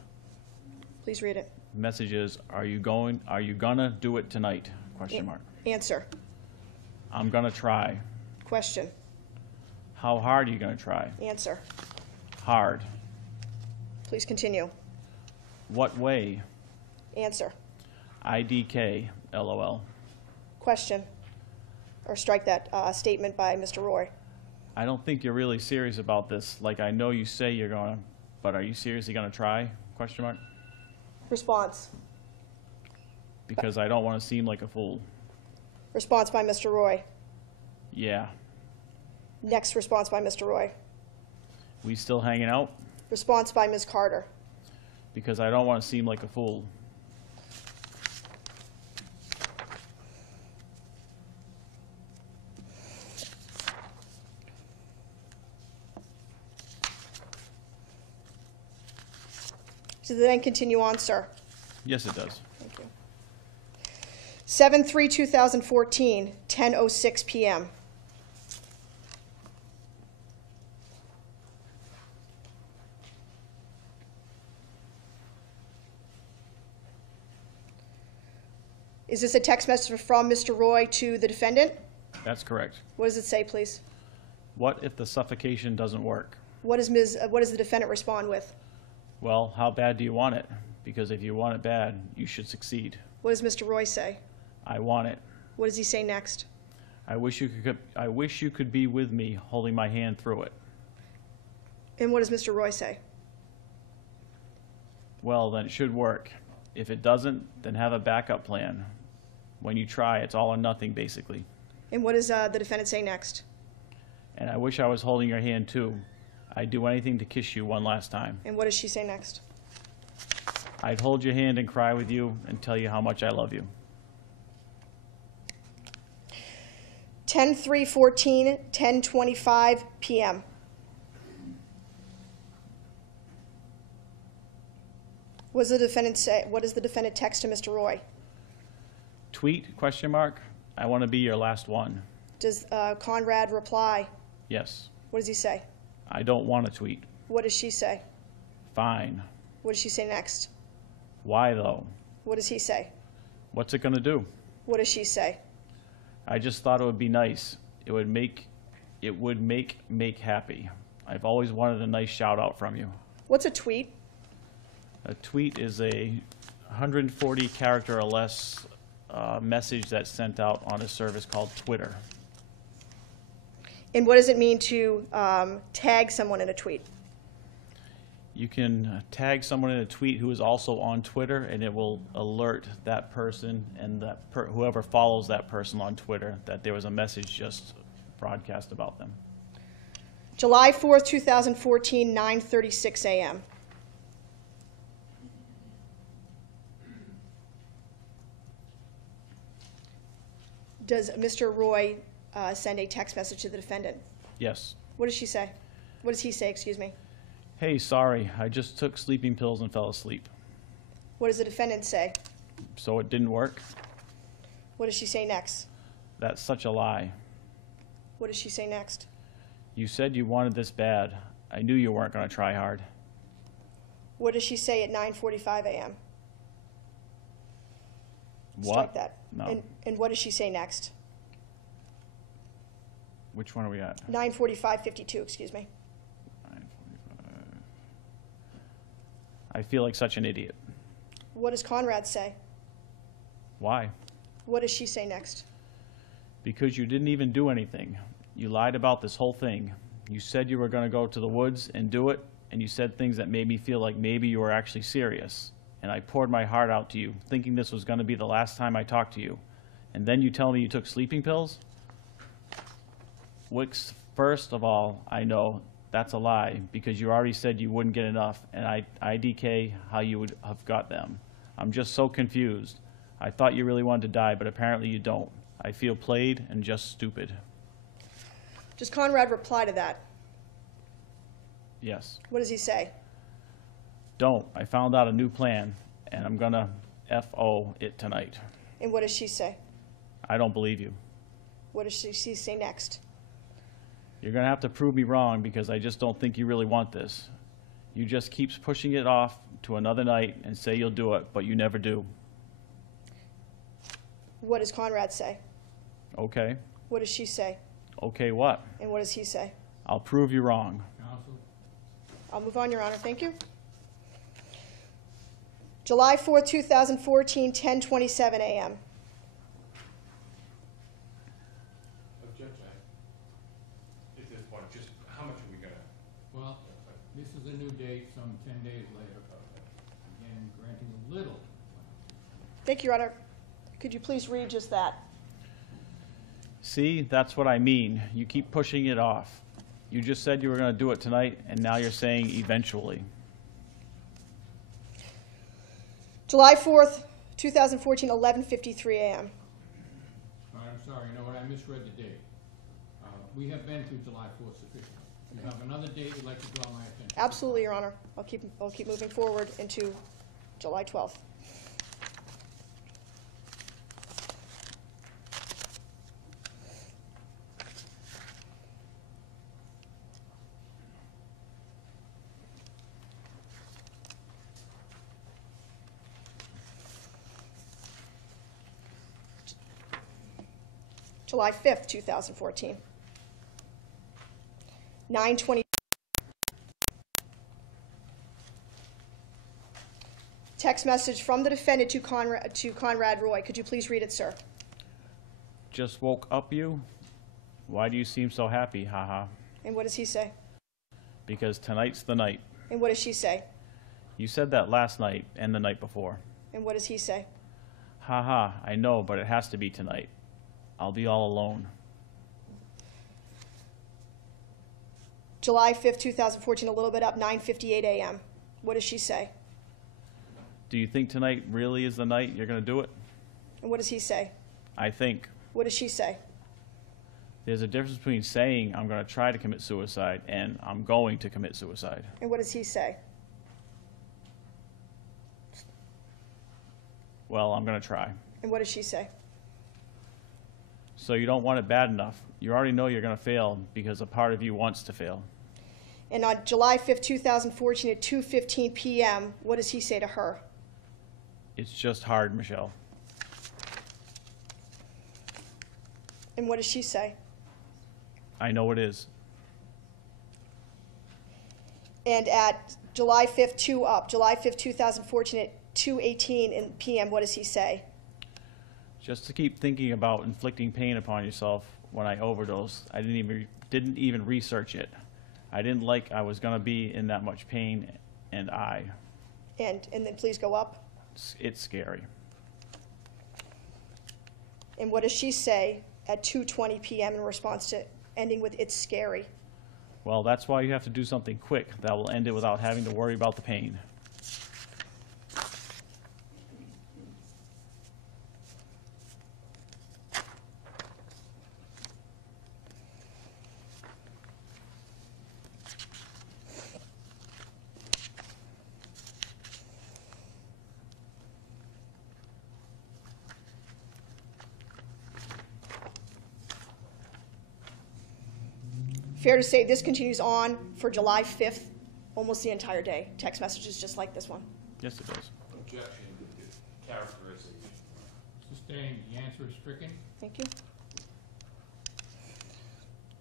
Please read it. Message is, are you gonna do it tonight? Question mark. Answer. I'm gonna try. Question. How hard are you gonna try? Answer. Hard. Please continue. What way? Answer. IDK, LOL. Question. Or strike that statement by Mr. Roy. I don't think you're really serious about this. Like, I know you say you're gonna, but are you seriously gonna try? Question mark. Response. Because I don't want to seem like a fool. Response by Mr. Roy. Yeah. Next response by Mr. Roy. We still hanging out? Response by Ms. Carter. Because I don't want to seem like a fool. Does it then continue on, sir? Yes, it does. Thank you. 7/3/2014, 10:06 p.m. Is this a text message from Mr. Roy to the defendant? That's correct. What does it say, please? What if the suffocation doesn't work? What does the defendant respond with? Well, how bad do you want it? Because if you want it bad, you should succeed. What does Mr. Roy say? I want it. What does he say next? I wish you could be with me, holding my hand through it. And what does Mr. Roy say? Well, then it should work. If it doesn't, then have a backup plan. When you try, it's all or nothing, basically. And what does the defendant say next? And I wish I was holding your hand, too. I'd do anything to kiss you one last time. And what does she say next? I'd hold your hand and cry with you and tell you how much I love you. 10/3/14, 10:25 p.m. What does the defendant say? What does the defendant text to Mr. Roy? Tweet, question mark, I want to be your last one. Does Conrad reply? Yes. What does he say? I don't want to tweet. What does she say? Fine. What does she say next? Why, though? What does he say? What's it going to do? What does she say? I just thought it would be nice. It would make happy. I've always wanted a nice shout out from you. What's a tweet? A tweet is a 140 character or less message that's sent out on a service called Twitter. And what does it mean to tag someone in a tweet? You can tag someone in a tweet who is also on Twitter, and it will alert that person and whoever follows that person on Twitter that there was a message just broadcast about them. July 4th, 2014, 9:36 a.m. Does Mr. Roy send a text message to the defendant? Yes. What does she say? What does he say, excuse me? Hey, sorry, I just took sleeping pills and fell asleep. What does the defendant say? So it didn't work? What does she say next? That's such a lie. What does she say next? You said you wanted this bad. I knew you weren't going to try hard. What does she say at 9:45 a.m.? What? Strike that. No. And what does she say next? Which one are we at? 9:45:52, excuse me. 9:45. I feel like such an idiot. What does Conrad say? Why? What does she say next? Because you didn't even do anything. You lied about this whole thing. You said you were going to go to the woods and do it, and you said things that made me feel like maybe you were actually serious. And I poured my heart out to you, thinking this was going to be the last time I talked to you. And then you tell me you took sleeping pills? Wicks, first of all, I know that's a lie, because you already said you wouldn't get enough, and IDK how you would have got them. I'm just so confused. I thought you really wanted to die, but apparently you don't. I feel played and just stupid. Does Conrad reply to that? Yes. What does he say? Don't. I found out a new plan, and I'm gonna FO it tonight. And what does she say? I don't believe you. What does she say next? You're going to have to prove me wrong because I just don't think you really want this. You just keeps pushing it off to another night and say you'll do it, but you never do. What does Conrad say? Okay. What does she say? Okay, what? And what does he say? I'll prove you wrong. Counsel? I'll move on, Your Honor. Thank you. July 4th, 2014, 10:27 a.m. Judge, at this point, just how much are we gonna? Well, this is a new date, some 10 days later. Again, granting a little. Thank you, Your Honor. Could you please read just that? See, that's what I mean. You keep pushing it off. You just said you were going to do it tonight, and now you're saying eventually. July 4th, 2014, 11:53 a.m. All right, I'm sorry, you know what, I misread the date. We have been through July 4th sufficiently. You have another date you'd like to draw my attention to? Absolutely, Your Honor. I'll keep moving forward into July 12th. July 5th, 2014. 9:20. Text message from the defendant to Conrad Roy. Could you please read it, sir? Just woke up you? Why do you seem so happy, haha? And what does he say? Because tonight's the night. And what does she say? You said that last night and the night before. And what does he say? Haha, I know, but it has to be tonight. I'll be all alone. July 5th, 2014, a little bit up, 9:58 a.m. What does she say? Do you think tonight really is the night you're going to do it? And what does he say? I think. What does she say? There's a difference between saying I'm going to try to commit suicide and I'm going to commit suicide. And what does he say? Well, I'm going to try. And what does she say? So you don't want it bad enough. You already know you're going to fail because a part of you wants to fail. And on July 5th, 2014, at 2:15 p.m., what does he say to her? It's just hard, Michelle. And what does she say? I know it is. And at July 5th, July 5th, 2014, at 2:18 p.m., what does he say? Just to keep thinking about inflicting pain upon yourself when I overdosed, I didn't even research it. I didn't like I was going to be in that much pain, and And then please go up. it's scary. And what does she say at 2:20 p.m. in response to ending with "it's scary"? Well, that's why you have to do something quick that will end it without having to worry about the pain. Fair to say this continues on for July 5th, almost the entire day. Text messages just like this one. Yes, it does. Objection, characteristic. Sustained, the answer is stricken. Thank you.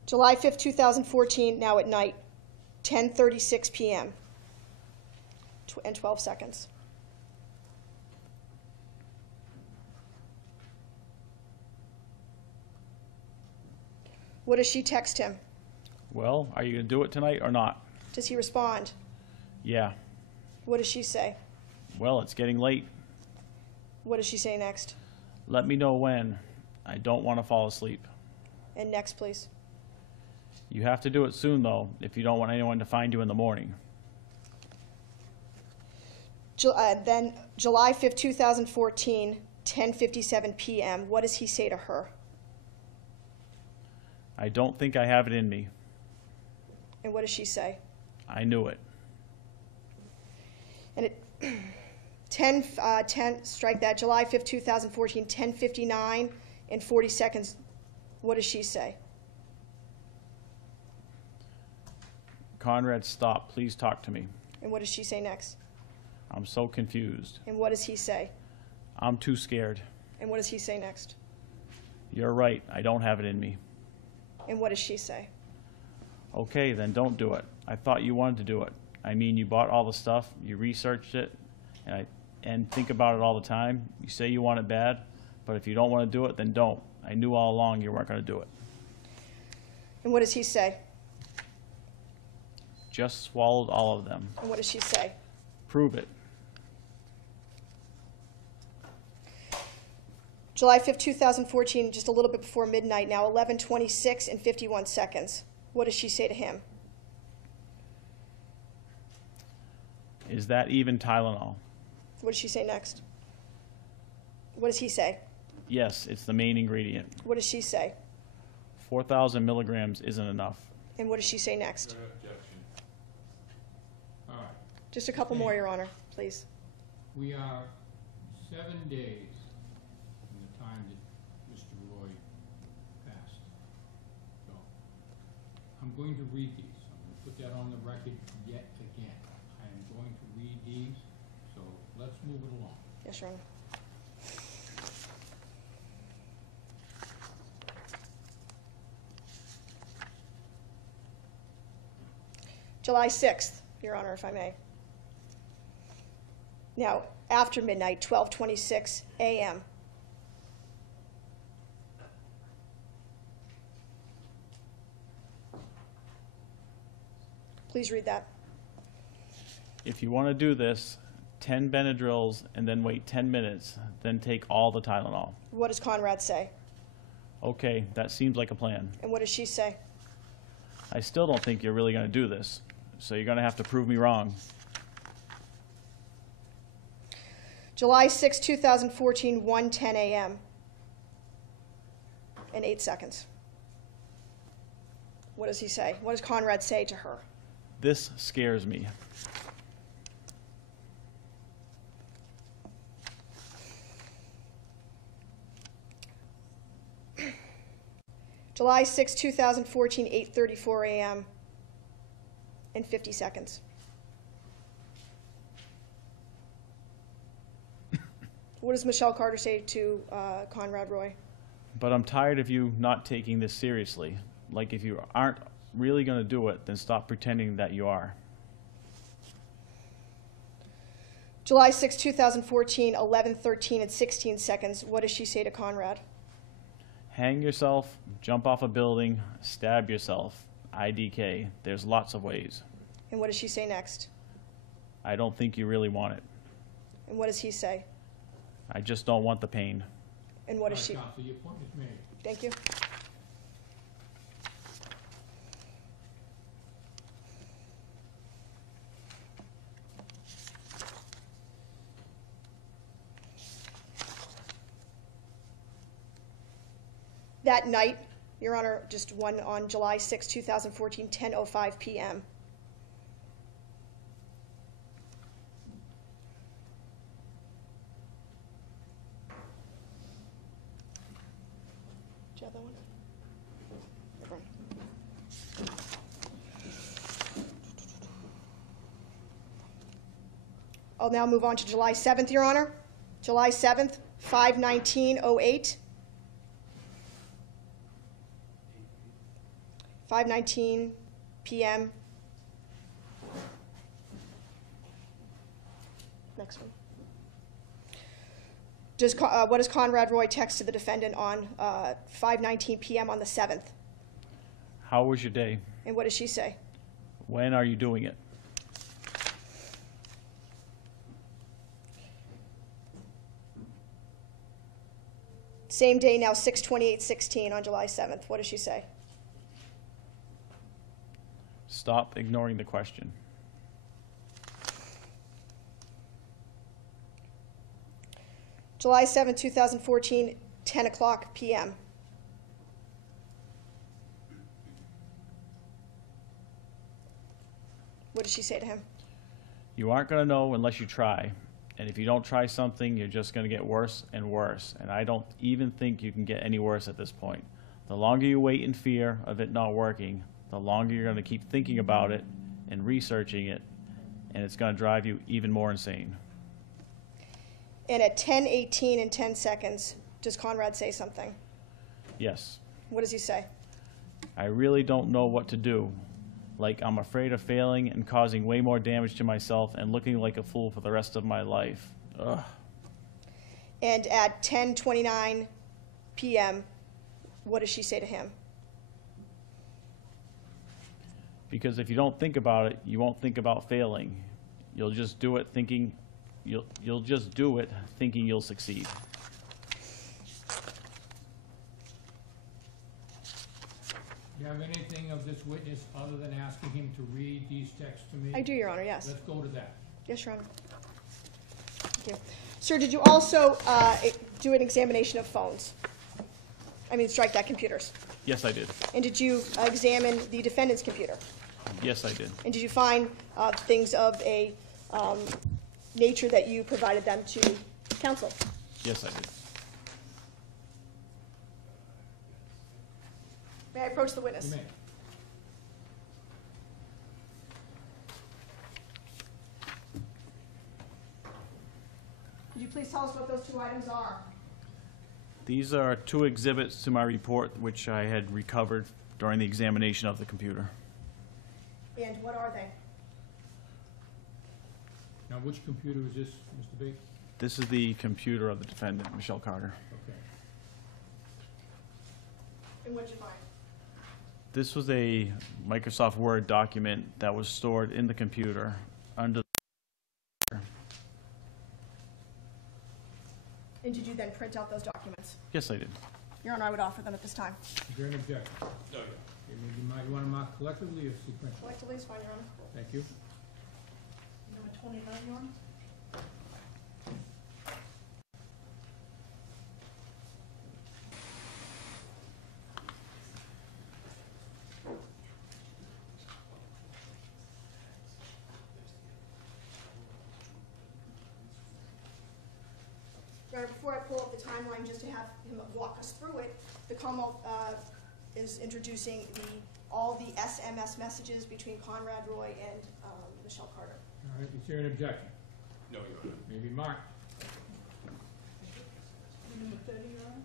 July 5th, 2014, now at night, 10:36 p.m. and 12 seconds. What does she text him? Well, are you going to do it tonight or not? Does he respond? Yeah. What does she say? Well, it's getting late. What does she say next? Let me know when. I don't want to fall asleep. And next, please. You have to do it soon, though, if you don't want anyone to find you in the morning. Then July 5th, 2014, 10:57 p.m. What does he say to her? I don't think I have it in me. And what does she say? I knew it. And at 10, strike that, July 5th, 2014, 10:59, in 40 seconds, what does she say? Conrad, stop, please talk to me. And what does she say next? I'm so confused. And what does he say? I'm too scared. And what does he say next? You're right, I don't have it in me. And what does she say? Okay, then don't do it. I thought you wanted to do it. I mean, you bought all the stuff, you researched it, and think about it all the time. You say you want it bad, but if you don't want to do it, then don't. I knew all along you weren't going to do it. And what does he say? Just swallowed all of them. And what does she say? Prove it. July 5th, 2014, just a little bit before midnight now, 11:26 and 51 seconds. What does she say to him? Is that even Tylenol? What does she say next? What does he say? Yes, it's the main ingredient. What does she say? 4,000 milligrams isn't enough. And what does she say next? Objection. All right. Just a couple more, Your Honor, please. We are 7 days from the time that Mr. Roy passed. So, I'm going to read these. I'm going to put that on the record yet again. I am going to read these, so let's move it along. Yes, Your Honor. July 6th, Your Honor, if I may. Now, after midnight, 12:26 a.m. Please read that. If you want to do this, 10 Benadryls and then wait 10 minutes, then take all the Tylenol. What does Conrad say? Okay, that seems like a plan. And what does she say? I still don't think you're really going to do this, so you're going to have to prove me wrong. July 6, 2014, 1:10 a.m. and 8 seconds. What does he say? What does Conrad say to her? This scares me. July 6, 2014, 8:34 a.m. and 50 seconds. What does Michelle Carter say to Conrad Roy? But I'm tired of you not taking this seriously. Like, if you aren't really going to do it, then stop pretending that you are. July 6, 2014, 11:13 and 16 seconds. What does she say to Conrad? Hang yourself, jump off a building, stab yourself. IDK. There's lots of ways. And what does she say next? I don't think you really want it. And what does he say? I just don't want the pain. And what does she... Counsel, your point is made. Thank you. That night, Your Honor, just one on July 6, 2014, 10:05 p.m. Do you have that one? Never mind. I'll now move on to July 7th, Your Honor. July 7th, 5:19:08. 5:19 p.m. Next one. What does Conrad Roy text to the defendant on 5:19 p.m. on the 7th? How was your day? And what does she say? When are you doing it? Same day now, 6:28:16 on July 7th. What does she say? Stop ignoring the question. July 7th, 2014, 10 o'clock p.m. What did she say to him? You aren't going to know unless you try. And if you don't try something, you're just going to get worse and worse. And I don't even think you can get any worse at this point. The longer you wait in fear of it not working, the longer you're going to keep thinking about it and researching it, and it's going to drive you even more insane. And at 10:18 and 10 seconds, does Conrad say something? Yes. What does he say? I really don't know what to do. Like, I'm afraid of failing and causing way more damage to myself and looking like a fool for the rest of my life. Ugh. And at 10:29 p.m., what does she say to him? Because if you don't think about it, you won't think about failing. You'll just do it thinking you'll just do it thinking you'll succeed. Do you have anything of this witness other than asking him to read these texts to me? I do, Your Honor, yes. Let's go to that. Yes, Your Honor. Thank you. Sir, did you also do an examination of phones? I mean, strike that computers. Yes, I did. And did you examine the defendant's computer? Yes, I did. And did you find things of a nature that you provided them to counsel? Yes, I did. May I approach the witness? You may. Could you please tell us what those two items are? These are two exhibits to my report which I had recovered during the examination of the computer. And what are they? Now, which computer is this, Mr. Bates? This is the computer of the defendant, Michelle Carter. Okay. And what did you find? This was a Microsoft Word document that was stored in the computer under the... And did you then print out those documents? Yes, I did. Your Honor, I would offer them at this time. Is there an objection? No, you want to mark collectively or sequentially? Collectively is fine, Your Honor. Thank you. Number 29, Your Honor? Your Honor, before I pull up the timeline, just to have him walk us through it, the Commonwealth is introducing all the SMS messages between Conrad Roy and Michelle Carter. All right, is there an objection? No, Your Honor. Maybe marked. Number 30, Your Honor?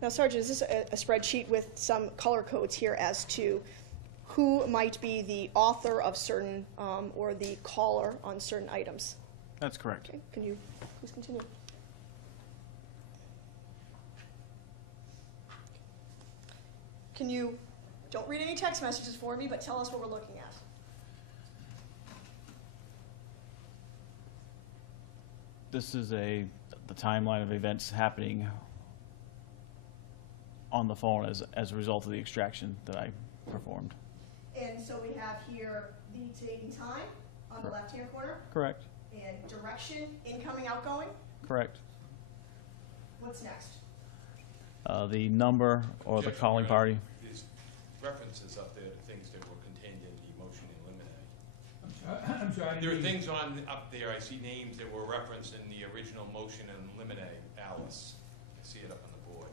Now, Sergeant, is this a spreadsheet with some color codes here as to who might be the author of certain or the caller on certain items? That's correct. Okay, can you please continue? Can you, don't read any text messages for me, but tell us what we're looking at. This is the timeline of events happening on the phone as a result of the extraction that I performed. And so we have here the date and time on the left-hand corner, Correct. and direction, incoming, outgoing. Correct. What's next? The number or the calling party. There's references up there to things that were contained in the motion in limine. I'm sorry. I There are didn't read- things on up there, I see names that were referenced in the original motion in limine, Alice. I see it up on the board.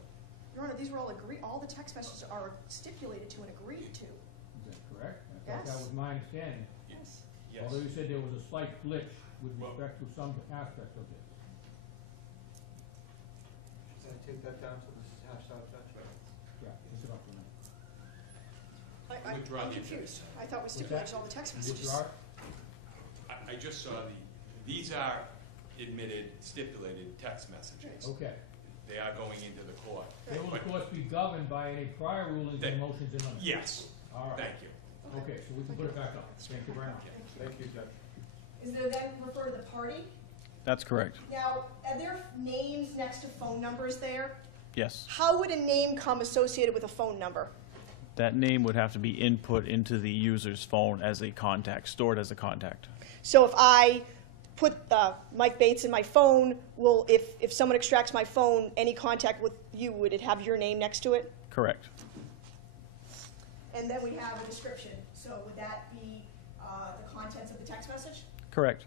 Your Honor, these were all the text messages are stipulated to and agreed to. Is that correct? I thought that Yes. was my understanding. Yes. Yes. Although you said there was a slight glitch with respect to some aspect of this. Should I take that down to the half stop, Judge? Yeah, it's about the number. Withdraw I'm the confused. objection. I thought we stipulated all the text You messages. withdraw it? I just saw these are admitted stipulated text messages. Okay. They are going into the court. They will, of But- course, be governed by any prior rulings They- and motions in them. Yes, All right. thank you. Okay, so we can put it back up. Thank you very much. Thank you, Judge. Is there then refer to the party? That's correct. Now, are there names next to phone numbers there? Yes. How would a name come associated with a phone number? That name would have to be input into the user's phone as a contact, stored as a contact. So if I put Mike Bates in my phone, if someone extracts my phone, any contact with you, would it have your name next to it? Correct. And then we have a description. So would that be the contents of the text message? Correct.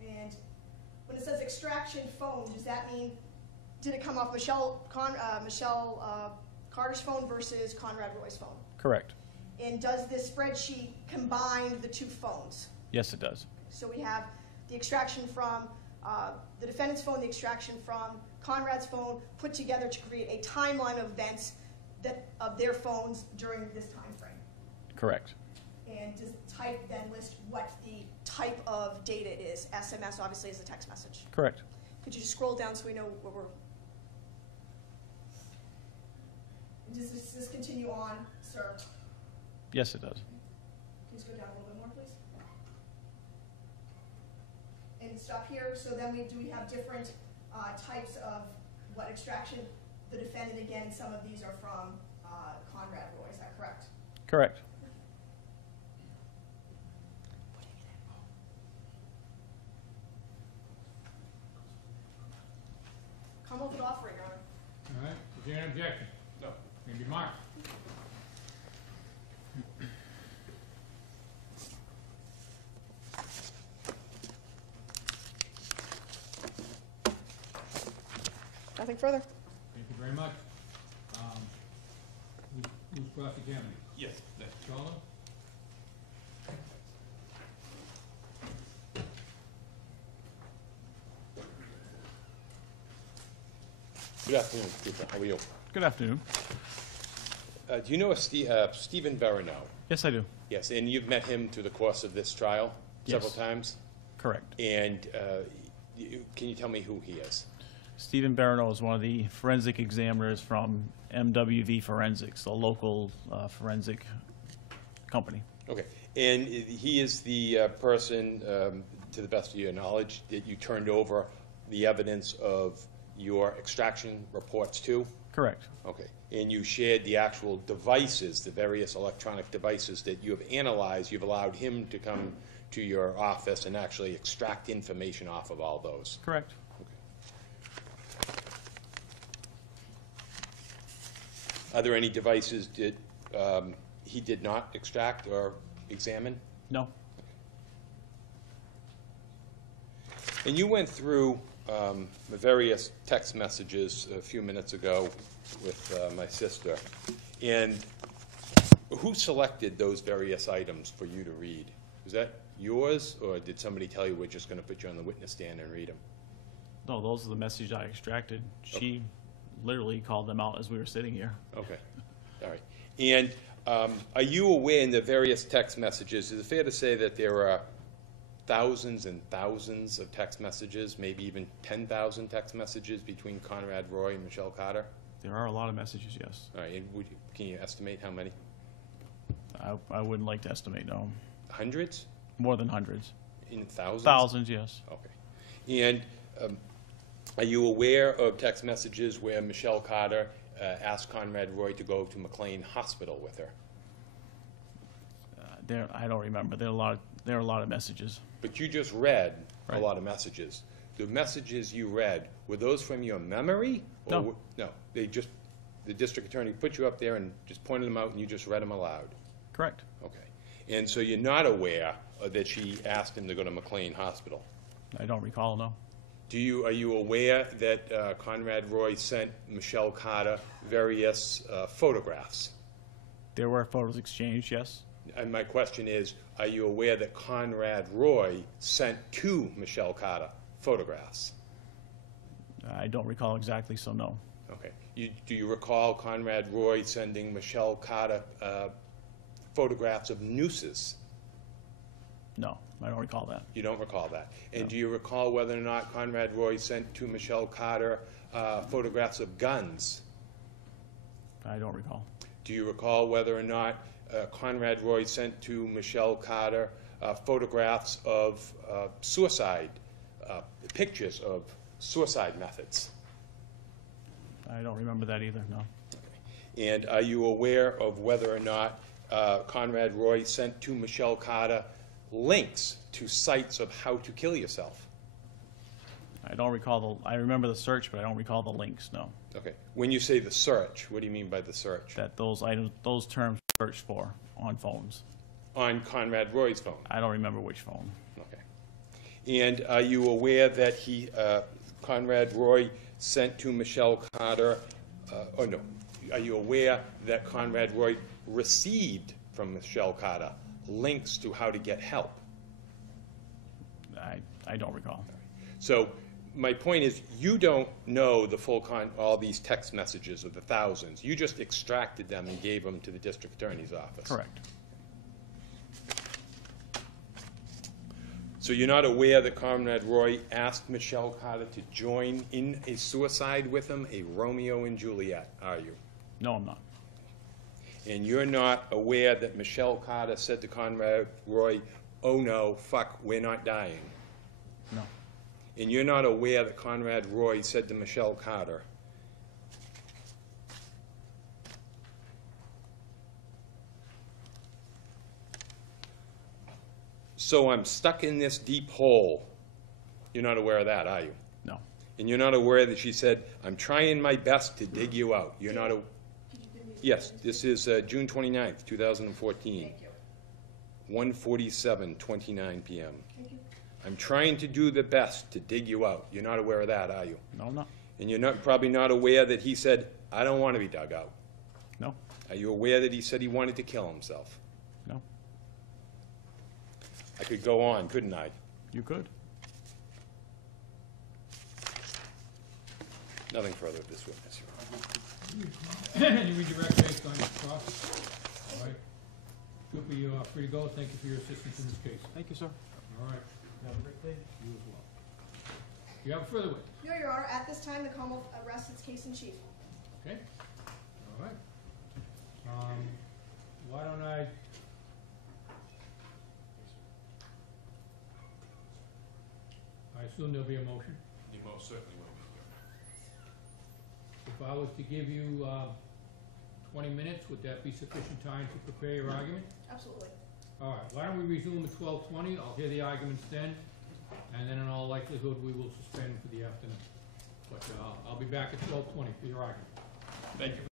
And when it says extraction phone, does that mean, did it come off Michelle Carter's phone versus Conrad Roy's phone? Correct. And does this spreadsheet combine the two phones? Yes, it does. So we have the extraction from the defendant's phone, the extraction from Conrad's phone, put together to create a timeline of events of their phones during this time frame. Correct. And does the type then list what the type of data is? SMS obviously is a text message. Correct. Could you just scroll down so we know what we're... Does this continue on, sir? Yes, it does. Please go down a little bit more, please. And stop here. So then we have different types of what extraction the defendant, again, some of these are from Conrad Roy. Is that correct? Correct. Come with an offering, Your Honor. All right, is there an objection? No. Maybe Mark? Nothing further. Thank you very much. Who's cross-examining? Yes. Charlotte? Good afternoon, Cooper. How are you? Good afternoon. Do you know Stephen Barano? Yes, I do. Yes, and you've met him through the course of this trial several Yes. times? Correct. And can you tell me who he is? Stephen Barano is one of the forensic examiners from MWV Forensics, a local forensic company. Okay, and he is the person, to the best of your knowledge, that you turned over the evidence of your extraction reports to? Correct. Okay, and you shared the actual devices, the various electronic devices that you have analyzed. You've allowed him to come to your office and actually extract information off of all those. Correct. Are there any devices that he did not extract or examine? No. And you went through the various text messages a few minutes ago with my sister. And who selected those various items for you to read? Was that yours, or did somebody tell you we're just going to put you on the witness stand and read them? No, those are the messages I extracted. She literally called them out as we were sitting here. Okay, all right. And are you aware in the various text messages, is it fair to say that there are thousands and thousands of text messages, maybe even 10,000 text messages between Conrad Roy and Michelle Carter? There are a lot of messages, yes. All right, and can you estimate how many? I wouldn't like to estimate, no. Hundreds? More than hundreds. In thousands? Thousands, yes. Okay. And are you aware of text messages where Michelle Carter asked Conrad Roy to go to McLean Hospital with her? I don't remember. There are a lot of messages. But you just read Right. a lot of messages. The messages you read, were those from your memory? No. No, the district attorney put you up there and just pointed them out and you just read them aloud? Correct. Okay. And so you're not aware that she asked him to go to McLean Hospital? I don't recall, no. Are you aware that Conrad Roy sent Michelle Carter various photographs? There were photos exchanged, yes. And my question is, are you aware that Conrad Roy sent to Michelle Carter photographs? I don't recall exactly, so no. Okay. Do you recall Conrad Roy sending Michelle Carter photographs of nooses? No, I don't recall that. You don't recall that. And No. do you recall whether or not Conrad Roy sent to Michelle Carter photographs of guns? I don't recall. Do you recall whether or not Conrad Roy sent to Michelle Carter photographs of suicide, pictures of suicide methods? I don't remember that either, no. And are you aware of whether or not Conrad Roy sent to Michelle Carter links to sites of how to kill yourself? I don't recall I remember the search, but I don't recall the links, no. Okay. When you say the search, what do you mean by the search? That those items, those terms searched for on phones. On Conrad Roy's phone? I don't remember which phone. Okay. And are you aware that Conrad Roy sent to Michelle Carter, are you aware that Conrad Roy received from Michelle Carter links to how to get help? I don't recall. So my point is, you don't know the full all these text messages of the thousands. You just extracted them and gave them to the district attorney's office. Correct. So you're not aware that Conrad Roy asked Michelle Carter to join in a suicide with him, a Romeo and Juliet, are you? No, I'm not. And you're not aware that Michelle Carter said to Conrad Roy, oh no, fuck, we're not dying? No. And you're not aware that Conrad Roy said to Michelle Carter, so I'm stuck in this deep hole. You're not aware of that, are you? No. And you're not aware that she said, I'm trying my best to dig you out. You're not a... Yes, this is June 29th, 2014. 1:47:29 p.m. I'm trying to do the best to dig you out. You're not aware of that, are you? No, I'm not. And you're probably not aware that he said, I don't want to be dug out. No. Are you aware that he said he wanted to kill himself? No. I could go on, couldn't I? You could. Nothing further of this witness, Your Honor. Any redirect based on your cross? All right. Cooper, you are free to go. Thank you for your assistance in this case. Thank you, sir. All right. Have a great day. You as well. You have a further witness? No, Your Honor, at this time, the Commonwealth arrests its case in chief. Okay. All right. Why don't I... assume there'll be a motion. You most certainly will be. If I was to give you 20 minutes, would that be sufficient time to prepare your argument? Absolutely. All right, why don't we resume at 12:20? I'll hear the arguments then, and then in all likelihood, we will suspend for the afternoon. But I'll be back at 12:20 for your argument. Thank you.